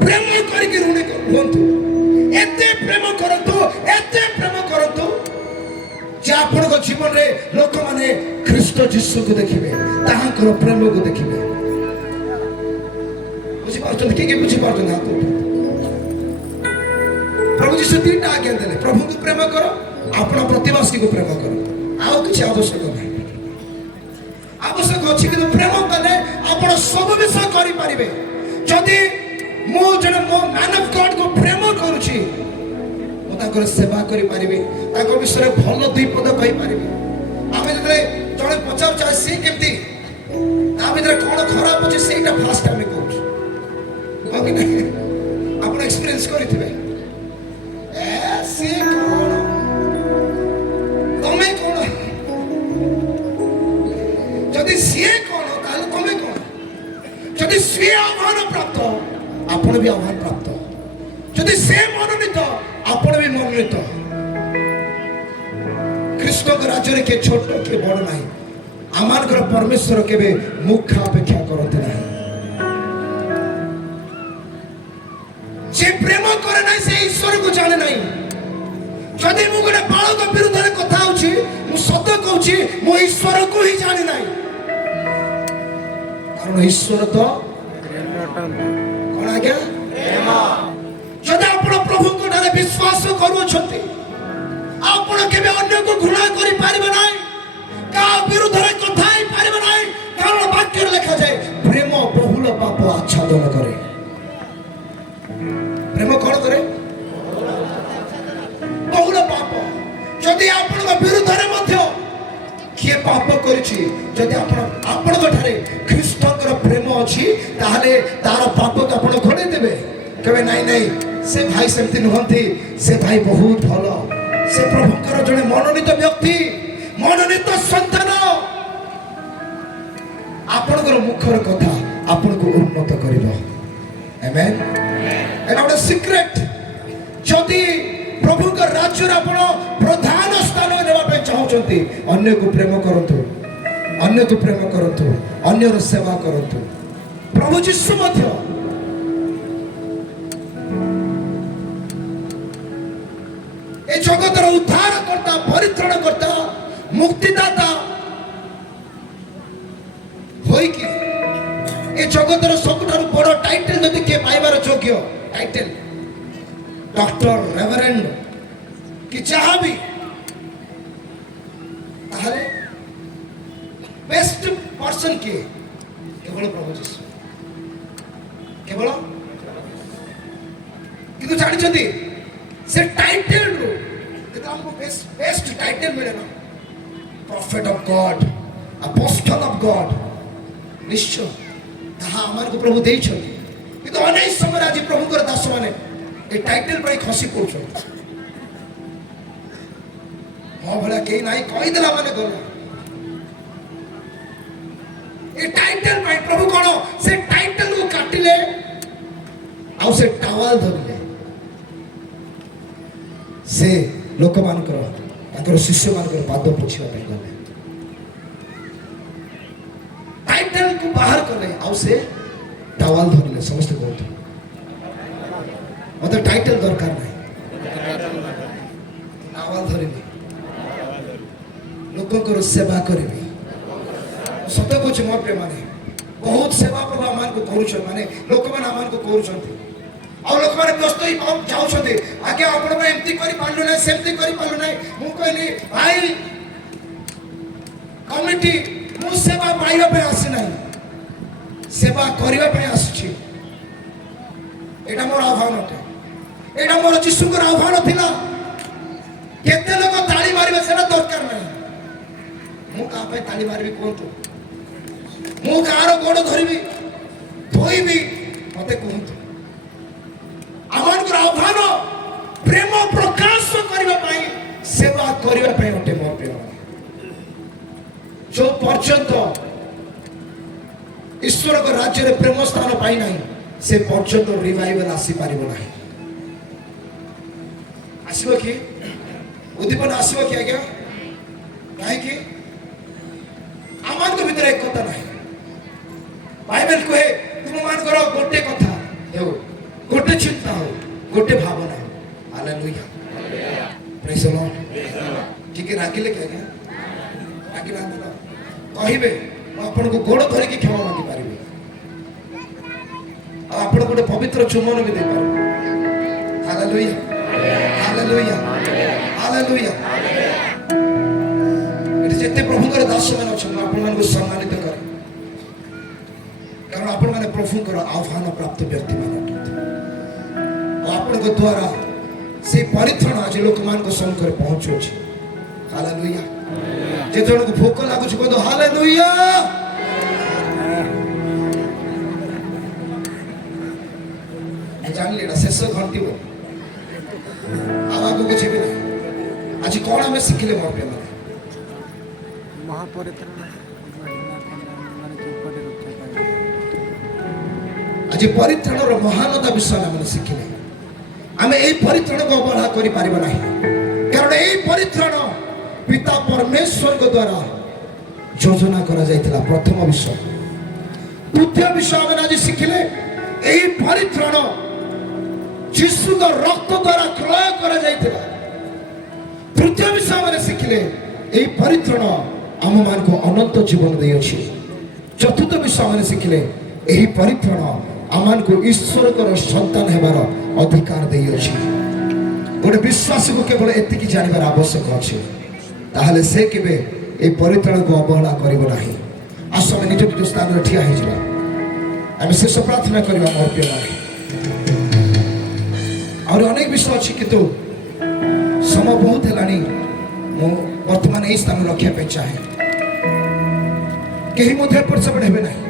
ପ୍ରେମ କରିକି ଋଣୀ ହୁଅନ୍ତୁ ଏତେ ପ୍ରେମ କରନ୍ତୁ ଯେ ଆପଣଙ୍କ ଜୀବନରେ ଲୋକମାନେ ଖ୍ରୀଷ୍ଟ ଯୀଶୁକୁ ଦେଖିବେ ତାହାଙ୍କର ପ୍ରେମକୁ ଦେଖିବେ ବୁଝିପାରୁଛନ୍ତି କିଏ ବୁଝିପାରୁଛନ୍ତି ହାତ ପ୍ରଭୁ ଯୀଶୁ ଦିଟା ଆଜ୍ଞା ଦେଲେ ପ୍ରଭୁଙ୍କୁ ପ୍ରେମ କର ଆପଣ ପ୍ରତିବାସୀକୁ ପ୍ରେମ କର ଆଉ କିଛି ଆବଶ୍ୟକ ନାହିଁ ଆବଶ୍ୟକ ଅଛି କିନ୍ତୁ ପ୍ରେମ କଲେ ଆପଣ ସବୁ ବିଷୟ କରିପାରିବେ ଯଦି ମୁଁ ଜଣେ ମୋ ମ୍ୟାନ୍ ଅଫ୍ ଗଡ୍ କୁ ପ୍ରେମ କରୁଛି ମୁଁ ତାଙ୍କର ସେବା କରିପାରିବି ତାଙ୍କ ବିଷୟରେ ଭଲ ଦୁଇ ପଦ କହିପାରିବି ଆମେ ଯେତେବେଳେ ଜଣେ ପଚାରୁଛେ ସେ କେମିତି ତା ଭିତରେ କ'ଣ ଖରାପ ଅଛି ସେଇଟା ଫାଷ୍ଟ ଆମେ କହୁଛୁ କି ନାହିଁ ଆପଣ ଏକ୍ସପିରିଏନ୍ସ କରିଥିବେ ସିଏ କ'ଣ ତମେ କ'ଣ ଯଦି ସିଏ କ'ଣ ତାହେଲେ ତମେ କ'ଣ ଯଦି ସିଏ ଆହ୍ୱାନ ପ୍ରାପ୍ତ ଆପଣ ବି ଆହ୍ୱାନ ପ୍ରାପ୍ତ ଯଦି ସେ ମନୋନୀତ ଆପଣ ବି ମନୋନୀତ ଖ୍ରୀଷ୍ଟଙ୍କ ରାଜ୍ୟରେ କିଏ ଛୋଟ କିଏ ବଡ଼ ନାହିଁ ଆମମାନଙ୍କର ପରମେଶ୍ୱର କେବେ ମୁଖା ଅପେକ୍ଷା କରନ୍ତି ନାହିଁ ସେ ପ୍ରେମ କରେ ନାହିଁ ସେ ଈଶ୍ୱରକୁ ଜାଣେ ନାହିଁ ଯଦି ମୁଁ ଗୋଟେ ବାଳକ ବିରୁଦ୍ଧରେ କଥା ହଉଛି ମୁଁ ସତ କହୁଛି ମୁଁ ଈଶ୍ୱରକୁ ହିଁ ଜାଣି ନାହିଁ କାରଣ ଈଶ୍ୱର ତ କ'ଣ ଆଜ୍ଞା ଯଦି ଆପଣ ପ୍ରଭୁଙ୍କ ଠାରେ ବିଶ୍ୱାସ କରୁଅଛନ୍ତି ଆପଣ କେବେ ଅନ୍ୟକୁ ଘୃଣା କରିପାରିବେ ନାହିଁ କାହା ବିରୁଦ୍ଧରେ କଥା ହେଇପାରିବେ ନାହିଁ କାରଣ ବାକ୍ୟରେ ଲେଖାଯାଏ ପ୍ରେମ ବହୁଳ ପାପ ଆଚ୍ଛାଦନ କରେ ପ୍ରେମ କ'ଣ କରେ ବହୁଳ ପାପ ଯଦି ଆପଣଙ୍କ ବିରୁଦ୍ଧରେ ମଧ୍ୟ କିଏ ପାପ କରିଛି ଯଦି ଆପଣଙ୍କ ଠାରେ ଖ୍ରୀଷ୍ଟଙ୍କର ପ୍ରେମ ଅଛି ତାହେଲେ ତାର ପାପକୁ ଆପଣ ଘୋଡ଼େଇ ଦେବେ କେବେ ନାଇଁ ସେ ଭାଇ ସେମିତି ନୁହନ୍ତି ସେ ଭାଇ ବହୁତ ଭଲ ସେ ପ୍ରଭୁଙ୍କର ଜଣେ ମନୋନୀତ ବ୍ୟକ୍ତି ମନୋନୀତ ସନ୍ତାନ ଆପଣଙ୍କର ମୁଖର କଥା ଆପଣଙ୍କୁ ଉନ୍ନତ କରିବ ଆମେନ୍ ଏଟା ଗୋଟେ ସିକ୍ରେଟ ଯଦି ପ୍ରଭୁଙ୍କ ରାଜ୍ୟରେ ଆପଣ ପ୍ରଧାନ ସ୍ଥାନ ନେବା ପାଇଁ ଚାହୁଁଛନ୍ତି ଅନ୍ୟକୁ ପ୍ରେମ କରନ୍ତୁ ଅନ୍ୟର ସେବା କରନ୍ତୁ ପ୍ରଭୁ ଯୀଶୁ ମଧ୍ୟ उद्धारकर्ता परित्राणकर्ता मुक्तिदाता होई कि ए जगतर सबुठारु बड़ टाइटल जदि के पाइबार योग्य टाइटल डॉक्टर रेवरेंड कि जहाँ भी ताहले बेस्ट पर्सन किए केवल प्रभु जीशु केवल किंतु जानी से टाइटल रू हमको बेस्ट टाइटल मिले ना profit of God apostle of God निश्चय ताहा आमार को प्रभु देई छथि किंतु अनेक समय आज प्रभु कर दास माने ए टाइटल पर खसी पड़छ मो भला के नाही कहि देला माने गला ए टाइटल पर प्रभु कोन से टाइटल को काटिले आउ से टावल धरले से लोक मानकर ताकर शिष्य मानकर पाद पोछिबा पई गले टाइटल को बाहर कले आउ से टावल धरले समस्त कोत मते टाइटल दरकार नाही टावल धरबी लोककर सेवा करबी सत्य कुछ मोर पे माने बहुत सेवा प्रभु मान को करूछ माने लोक मान मान को करूछंती और लोक माने व्यस्त ही जाउछंती आगे आपण में एम्ति करी पालु नै सेम्ति करी पालु नै मु कहली भाई कमिटी मु सेवा पाइबा पे आसी नै सेवा करिबा पे आसी एटा मोर आह्वान अटे एटा मोर जीशु को आह्वान थिला केते लोक ताली मारिबे सेना दरकार नै मु का पे ताली मारबी कोंतु मु कार गोड़ धरबी धोइबी मते कहतु आमान को आह्वान प्रेम प्रकाश करबा पई सेवा करबा पई ओटे मोर पे जो पर्यंत ईश्वर को राज्य रे प्रेम स्थान पाई नाही से पर्यंत रिवाइवल आसी पारिबो नाही आसीबो कि उद्दीपन आसीबो कि आज्ञा काहे कि आमान को भीतर एक कथा नाही बाइबल कहे तुम मान करो गोटे कथा हो गोटे चिंता हो गोटे भावना हो हालेलुया प्रेज द लॉर्ड ठीक है राखिले क्या क्या राखिला ना कहिबे म आपन को गोड़ धरि के क्षमा मांगी पारिबे आ आपन गोटे पवित्र चुम्बन भी दे पारिबे हालेलुया हालेलुया हालेलुया एते जेते प्रभु कर दास मन अछन आपन मन को सम्मानित करे कारण आपण माने प्रभु कर आह्वान प्राप्त व्यक्ति मान आपण को द्वारा से परित्राण आज लोक मान को सम कर पहुंचो छी हालेलुया जे जण को भूख लागु छी को हालेलुया ए जान लेडा शेष घंटी हो आवागु को छी बिना आज कोन हमें सिखले मोर पे महापरित्राण आज परित्राण रो महानता विषय हम शिखिले आम ए परित्राण को अवहेला करि पारिबा नाही कारण ए परित्राण पिता परमेश्वर को द्वारा योजना करा जायतिला प्रथम विषय द्वितीय विषय हम आज शिखिले ए परित्राण यीशु को रक्त द्वारा क्रय करा जायतिला तृतीय विषय हम शिखिले ए परित्राण आम मान को अनंत जीवन दे अछि चतुर्थ विषय हम शिखिले एही परित्राण आमान को ईश्वर को संतान हेबार अधिकार दे अछि गोटे विश्वास को केवल एति की जानिबार आवश्यक अछि ताहले से केबे ए परित्राण को अवहेला करिबो नाही आसम निज निज स्थान रे ठिया हे जिला हम शेष प्रार्थना करबा मोर पे और अनेक विषय अछि किंतु समय बहुत हेलानी मो वर्तमान ए स्थान रखिया पे चाहे केही मध्य पर सब हेबे नाही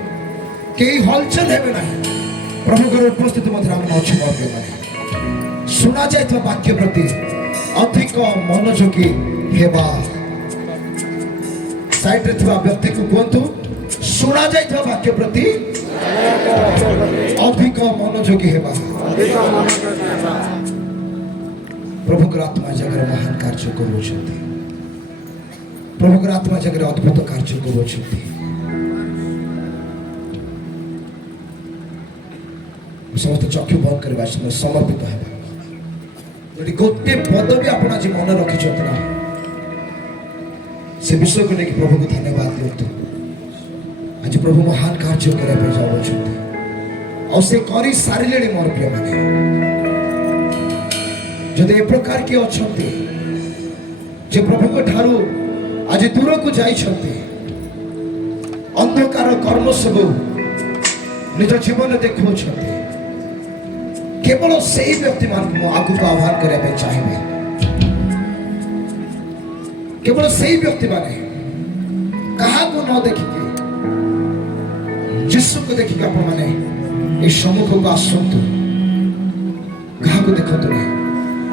केही हलचल हेबे नाही प्रभु गुरु उपस्थित मध्य हम अच्छे मर्गे माने सुना जाए तो वाक्य प्रति अधिक मनोयोगी हेबा साइड रे थवा व्यक्ति को कोंतु सुना जाए तो वाक्य प्रति अधिक मनोयोगी हेबा प्रभु के आत्मा जगह महान कार्य करूछथि प्रभु के आत्मा जगह अद्भुत कार्य करूछथि समस्त चक्षु बंद करवा समय समर्पित है गोटे पद भी आप आज मन रखी ना से विषय को लेकर प्रभु को धन्यवाद दियो। आज प्रभु महान कार्य करने जाऊँ और से करी सारे मोर प्रिय मैंने जदि ए प्रकार के अच्छा जे प्रभु को ठारू आज दूर को जाइछन्ते अंधकार कर्म सब निज जीवन देखो केवल से व्यक्ति मान को आगु को आह्वान करने चाहिए। केवल से व्यक्ति माने कहा को न देखिके जिसु को देखिके आपण माने ए सम्मुख को आसंतु कहा को देखंतु नहीं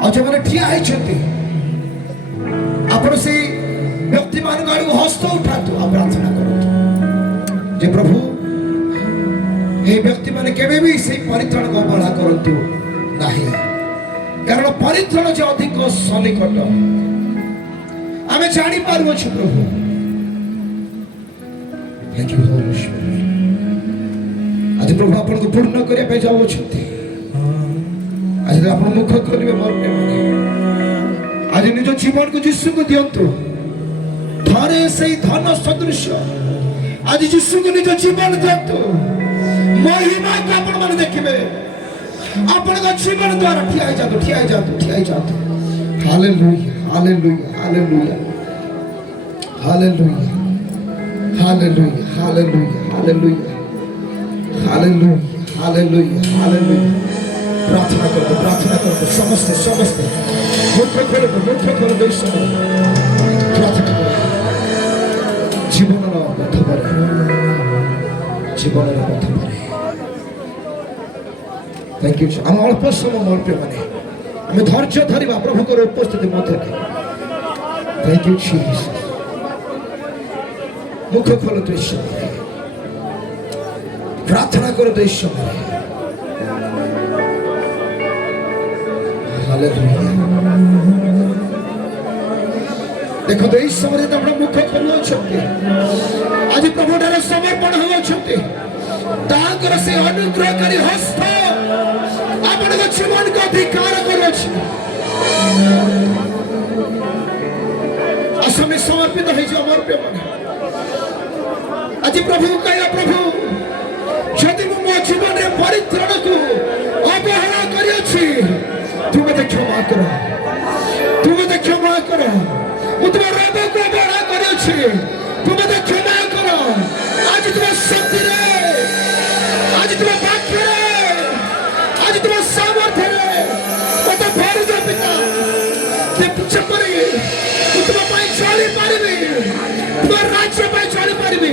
और जो माने ठिया है छथि आपण से व्यक्ति मान गाड़ी हस्त उठातु आ प्रार्थना करतु जे प्रभु हे व्यक्ति माने केबे भी से परित्राण को बड़ा करतु नाही कारण परित्राण जे अधिक सनिकट आमे जानी पारबो छु प्रभु। Thank you Holy Spirit. आज प्रभु आपण को पूर्ण करे पे जाओ छथि आज आपण मुख खोलिबे मोर माने आज निज जीवन को यीशु को दियंतु थारे से धन सदृश आज यीशु को निज जीवन दियंतु महिमा को आपण माने देखिबे आपण का जीवन द्वारा ठिया जातो hallelujah hallelujah hallelujah hallelujah hallelujah hallelujah hallelujah hallelujah hallelujah प्रार्थना करो समस्त मुख खोलो देश प्रार्थना करो जीवन पथ पर थैंक यू आम अल्प समय मोर प्रिय माने आम धैर्य धरिबा प्रभु को उपस्थिति मध्य थैंक यू जीसस मुख खोलो तो इस समय प्रार्थना करो तो इस समय हालेलुया देखो तो इस समय तो अपना मुख खोलो छते आज प्रभु रे समर्पण हो छते ताकर से अनुग्रहकारी हस्त आपण को जीवन को अधिकार करो छी असमे समर्पित है जो अमर पे मन आज प्रभु कहला प्रभु यदि मो जीवन रे परित्राण को अवहेला करियो छी तुम मते क्षमा करो मु तुम रोग को अवहेला करियो छी तुम मते क्षमा करो आज तुम शक्ति रे आज तुम वाक्य रे आज तुम सामर्थ्य रे मते भर दो पिता ते पिछ परे तुम पाई चली पारिबे तुम राज्य पाई चली पारिबे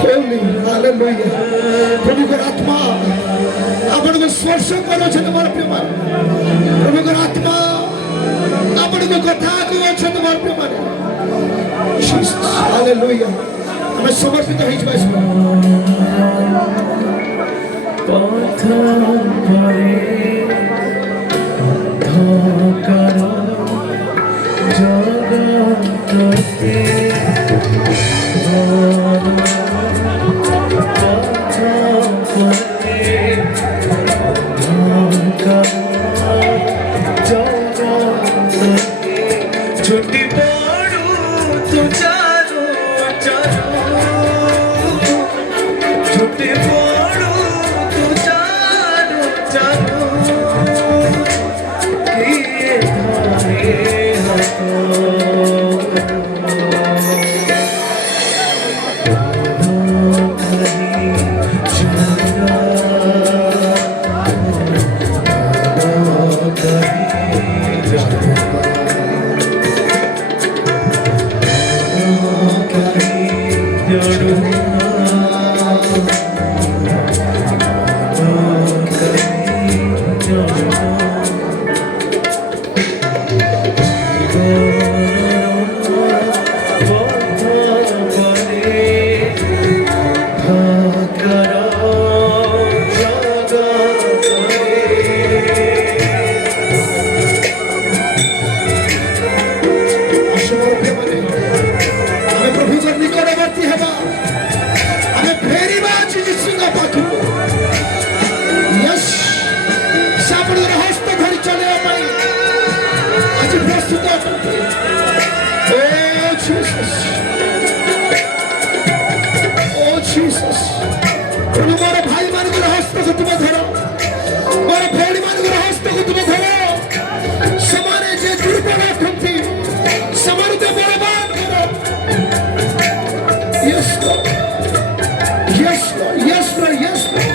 होली हालेलुया प्रभु को आत्मा आपण को स्पर्श करो छ तुम्हार प्रेम प्रभु को आत्मा आपण को कथा को छ तुम्हार प्रेम जीसस हालेलुया हमें समर्पित है इस बात पथ भरे धोकरो जगते छुट्टी पड़ू तू चारो छुट्टी पड़ू तू चारो किए धारे हतो प्रभु मोर भाई मानकर हस्त को तुम धर मोर भौणी मानकर हस्त को तुम धर समाने जे दुर्बल अटंती समाने ते बलवान करो yes lord yes lord yes lord yes lord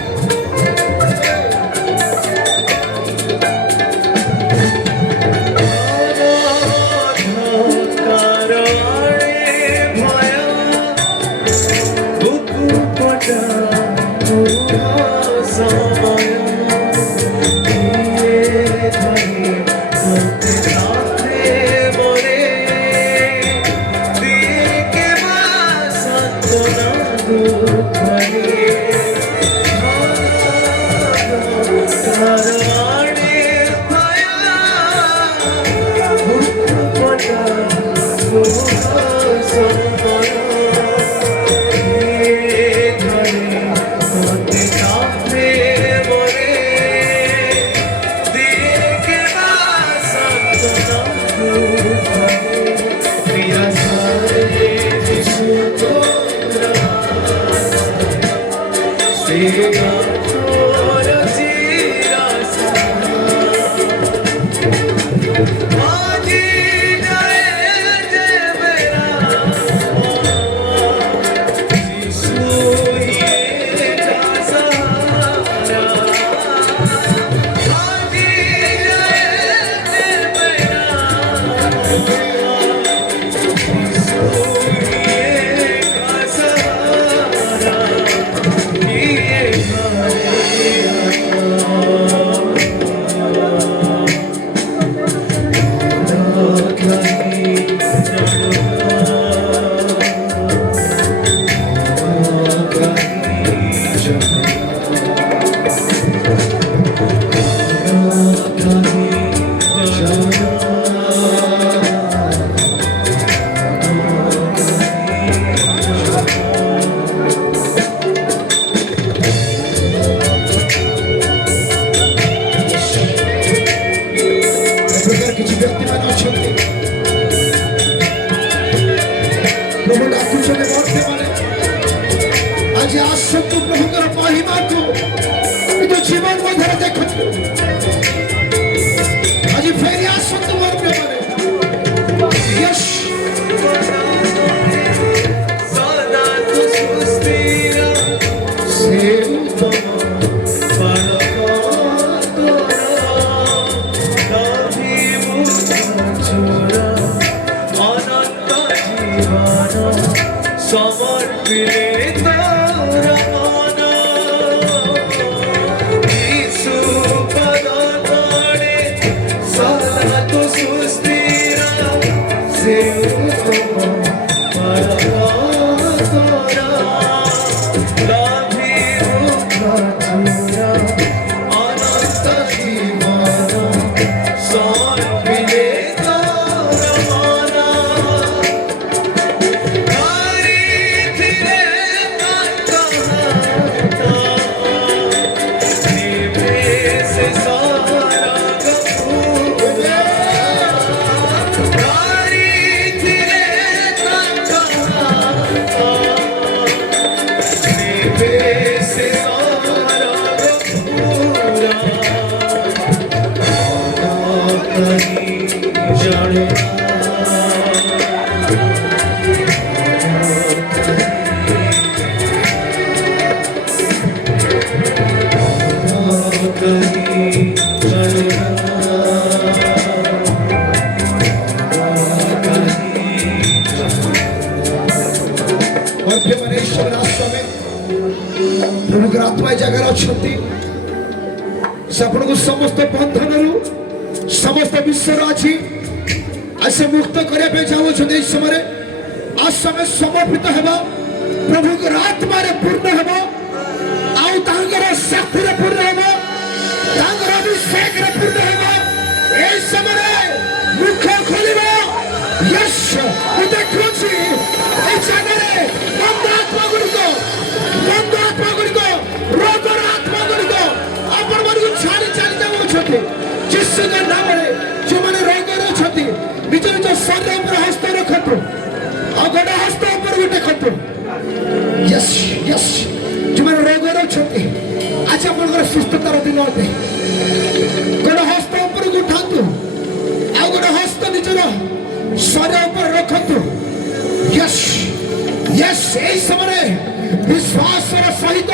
प्रभु आत्मा जगार अच्छा से आपन को समस्त बंधन समस्त विश्व अच्छी आज से मुक्त करने जाऊँ समय आज समय समर्पित है प्रभु आत्मा पूर्ण है शक्ति पूर्ण है अभिषेक पूर्ण है समय मुख खोल यश देखुची जगह बंद आत्मा गुड़िक रोगर आत्मा गुड़िक आपण मन को छाड़ी चली जाऊँ जीशु के नाम जो मैंने रोगर अच्छा निज निज शरीर पर हस्त रखतु आ गोटे हस्त ऊपर देखु यस यस जो मैंने रोगर अच्छा ସୁସ୍ଥତାର ଦିନ ଅଟେ ଗୋଟେ ହସ୍ତ ଉପରକୁ ଉଠାନ୍ତୁ ଆଉ ଗୋଟେ ହସ୍ତ ନିଜର ଶରୀର ଉପରେ ରଖନ୍ତୁ ୟେସ୍ ୟେସ୍ ଏହି ସମୟରେ ବିଶ୍ୱାସର ସହିତ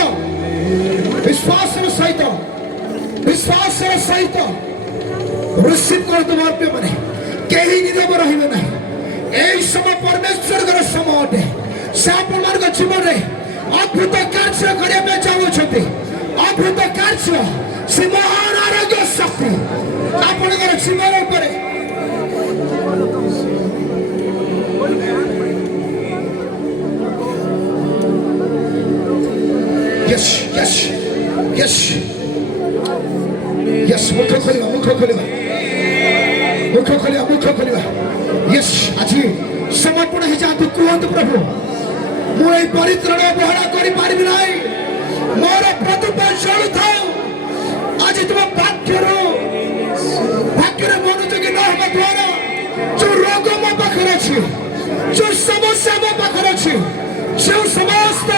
ରିସିଭ୍ କରୁଥିବା ପ୍ରିୟମାନେ କେହି ନିରବ ରହିବେ ନାହିଁ এই সময় পরমেশ্বরଙ୍କର ସମୟ ଅଟେ ସେ ଆପଣମାନଙ୍କ ଜୀବନରେ ଅଦ୍ଭୁତ କାର୍ଯ୍ୟ କରିବା ପାଇଁ ଚାହୁଁଛନ୍ତି ଅଦ୍ଭୁତ କାର୍ଯ୍ୟ ସେ ମହାନ ଆରୋଗ୍ୟ ଶକ୍ତି ଆପଣଙ୍କର ଜୀବନ ଉପରେ Yes, yes, yes, yes. ମୁଖ ଖୋଲିବା yes ଆଜି ସମର୍ପଣ ହେଇଯାଆନ୍ତୁ କୁହନ୍ତୁ ପ୍ରଭୁ ମୁଁ এই ପରିତ୍ରାଣ ଅବହେଳା କରିପାରିବି ନାହିଁ ମୋର ପ୍ରଦୀପ ଜଳୁଥାଉ ଆଜି ତୁମ ଭାଗ୍ୟରେ ମନୋଯୋଗୀ ନ ହେବା ଦ୍ୱାରା ଯୋଉ ରୋଗ ମୋ ପାଖରେ ଅଛି ଯୋଉ ସମସ୍ୟା ମୋ ପାଖରେ ଅଛି ଯେଉଁ ସମସ୍ତ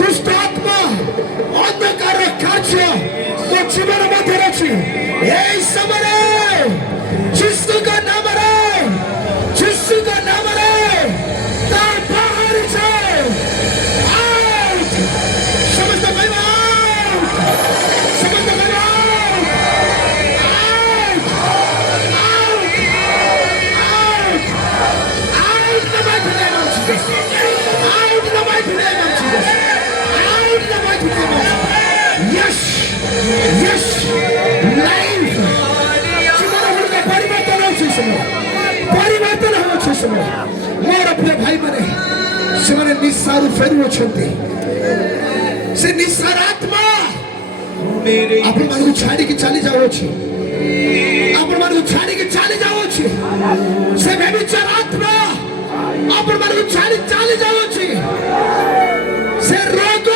ଦୁଷ୍ଟ ଆତ୍ମା ଅନ୍ଧକାର କାର୍ଯ୍ୟ ମୋ ଜୀବନ ମଧ୍ୟରେ ଅଛି এই ସମୟରେ ଯୀଶୁଙ୍କ ନାମରେ ତାର ବାହାରି ଯାଅ ଆଉଟ୍ ସମସ୍ତ କହିବା ସମସ୍ତ କହିବା out the mighty name of Jesus out the mighty name of Jesus out the mighty name of Jesus yes life ପରିବର୍ତ୍ତନ ହେଉଛି ସମୟ ମୋର ପ୍ରିୟ ଭାଇମାନେ ସେମାନେ ନିଶାରୁ ଫେରୁଅଛନ୍ତି ସେ ନିଶାର ଆତ୍ମା ଆପଣମାନଙ୍କୁ ଛାଡ଼ିକି ଚାଲି ଯାଉଅଛି ଆପଣମାନଙ୍କୁ ଛାଡ଼ିକି ଚାଲି ଯାଉଅଛି ସେ ବ୍ୟଭିଚାର ଆତ୍ମା ଆପଣମାନଙ୍କୁ ଛାଡ଼ି ଚାଲି ଯାଉଅଛି ସେ ରୋଗ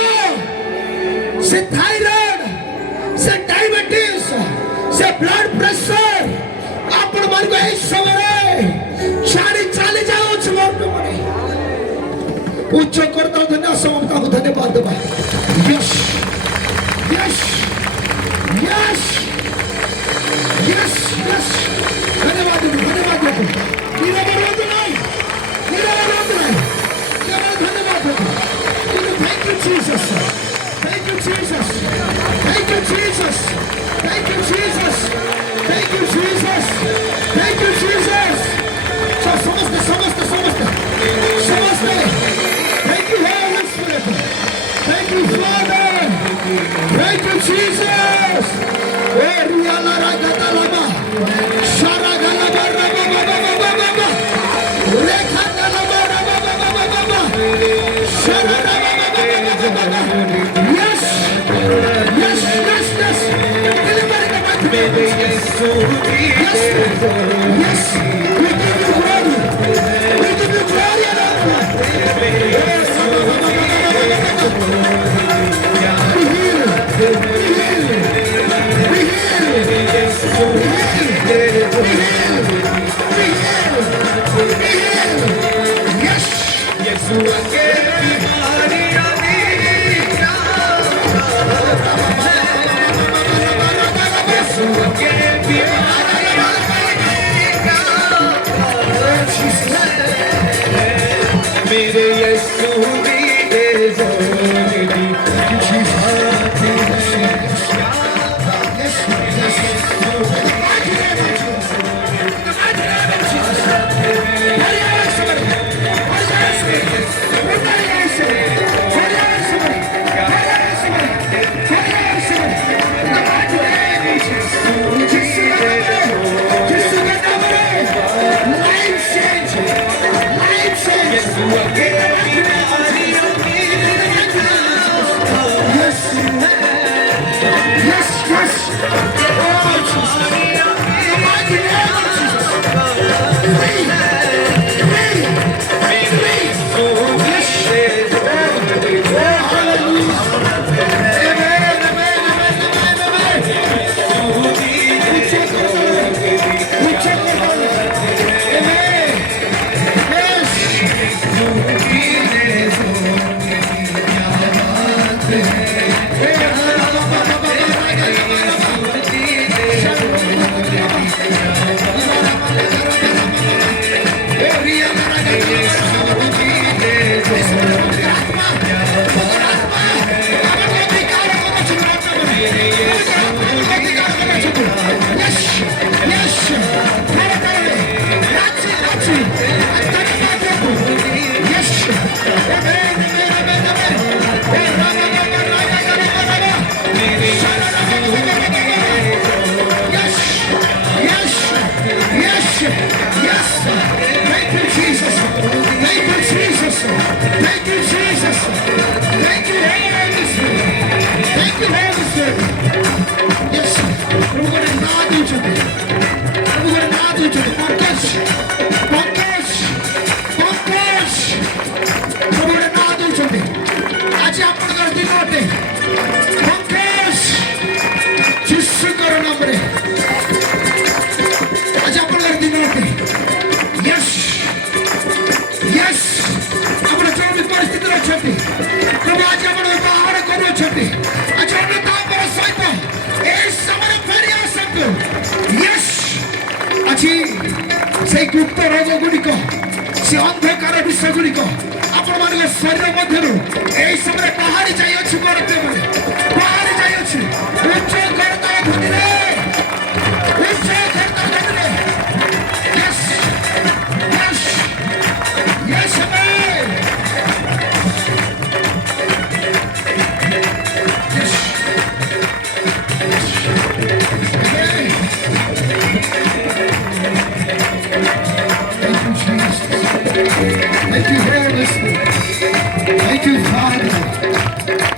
ସେ ଥାଇରଏଡ ସେ ଡାଇବେଟିସ୍ ସେ ବ୍ଲଡ ପ୍ରେସର ଆପଣମାନଙ୍କୁ ଏହି ସମୟରେ ଛାଡ଼ି ଚାଲି ଯାଉଛି ଉଚ୍ଚ କରିଦେବା ଧନ୍ୟ ସମସ୍ତଙ୍କୁ ଧନ୍ୟବାଦ ଦେବା Yes Yes Yes Yes Yes ଧନ୍ୟବାଦ ନିରବ ରୁହନ୍ତୁ ନାହିଁ ଧନ୍ୟବାଦ କିନ୍ତୁ thank you Jesus thank you Jesus thank you Jesus thank you Jesus thank you Jesus thank you Jesus ସମସ୍ତେ thank you Holy Spirit thank you Father thank you Jesus Eriala ragadalaba sharagalaba rababa rekadalaba rababa shararababa yes yes yes yes deliver in the mighty name of Jesus yes yes we give you glory and honor ଭାବରେ ଆଜି ଆପଣଙ୍କର ଦିନ ଅଟେ। Yes Yes ଆପଣ ଯେଉଁ ବି ପରିସ୍ଥିତିରେ ଅଛନ୍ତି ପ୍ରଭୁ ଆଜି ଆପଣଙ୍କ ବାହାର କରୁଅଛନ୍ତି। ଆଜି ଅନୁତାପର ସହିତ এই ସମୟରେ ଫେରି ଆସନ୍ତୁ। ୟେସ୍ ଆଜି সেই গুপ্ত রোগ গুড়িক সে অন্ধকার বিষয় গুড়িক আপনার শরীর মধ্যে এই সময় বাহারি যাইছি বড় প্রেমরে বাহারি যাইছি উচ্চ করতাল ধ্বনিরে উচ্চ করতাল ধ্বনিরে Yes Yes Yes man Yes Hey Thank you, Holy Spirit. Thank you, Father.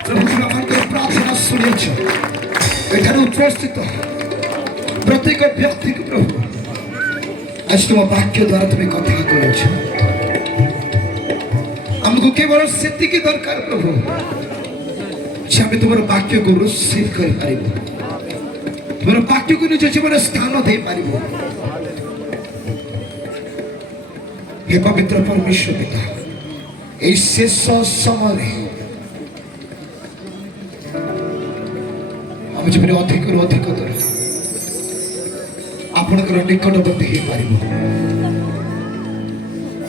प्रभु तुम आमर प्रार्थना शुणिछ एठार उपस्थित प्रत्येक व्यक्ति को प्रभु आज तुम वाक्य द्वारा तुम्हें कथा करुछ हमको केवल सेतिकी दरकार प्रभु जे आम तुम वाक्य को रिसीव कर पारिबो तुम वाक्य को निज जीवन स्थान दे पारिबो। हे पवित्र परमेश्वर पिता এই শেষ সময়ে আমি যেমন অধিকରୁ অধিকতর ଆପଣଙ୍କର ନିକଟବର୍ତ୍ତୀ ହେଇପାରିବ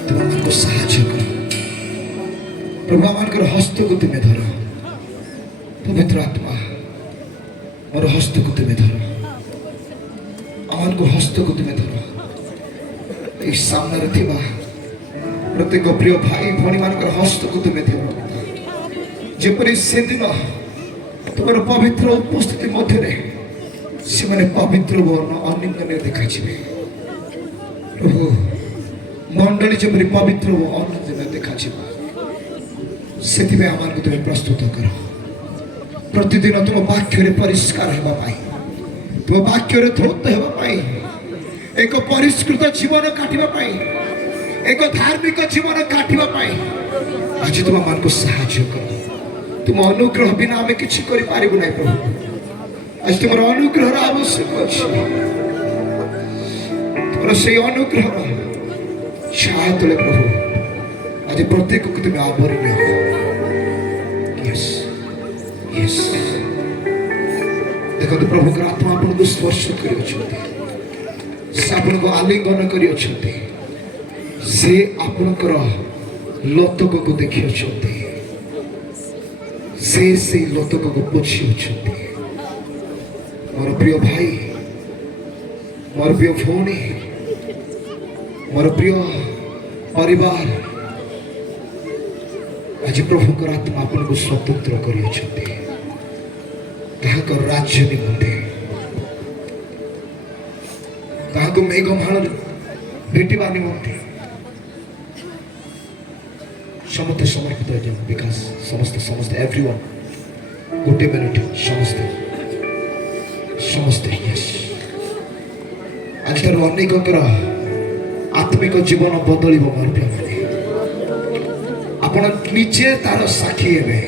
ତୁମେ ଆମକୁ ସାହାଯ୍ୟ କର ପ୍ରଭୁ ଆମମାନଙ୍କର ହସ୍ତକୁ ତୁମେ ଧର ପବିତ୍ର ଆତ୍ମା ମୋର ହସ୍ତକୁ ତୁମେ ଧର ଆମମାନଙ୍କୁ ହସ୍ତକୁ ତୁମେ ଧର এই ସାମ୍ନାରେ ଥିବା प्रत्येक प्रिय भाई भौणी मान हस्त को तुम्हें दिव जपरी से दिन तुम पवित्र उपस्थिति मध्य से पवित्र वर्ण अनिंदन देखा प्रभु मंडली जपरी पवित्र व अनिंदन देखा से तुम्हें प्रस्तुत कर प्रतिदिन तुम वाक्य परिष्कार होगा तुम वाक्य धौत होगा एक परिष्कृत जीवन काटिबा एक धार्मिक जीवन काटिबा आज तुम मान को साहाय्य कर तुम अनुग्रह बिना आम किसी कर पारिबु नै प्रभु आज तुम अनुग्रह आवश्यक अछि तुम से अनुग्रह छाया तले प्रभु आज प्रत्येक को तुम आवरी न यस यस देखो तो प्रभु का आत्मा आपन को स्पर्श करि अछि से आपन को आलिंगन करि अछि से आपनकर लतक को देखी से लतक को पोछी मोर प्रिय भाई मोर प्रिय भौणी मोर प्रिय परिवार आज प्रभुकर आत्मा आपन को स्वतंत्र कर राज्य निमंते मेघमाल भेटा निमंते समस्त समर्पित विकास समस्त समस्त एवरीवन गोटे मिनिट समस्त समस्त यस आज तर अनेककर आत्मिक जीवन बदल मोर प्रिय आपण निजे तार साक्षी हे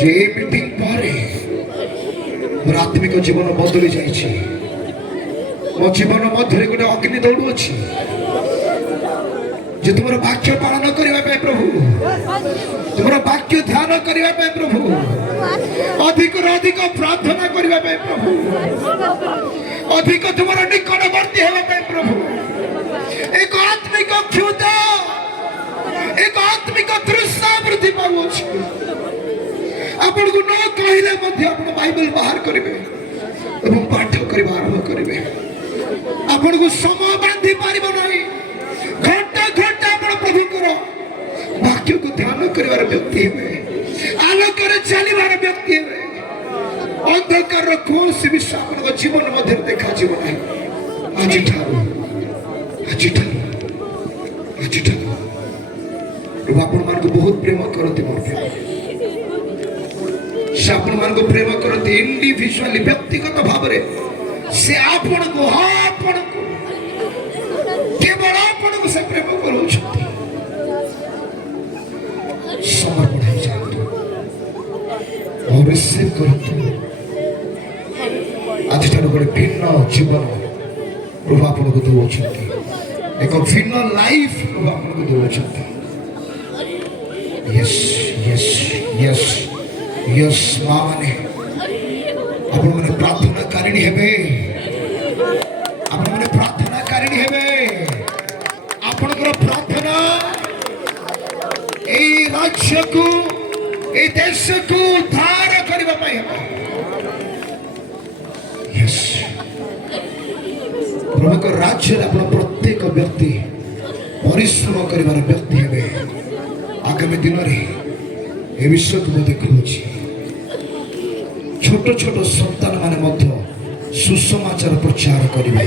जे मीटिंग पर मोर आत्मिक जीवन बदली जाइए मो जीवन मध्य गोटे अग्नि दौड़ अच्छी जे तुम वाक्य पालन करने प्रभु तुम वाक्य ध्यान करने प्रभु अधिक अधिक प्रार्थना करने प्रभु अधिक तुम निकटवर्ती होगा प्रभु एक आत्मिक क्षुदा एक आत्मिक तृष्णा वृद्धि पाऊँच आपन को न कहले बाइबल बाहर करेंगे एवं पाठ करने आरंभ करेंगे आपन को समय बांधि पार नहीं घंटा घंटा आपण प्रभुकर वाक्य को ध्यान कर व्यक्ति हुए आलोक चलवार व्यक्ति हुए अंधकार कौन सी विषय आप जीवन मध्य देखा ना आज आज आज प्रभु आपण मान को बहुत प्रेम करते मोर से आपण मान को प्रेम करते इंडिविजुअली व्यक्तिगत भाव से आपण को आपण को केवल आपण को से प्रेम करू समर्पण हो जातु और रिसीव करतु आज ଆଜିଠାରୁ ଗୋଟେ ଭିନ୍ନ ଜୀବନ ପ୍ରଭୁ ଆପଣଙ୍କୁ ଦେଉଛନ୍ତି, ଏକ ଭିନ୍ନ ଲାଇଫ୍ ପ୍ରଭୁ ଆପଣଙ୍କୁ ଦେଉଛନ୍ତି। ୟେସ୍ ୟେସ୍ ୟେସ୍ ୟେସ୍ ମା ମାନେ ଆପଣମାନେ ପ୍ରାର୍ଥନାକାରିଣୀ ହେବେ, ଆପଣମାନେ ପ୍ରାର୍ଥନାକାରିଣୀ ହେବେ। ଆପଣଙ୍କର ପ୍ରାର୍ଥନା এই রাজ্যକୁ এই দেশକୁ ଉଦ୍ଧାର କରିବା ପାଇଁ ହେବ। Yes. ପ୍ରଭୁଙ୍କ ରାଜ୍ୟରେ ଆପଣ ପ୍ରତ୍ୟେକ ବ୍ୟକ୍ତି ପରିଶ୍ରମ କରିବାର ବ୍ୟକ୍ତି ହେବେ। ଆଗାମୀ ଦିନରେ ଏ ବିଷୟକୁ ମୁଁ ଦେଖୁଅଛି, ଛୋଟ ଛୋଟ ସନ୍ତାନ ମାନେ ମଧ୍ୟ ସୁସମାଚାର ପ୍ରଚାର କରିବେ,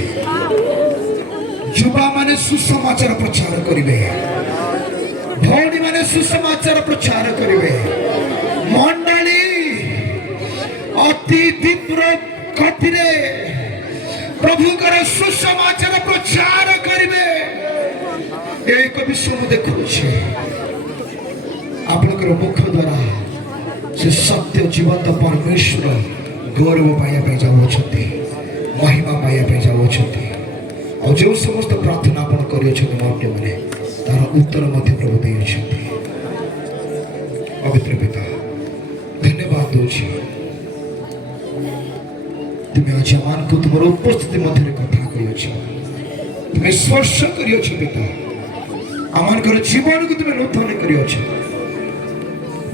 ଯୁବାମାନେ ସୁସମାଚାର ପ୍ରଚାର କରିବେ, ଭଉଣୀ ମାନେ ସୁସମାଚାର ପ୍ରଚାର କରିବେ। ମଣ୍ଡଳୀ ଅତି ତୀବ୍ର ଗତିରେ ପ୍ରଭୁଙ୍କର ସୁସମାଚାର ପ୍ରଚାର କରିବେ। ଏକ ବିଷୟ ମୁଁ ଦେଖୁଛି, ଆପଣଙ୍କର ମୁଖ ଦ୍ୱାରା ସେ ସତ୍ୟ ଜୀବନ୍ତ ପରମେଶ୍ୱର ଗୌରବ ପାଇବା ପାଇଁ ଯାଉଅଛନ୍ତି, ମହିମା ପାଇବା ପାଇଁ ଯାଉଅଛନ୍ତି। ଆଉ ଯେଉଁ ସମସ୍ତ ପ୍ରାର୍ଥନା ଆପଣ କରିଅଛନ୍ତି ମଣ୍ଡଳୀମାନେ, ତାର ଉତ୍ତର ମଧ୍ୟ ପ୍ରଭୁ ଦେଇଅଛନ୍ତି। ପବିତ୍ର ପିତା, ଧନ୍ୟବାଦ ଦେଉଛି, ତୁମେ ଆଜି ଆମମାନଙ୍କୁ ତୁମର ଉପସ୍ଥିତି ମଧ୍ୟରେ କଥା କହିଅଛ, ତୁମେ ସ୍ପର୍ଶ କରିଅଛ ପିତା, ଆମମାନଙ୍କର ଜୀବନକୁ ତୁମେ ନୂତନ କରିଅଛ,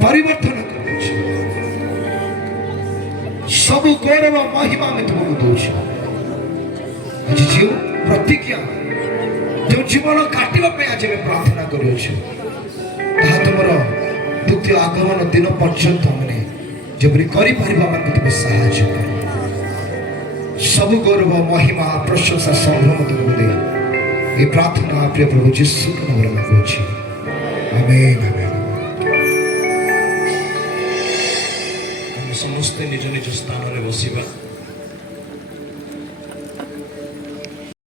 ପରିବର୍ତ୍ତନ କରିଅଛ। ସବୁ ଗୌରବ ମହିମା ଆମେ ତୁମକୁ ଦେଉଛୁ। ଆଜି ଯେଉଁ ପ୍ରତିଜ୍ଞା, ଯେଉଁ ଜୀବନ କାଟିବା ପାଇଁ ଆଜି ଆମେ ପ୍ରାର୍ଥନା କରିଅଛୁ, ତାହା ତୁମର ଦ୍ୱିତୀୟ ଆଗମନ ଦିନ ପର୍ଯ୍ୟନ୍ତ ଆମେ ଯେପରି କରିପାରିବା ଆମକୁ ତୁମେ ସାହାଯ୍ୟ କର। ସବୁ ଗୌରବ ମହିମା ପ୍ରଶଂସା ସଂଭ୍ରମ ତୁମକୁ ଦେଇ এই প্রার্থনা প্রিয় প্রভু যিশুଙ୍କ ନାମରେ ମାଗୁଅଛି, ଆମେନ୍ ଆମେନ୍। ଆମେ ସମସ୍ତେ ନିଜ ନିଜ ସ୍ଥାନରେ ବସିବା।